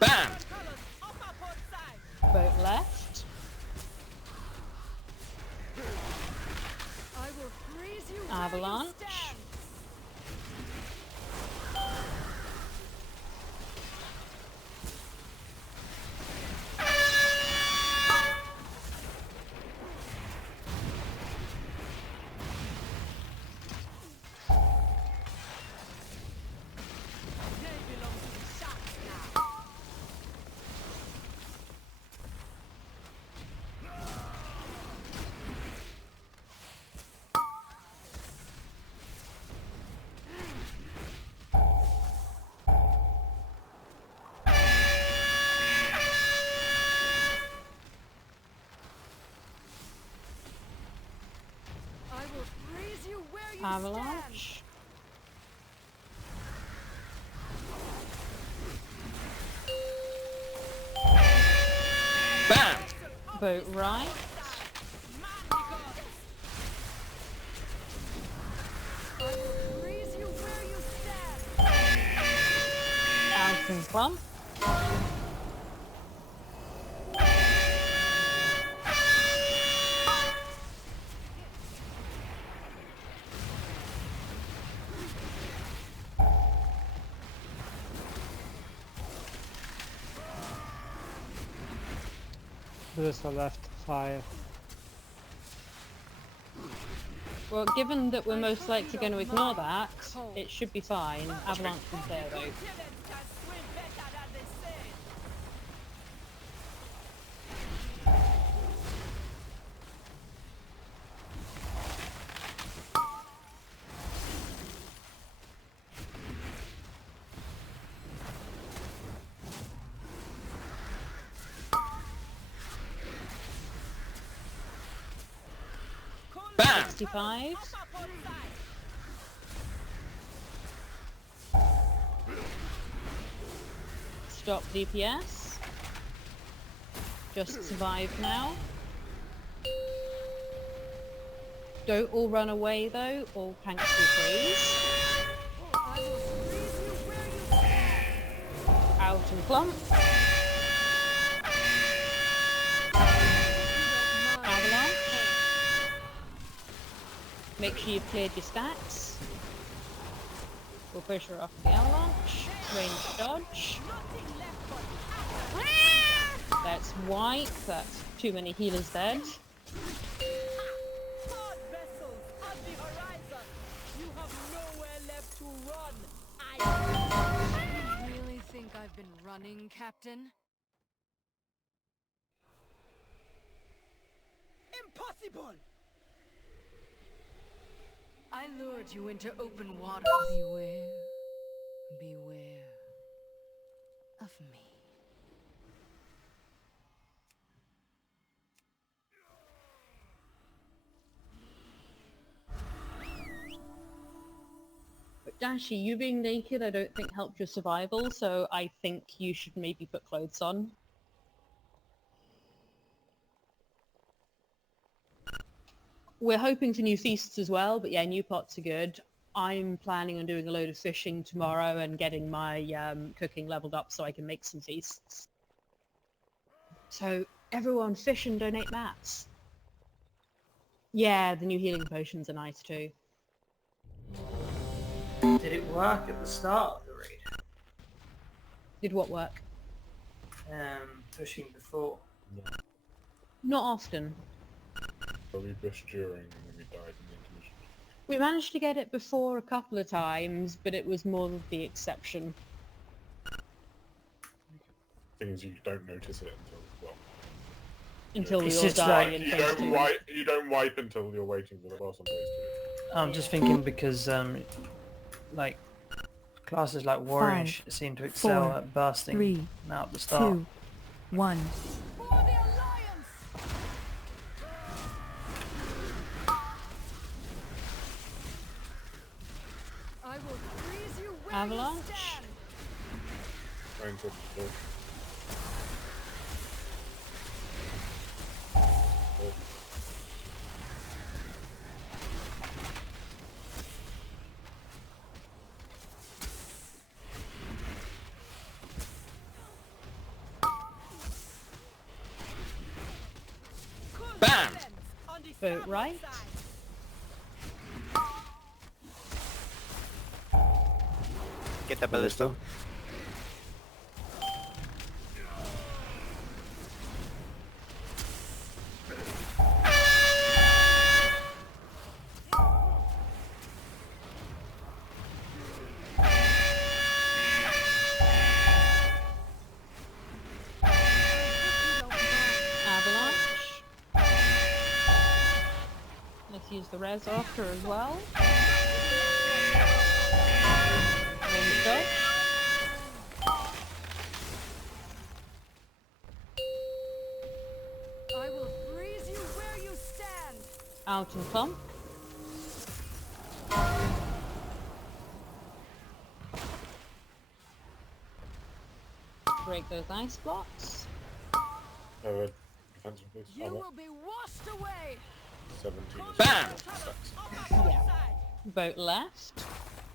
BAM! Boat left. I will freeze you where you Avalanche. stand. I will freeze you where you Avalanche. BAM! Boat right. I will freeze you where you stand. Out and plump. There's the left 5. Well, given that we're most likely going to ignore that, it should be fine. Avalanche is there though. BAM! 65. Stop DPS. Just survive now. Don't all run away though, all tanks will freeze. Out and plump. Avalanche. Make sure you've cleared your stacks. We'll push her off the avalanche. Range dodge. That's white. That's too many healers dead. You really think I've been running, Captain? Impossible! I lured you into open water. Beware of me. Dashi, you being naked I don't think helped your survival, so I think you should maybe put clothes on. We're hoping for new feasts as well, but yeah, new pots are good. I'm planning on doing a load of fishing tomorrow and getting my cooking leveled up so I can make some feasts. So everyone fish and donate mats. Yeah, the new healing potions are nice too. Did it work at the start of the raid? Did what work? Pushing before. Not often. But we pushed during and then we died in the intermission. We managed to get it before a couple of times, but it was more the exception. Thing is, you don't notice it until, well... Until we It's all just die like- in You phase don't, 2. you don't wipe until you're waiting for the boss on phase 2. I'm just thinking because like classes like Warriors seem to excel 4, at bursting 3, now at the start. 2, 1. I will freeze you where Avalanche. you stand. Trying to destroy. Bam! Vote right. Get the ballista. Avalanche. Let's use the res after as well. Range dodge. I will freeze you where you stand. Out and clump. Break those ice blocks. Defensive please. You will be washed away. 17. Bam! Yeah. Boat left.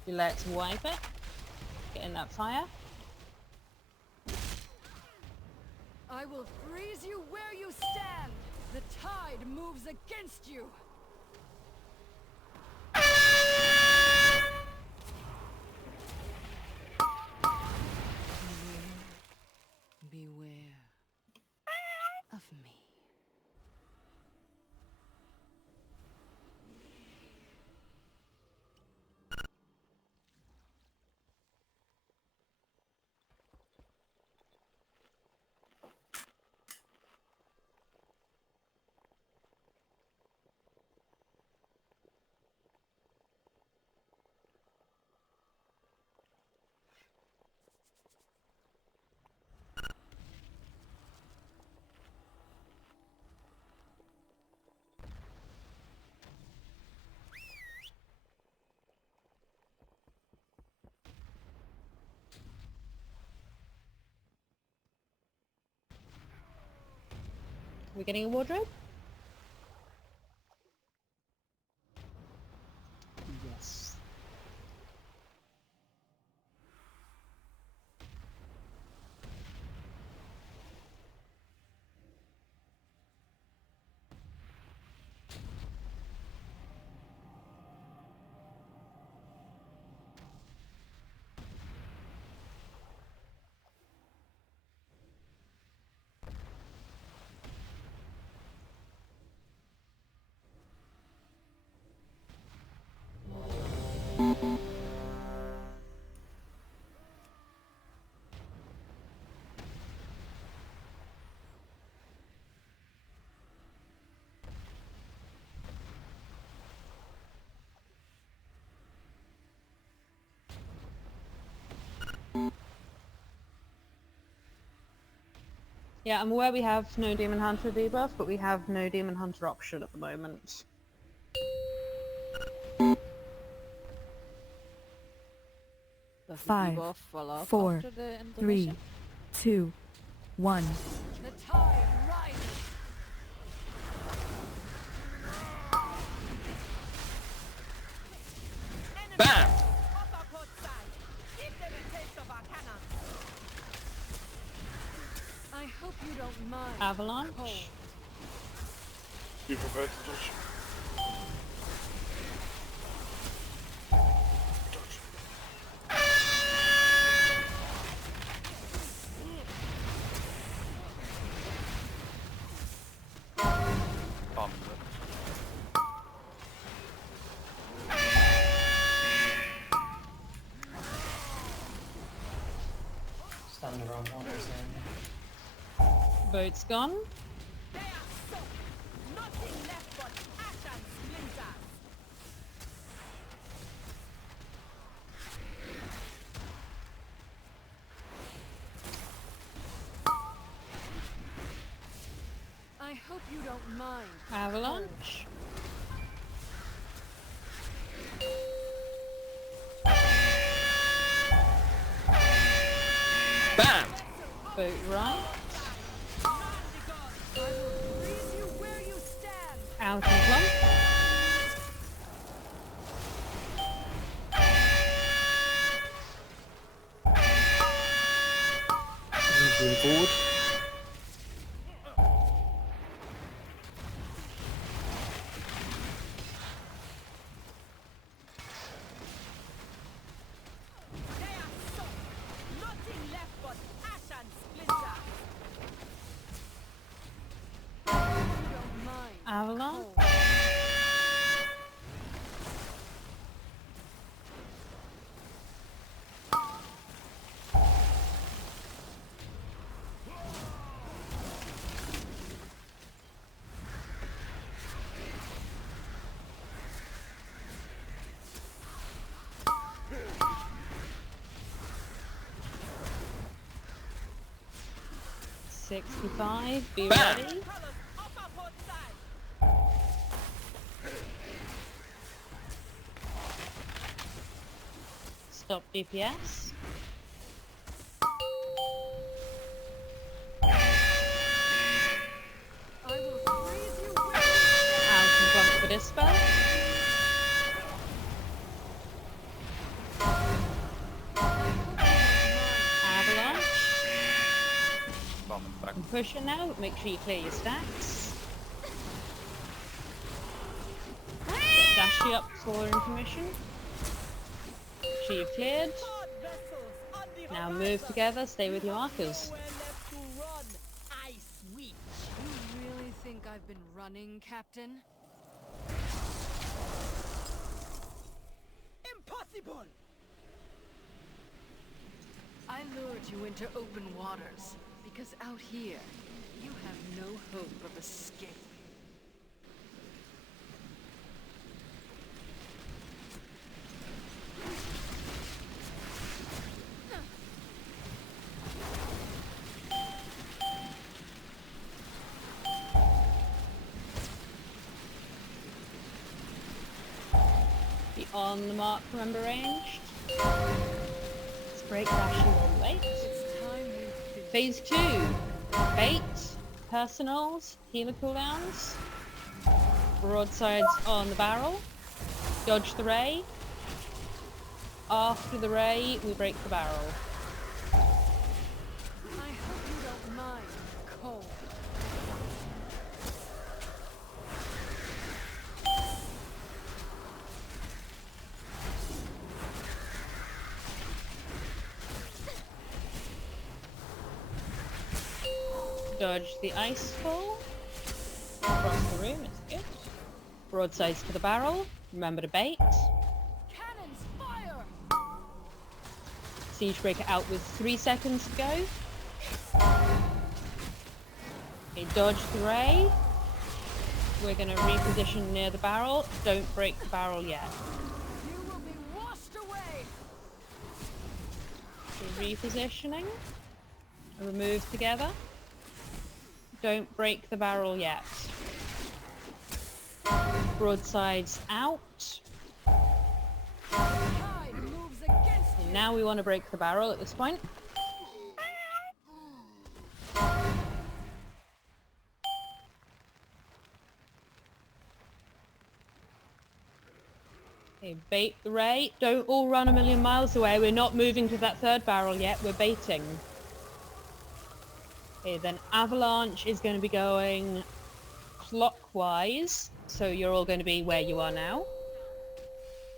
Let's wipe it. Get in that fire. I will freeze you where you stand. The tide moves against you. Beware of me. We're getting a wardrobe? Yes. Yeah, I'm aware we have no Demon Hunter debuff, but we have no Demon Hunter option at the moment. Does the 5, debuff fall off 4, after the 3, intermission? 2, 1. The tide rises. Bam! Upper port side. Give them a taste of our cannon. I hope you don't mind. Avalanche. Cold. Do you prefer to touch? Bomb. Stand around waters then. Boat's gone. They are soaked. Nothing left but ash and splinters. I hope you don't mind. Avalanche. Bam! Boat right. I will freeze you where you stand. Out and plump. Moving forward. They are soaked. Nothing left but ash and splinters. You don't mind. Avalanche. Cold. '65. Be Bam! ready. Colors, upper port side. Stop DPS. I will freeze you where Out and plump for dispel. Avalanche. Bomb back. I'm pushing now, but make sure you clear your stacks. Dash you up for intermission. Make sure you've cleared. blood vessels on the Now horizon. move together, stay with your markers. Nowhere left to run. Ice witch. You really think I've been running, Captain? Impossible. I lured you into open waters because out here you have no hope of escape. Be on the mark, remember ranged. Let's break dash you all late. It's time we finish. Phase 2. Bait, personals, healer cooldowns. Broadsides on the barrel. Dodge the ray. After the ray, we break the barrel. I hope you don't mind cold. Dodge the ice fall. Across the room, it's good. Broadsides to the barrel. Remember to bait. Cannons fire. Siege breaker out with 3 seconds to go. Okay, dodge the ray. We're going to reposition near the barrel. Don't break the barrel yet. You will be washed away. Okay, repositioning. Remove together. Don't break the barrel yet. Broadsides out. Tide moves against you. now we want to break the barrel at this point. Okay, bait the ray. Don't all run a million miles away. We're not moving to that third barrel yet. We're baiting. Okay, then Avalanche is going to be going clockwise. So you're all going to be where you are now.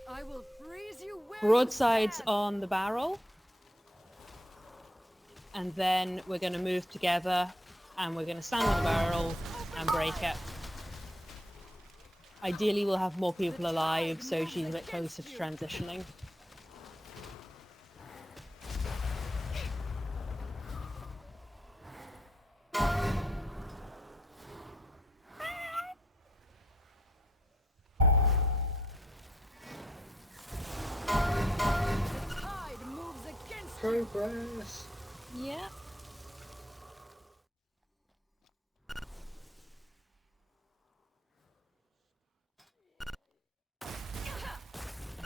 I will freeze you where Broadsides on the barrel. And then we're going to move together and we're going to stand on the barrel and break it. Ideally we'll have more people alive so she's a bit closer to transitioning. Progress. Yeah.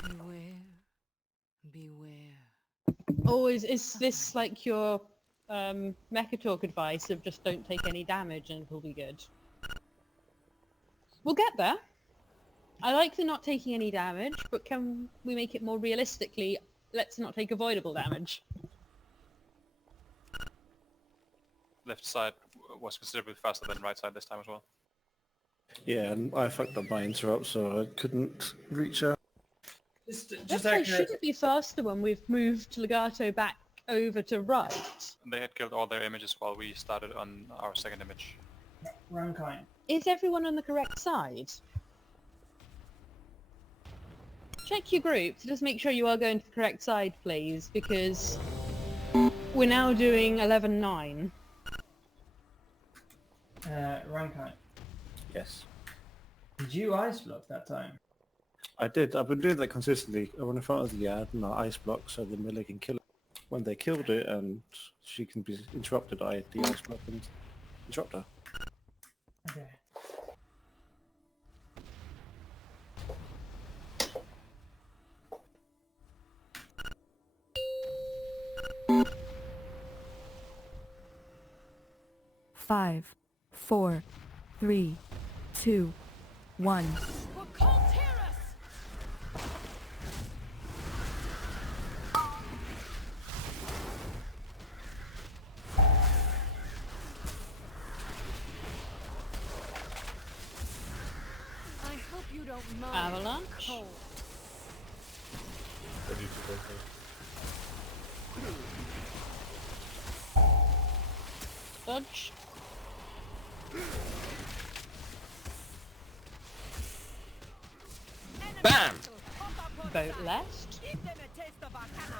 Beware. Beware. Oh, is this like your Mecha Talk advice of just don't take any damage and it'll be good? We'll get there. I like the not taking any damage, but can we make it more realistically? Let's not take avoidable damage. Left side was considerably faster than right side this time as well. Yeah, and I fucked up my interrupt, so I couldn't reach out. Just should it be faster when we've moved Legato back over to right? They had killed all their images while we started on our second image. Runkine. Is everyone on the correct side? Check your group to just make sure you are going to the correct side, please, because we're now doing 11-9. Runkine. Yes. Did you ice block that time? I did. I've been doing that consistently. I went in front of the yard and I ice block so the melee can kill it. When they killed it and she can be interrupted, I de-ice block and interrupt her. Okay. Five, 4, 3, 2, 1. I hope you don't mind. Avalanche. Cold. Dodge. Bam! Boat left. Give them a taste of our cannons.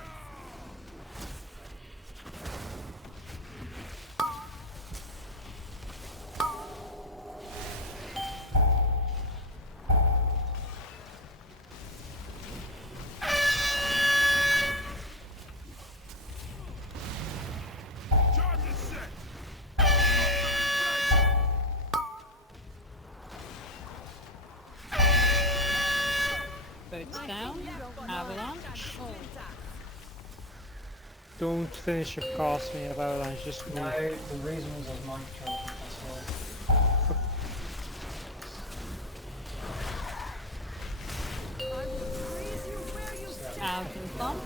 Boats down. Avalanche. Don't finish your cast when you have avalanche, just move. No, the reason was I was mind controlling, that's why. Out and thump.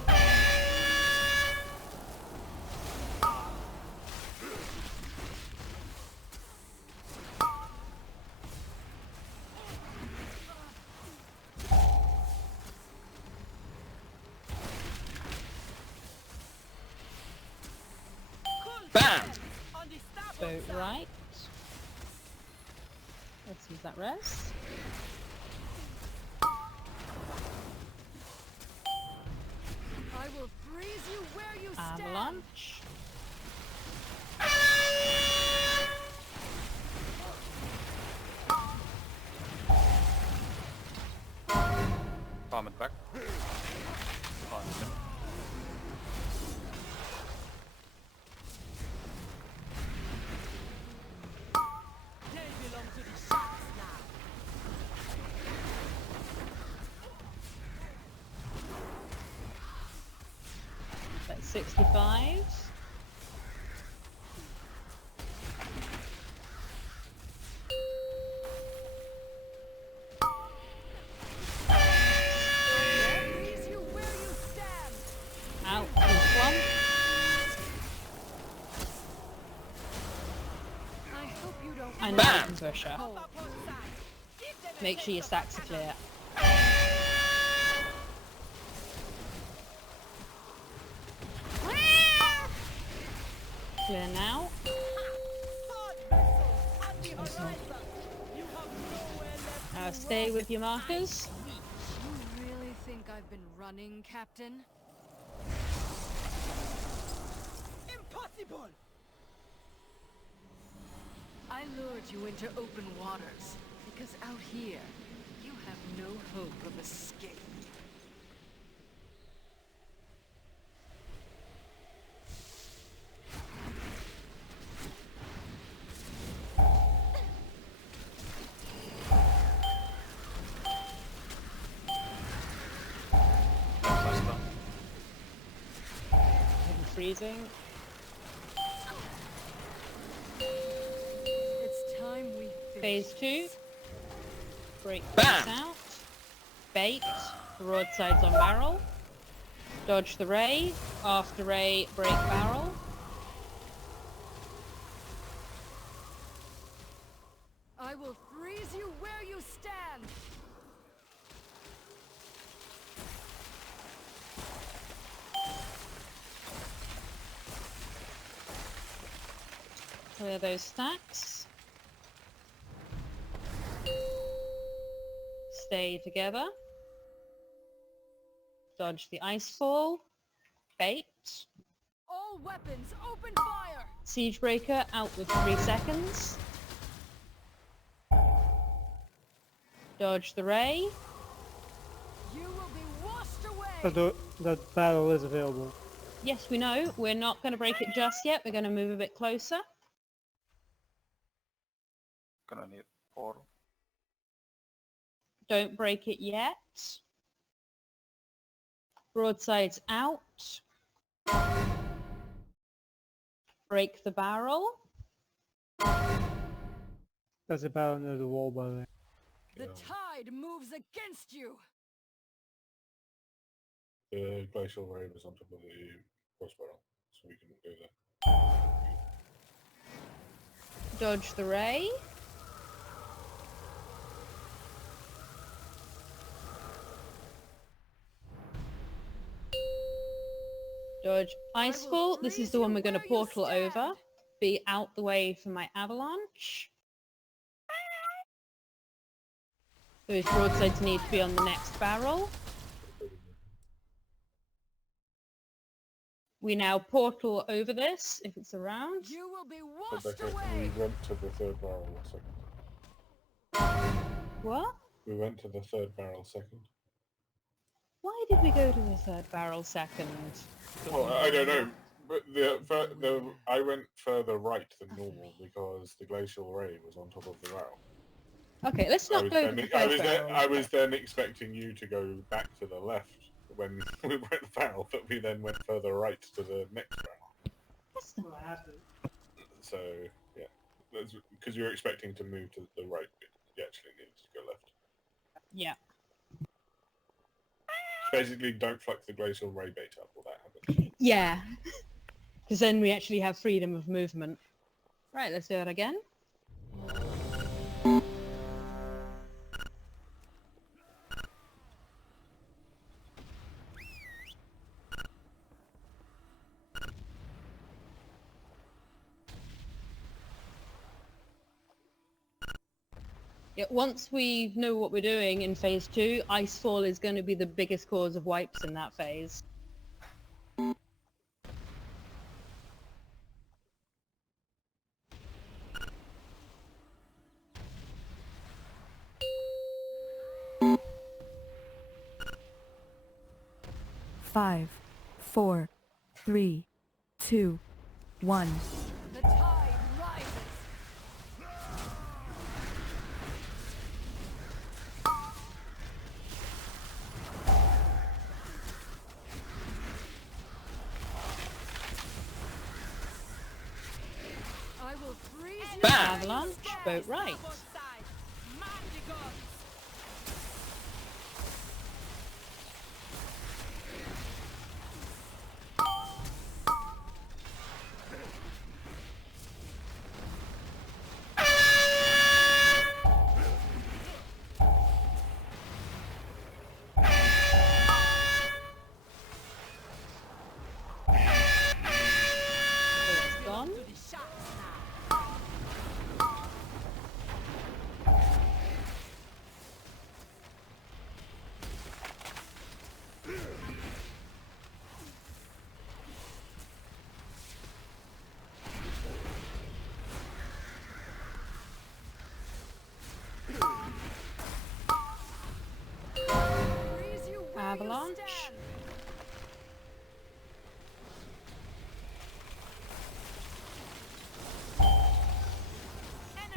Bam! Boat right. Let's use that rest. I will freeze you where you stand. Avalanche. Bomb it back. They belong to the sharks now. 65. Freeze you where you stand. Out in front. I hope you don't. And now you can push her. Make sure your stacks are clear. Clear now. Stay with your markers. You really think I've been running, Captain? Impossible! I lured you into open waters, because out here, you have no hope of escape. Heavy freezing. It's time we Phase 2. Break this out. Bait. Broadsides on barrel. Dodge the ray. After ray, break barrel. I will freeze you where you stand. Clear those stacks. Stay together. Dodge the icefall. Bait. All weapons, open fire! Siegebreaker out with 3 seconds. Dodge the ray. You will be washed away! That battle is available. Yes, we know. We're not going to break it just yet. We're going to move a bit closer. Gonna need portal. Don't break it yet. Broadsides out. Break the barrel. There's a battle near the wall, by the way. The tide moves against you! The glacial ray was on top of the cross barrel, so we can go there. Dodge the ray. Dodge icefall. This is the one we're going to portal over. Be out the way for my avalanche. Those broadsides need to be on the next barrel. We now portal over this if it's around. You will be But washed Becca, away! we went to the third barrel second. What? We went to the third barrel second. Why did we go to the third barrel second? Well, I don't know. But I went further right than normal because the glacial ray was on top of the barrel. Okay, let's not go to the third barrel. I was then expecting you to go back to the left when we were at the barrel, but we then went further right to the next barrel. That's not what happened. So, yeah. Because you were expecting to move to the right, but you actually needed to go left. Yeah. Basically, don't fuck the glacial ray bait up, or that happens. Yeah. Because then we actually have freedom of movement. Right, let's do it again. Yeah, once we know what we're doing in phase 2, icefall is going to be the biggest cause of wipes in that phase. Five, 4, 3, 2, 1. The tide rises! Avalanche, boat right. Boat's gone. Avalanche.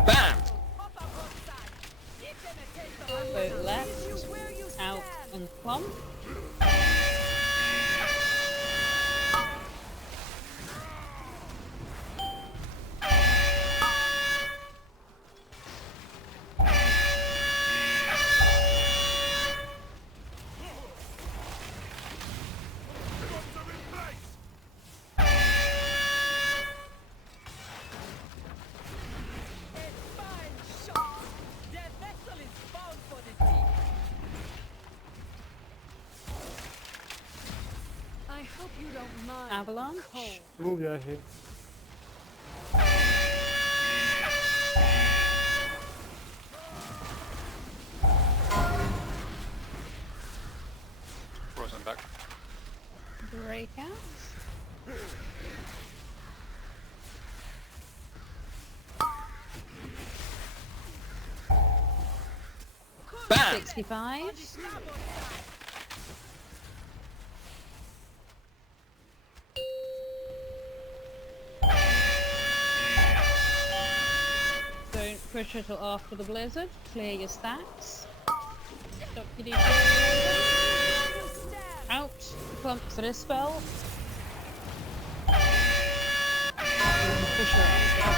Bam! Boat left. Out and plump. I hope you don't mind. Avalanche. Move that here. Frozen back. Breakout. Bam! 65. Don't push it till after the blizzard. Clear your stacks. Stop your DP. Out. Plump for this spell. Push her out.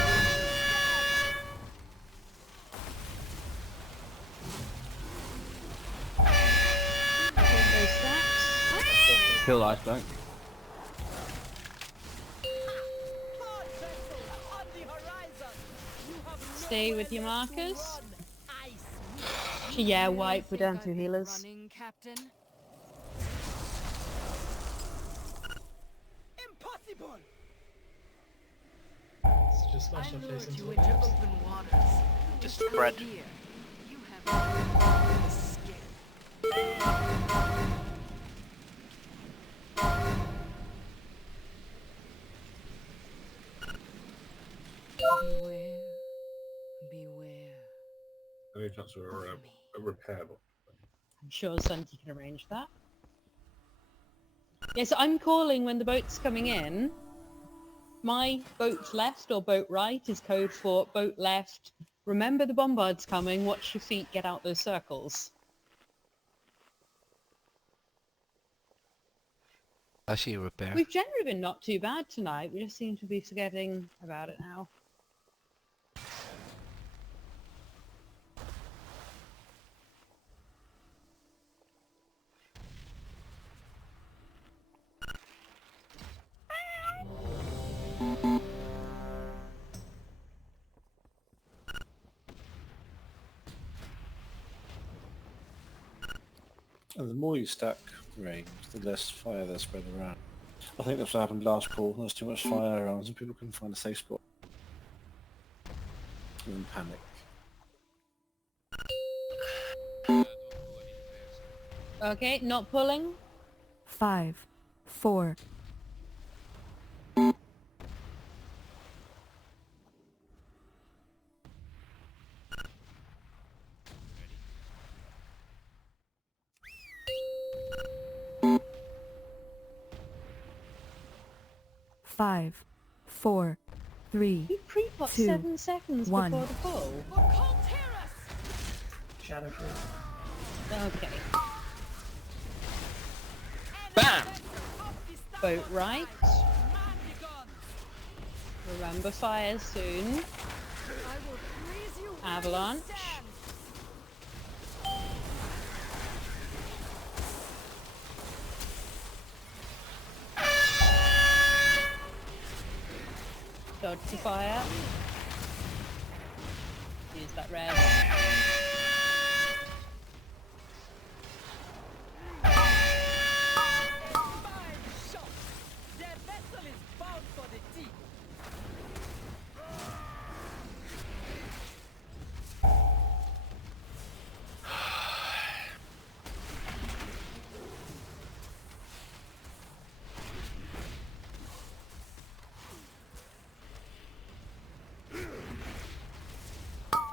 Those stacks. Kill Icebank. Stay with your markers. Yeah, wipe. We're down 2 healers. Running, Captain. Impossible! So just smash I our face lured into you the into waves. open waters. Just Out spread. here, you have no skin. Beware. Beware. Any chance of a repairable? I'm sure Sunti can arrange that. Yes, I'm calling when the boat's coming in. My boat left or boat right is code for boat left. Remember the bombard's coming. Watch your feet. Get out those circles. Actually, repair. We've generally been not too bad tonight. We just seem to be forgetting about it now. And the more you stack range, the less fire they're spread around. I think that's what happened last pool. There's too much fire around and people couldn't find a safe spot. And then panic. Okay, not pulling. 5, 4, 5, 4, 3, You pre-pot 2, 7 seconds 1. before the pull. Shadow Tree. Okay. Bam! Boat right. Remember fires soon. Avalanche. Dodge the fire. Use that red. Their vessel is bound for the deep.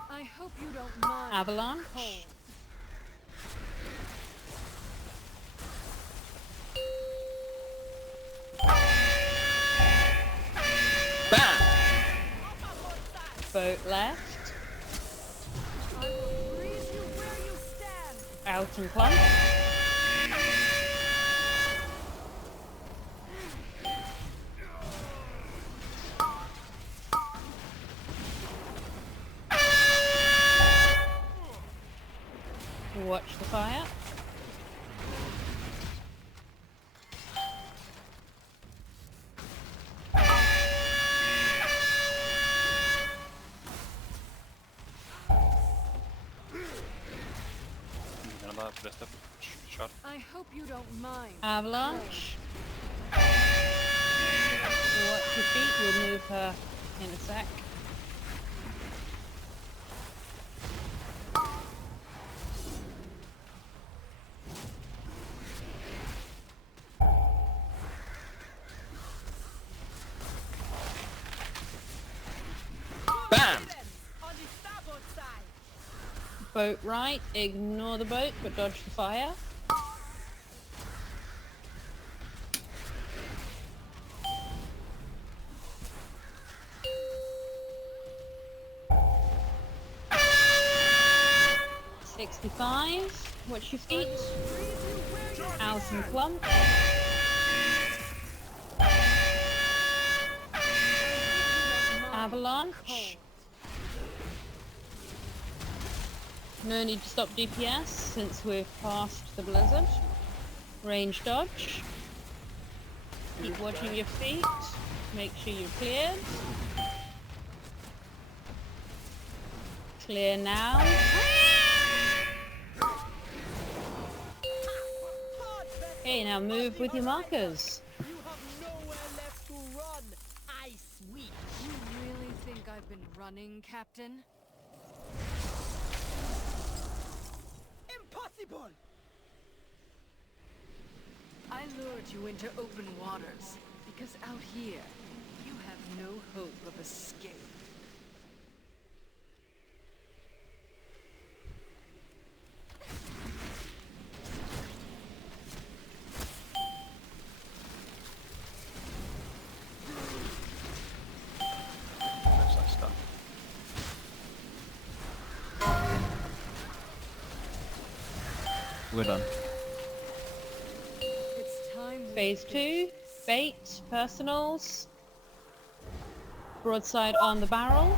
I hope you don't mind. Avalanche. Cold. Boat left. I will freeze you where you stand. Out and plump. Watch the fire. Jaina for the step shot. I hope you don't mind. Avalanche. Watch your feet. We'll move her in a sec. Bam! On the starboard side. Boat right. Ignore the boat, but dodge the fire. $65. Watch your feet. Out and plump. Avalanche. No need to stop DPS since we've passed the blizzard. Range dodge. Keep watching your feet. Make sure you're cleared. Clear now. Okay, now move with your markers. You have nowhere left to run. I sweep. You really think I've been running, Captain? Impossible. I lured you into open waters because out here you have no hope of escape. That's like stuff. We're done. It's time we Phase 2. Bait. Personals. Broadside on the barrel.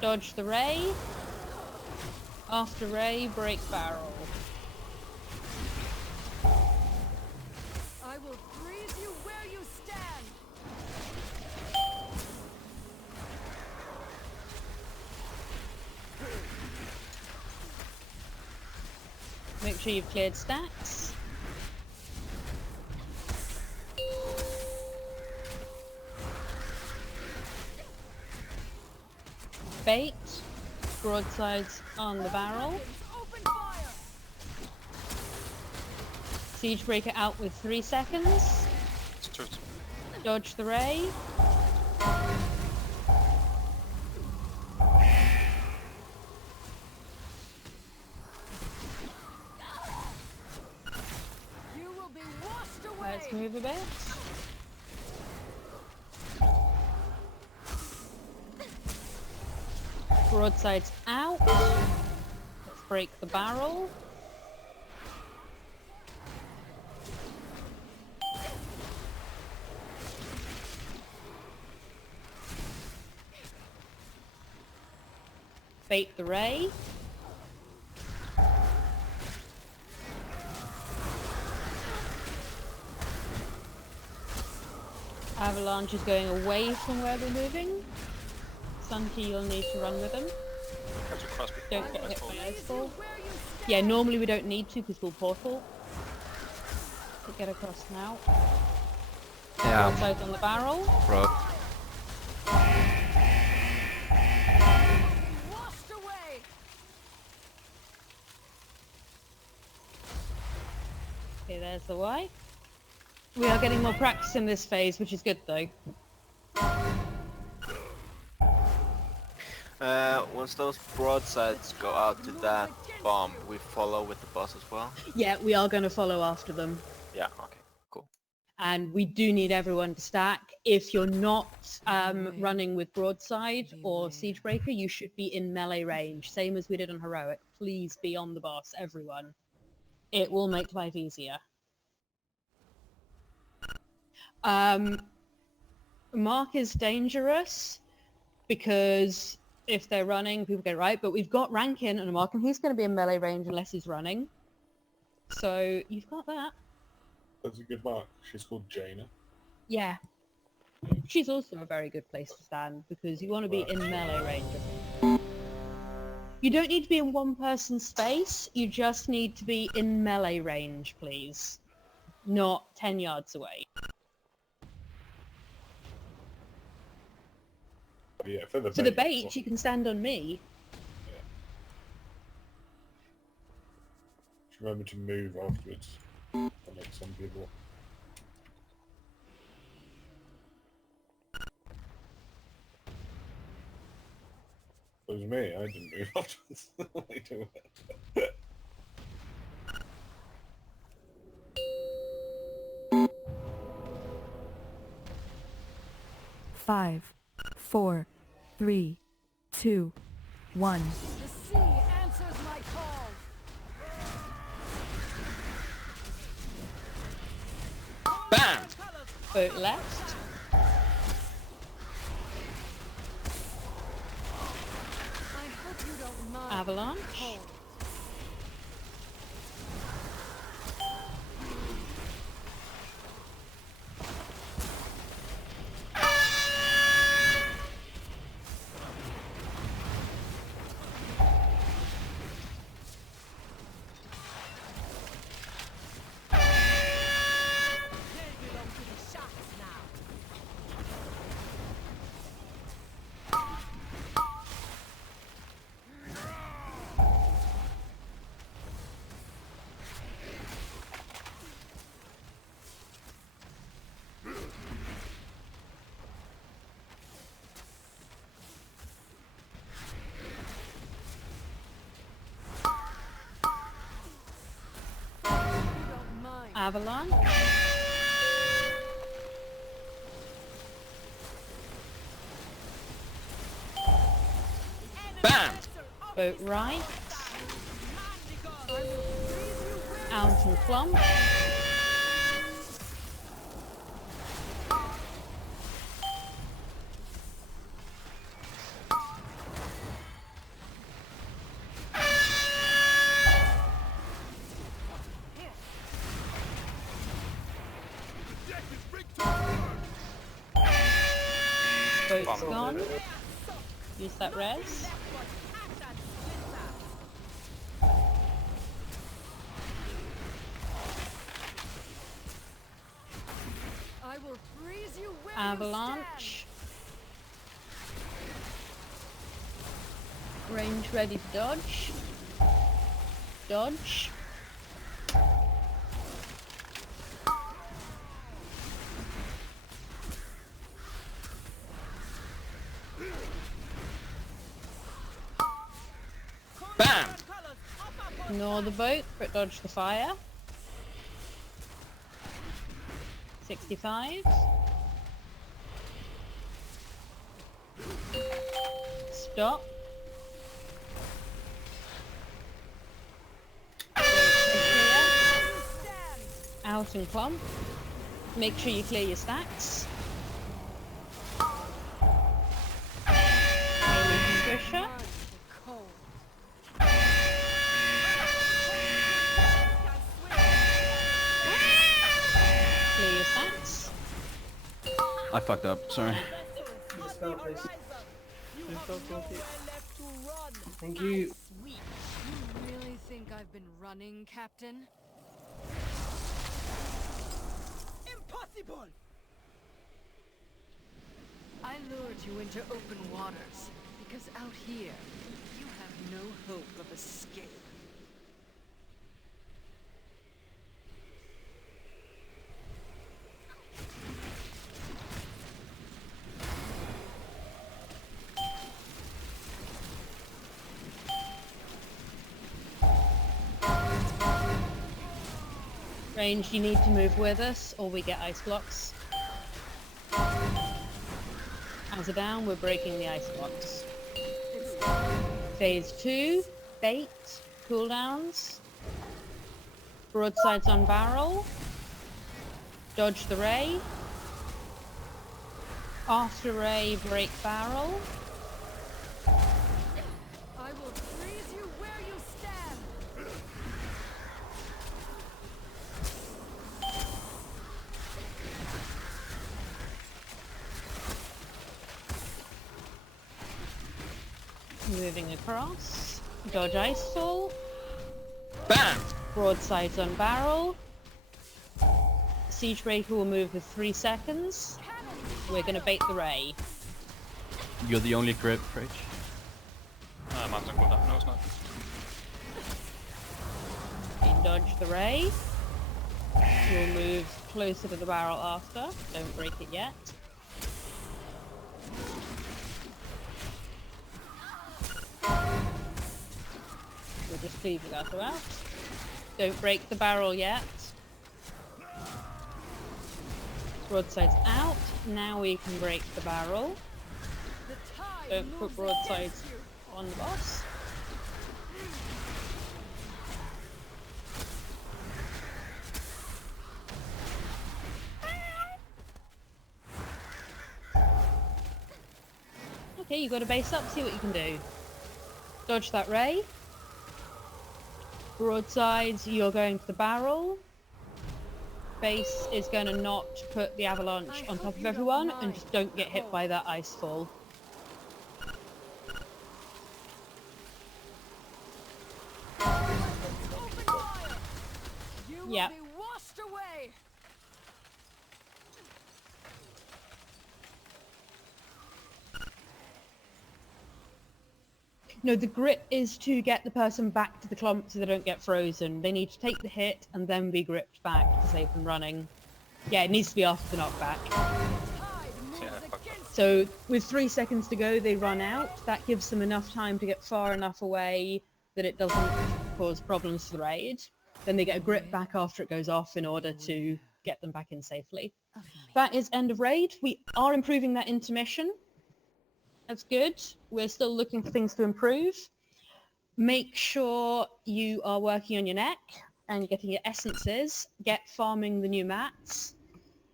Dodge the ray. After ray, break barrel. I will freeze you where you stand. Make sure you've cleared stacks. Bait. Broadsides on the barrel. Open fire. Siege breaker out with 3 seconds. It's truth. Dodge the ray. You will be washed away. Let's move a bit. Broadsides out. Let's break the barrel. Bait the ray. Avalanche is going away from where they're moving. Sunti, you'll need to run with them. Have to cross before Don't get ice hit ball. by iceball. Yeah, normally we don't need to because we'll portal. To get across now. Yeah. Outside on the barrel. Bro. Washed away. Okay, there's the Y. We are getting more practice in this phase, which is good though. Once those broadsides go out to that bomb, we follow with the boss as well? Yeah, we are going to follow after them. Yeah, okay, cool. And we do need everyone to stack. If you're not running with broadside or siegebreaker, you should be in melee range, same as we did on heroic. Please be on the boss, everyone. It will make life easier. Mark is dangerous because if they're running, people get right, but we've got Rankin and Mark, and he's going to be in melee range unless he's running. So you've got that. That's a good mark. She's called Jaina. Yeah. She's also a very good place to stand because you want to be in melee range. You don't need to be in one person space, you just need to be in melee range, please. Not 10 yards away. Yeah, for the bait, you can stand on me. Just remember to move afterwards. Unlike some people. It was me, I didn't move afterwards. I do it. 5, 4, 3, 2, 1. The sea answers my call. Bam! Boat left. I hope you don't mind. Avalanche. Cold. Avalanche. Bam! Boat right. Out and plump. Boat's gone. Use that res. I will freeze you where Avalanche. Range ready to dodge. Dodge. Bam! Ignore the boat, but dodge the fire. 65. Stop. Out and plump. Make sure you clear your stacks. Gusher. stacks. I fucked up. Sorry. Thank you. Sweet. You really think I've been running, Captain? Impossible! I lured you into open waters, because out here, you have no hope of escape. Range, you need to move with us or we get ice blocks. As a down, we're breaking the ice blocks. Phase 2, bait, cooldowns, broadsides on barrel, dodge the ray, after ray, break barrel, I will freeze you where you stand! moving across, dodge icefall, BAM! broadsides on barrel, siege breaker will move with 3 seconds, we're going to bait the ray. You're the only grip, Rach. Mine's on cooldown. No, it's not. You dodge the ray, we'll move closer to the barrel after, don't break it yet. We'll just cleave the gato out. Don't break the barrel yet. Broadsides out. Now we can break the barrel. Don't put broadsides on the boss. Okay, you got to base up, see what you can do. Dodge that ray. Broadsides, you're going to the barrel. Base is going to not put the avalanche on top of everyone and just don't get hit by that ice fall. Yeah. Washed away! No, the grip is to get the person back to the clump so they don't get frozen. They need to take the hit and then be gripped back to save them running. Yeah, it needs to be after the knockback. So with 3 seconds to go, they run out. That gives them enough time to get far enough away that it doesn't cause problems to the raid. Then they get a grip back after it goes off in order to get them back in safely. That is end of raid. We are improving that intermission. That's good. We're still looking for things to improve. Make sure you are working on your neck and getting your essences. Get farming the new mats.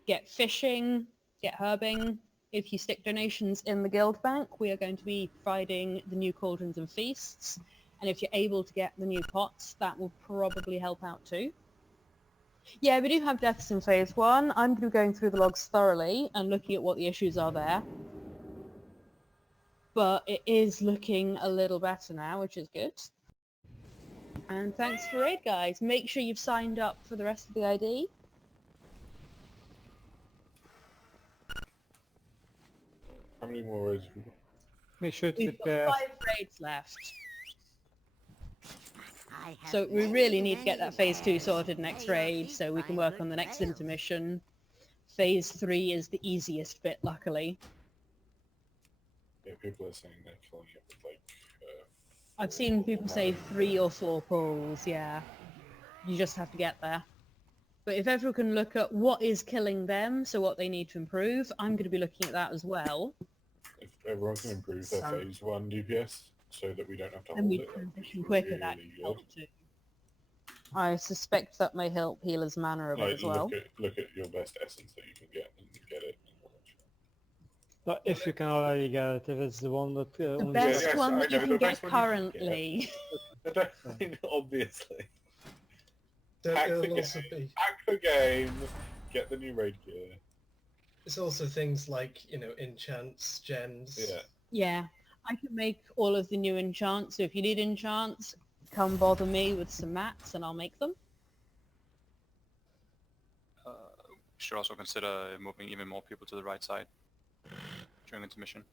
Get fishing. Get herbing. If you stick donations in the guild bank, we are going to be providing the new cauldrons and feasts. And if you're able to get the new pots, that will probably help out too. Yeah, we do have deaths in phase 1. I'm going to be going through the logs thoroughly and looking at what the issues are there. But it is looking a little better now, which is good. And thanks for raid, guys. Make sure you've signed up for the rest of the ID. How many more raids have we got? Make sure to We've got 5 raids left. So we really need to get that phase 2 sorted next raid so we can work on the next intermission. Phase 3 is the easiest bit, luckily. Yeah, people are saying they're killing it with like... I've seen people say 3 or 4 pulls, yeah. You just have to get there. But if everyone can look at what is killing them, so what they need to improve, I'm going to be looking at that as well. If everyone can improve their phase 1 DPS so that we don't have to And hold we it, transition quicker, that really can help good. too. I suspect that may help healer's mana a bit Like, as well. look at your best essence that you can get and get it. But if you can already get it, if it's the one that The only best gets- one that you the can get best one you can currently. Obviously. There, Hack it'll the also game. be Hack the game. get the new raid gear. It's also things like, you know, enchants, gems. Yeah. Yeah, I can make all of the new enchants. So if you need enchants, come bother me with some mats and I'll make them. Should also consider moving even more people to the right side during intermission.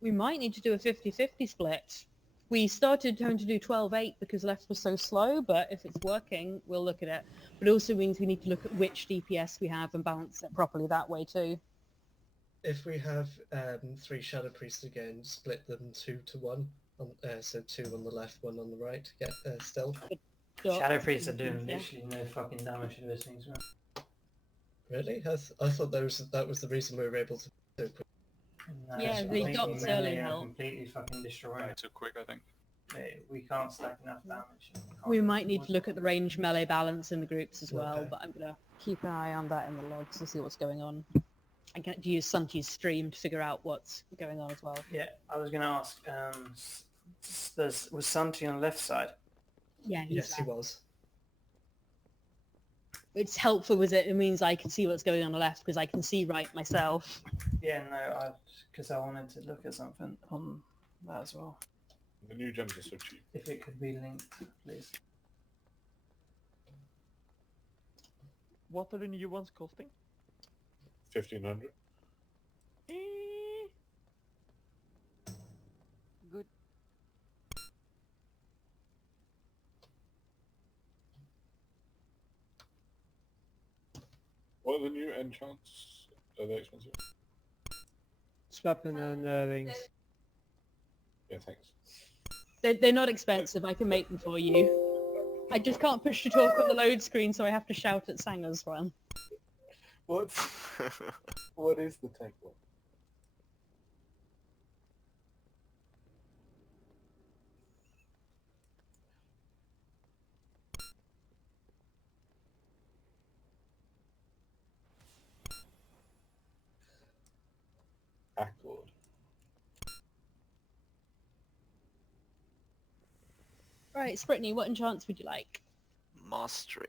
We might need to do a 50-50 split. We started trying to do 12-8 because left was so slow, but if it's working, we'll look at it. But it also means we need to look at which DPS we have and balance it properly that way too. If we have 3 Shadow Priests again, split them 2 to 1. So 2 on the left, 1 on the right to get stealth. Shadow Priests are doing literally no fucking damage to those things, man. Really? I thought that was the reason we were able to do it. No, Yeah, it's the completely dots melee early are help. completely fucking destroyed. Yeah, too quick, I think. We can't stack enough damage. We might need to look at the range melee balance in the groups as well, Okay. but I'm going to keep an eye on that in the logs to see what's going on. I get to use Sunti's stream to figure out what's going on as well. Yeah, I was going to ask, was Sunti on the left side? Yeah, he's Yes, he there. was. It's helpful with it. It means I can see what's going on the left because I can see right myself. Yeah, no, because I wanted to look at something on that as well. The new gems are so cheap. If it could be linked, please. What are the new ones costing? 1500. Good. What are the new enchants? Are they expensive? Weapon and rings. Yeah, thanks. They're not expensive. I can make them for you. I just can't push to talk on the load screen, so I have to shout at Sanger's one. What? What is the tank one? Accord. Right, Brittany, what enchants would you like? Mastery.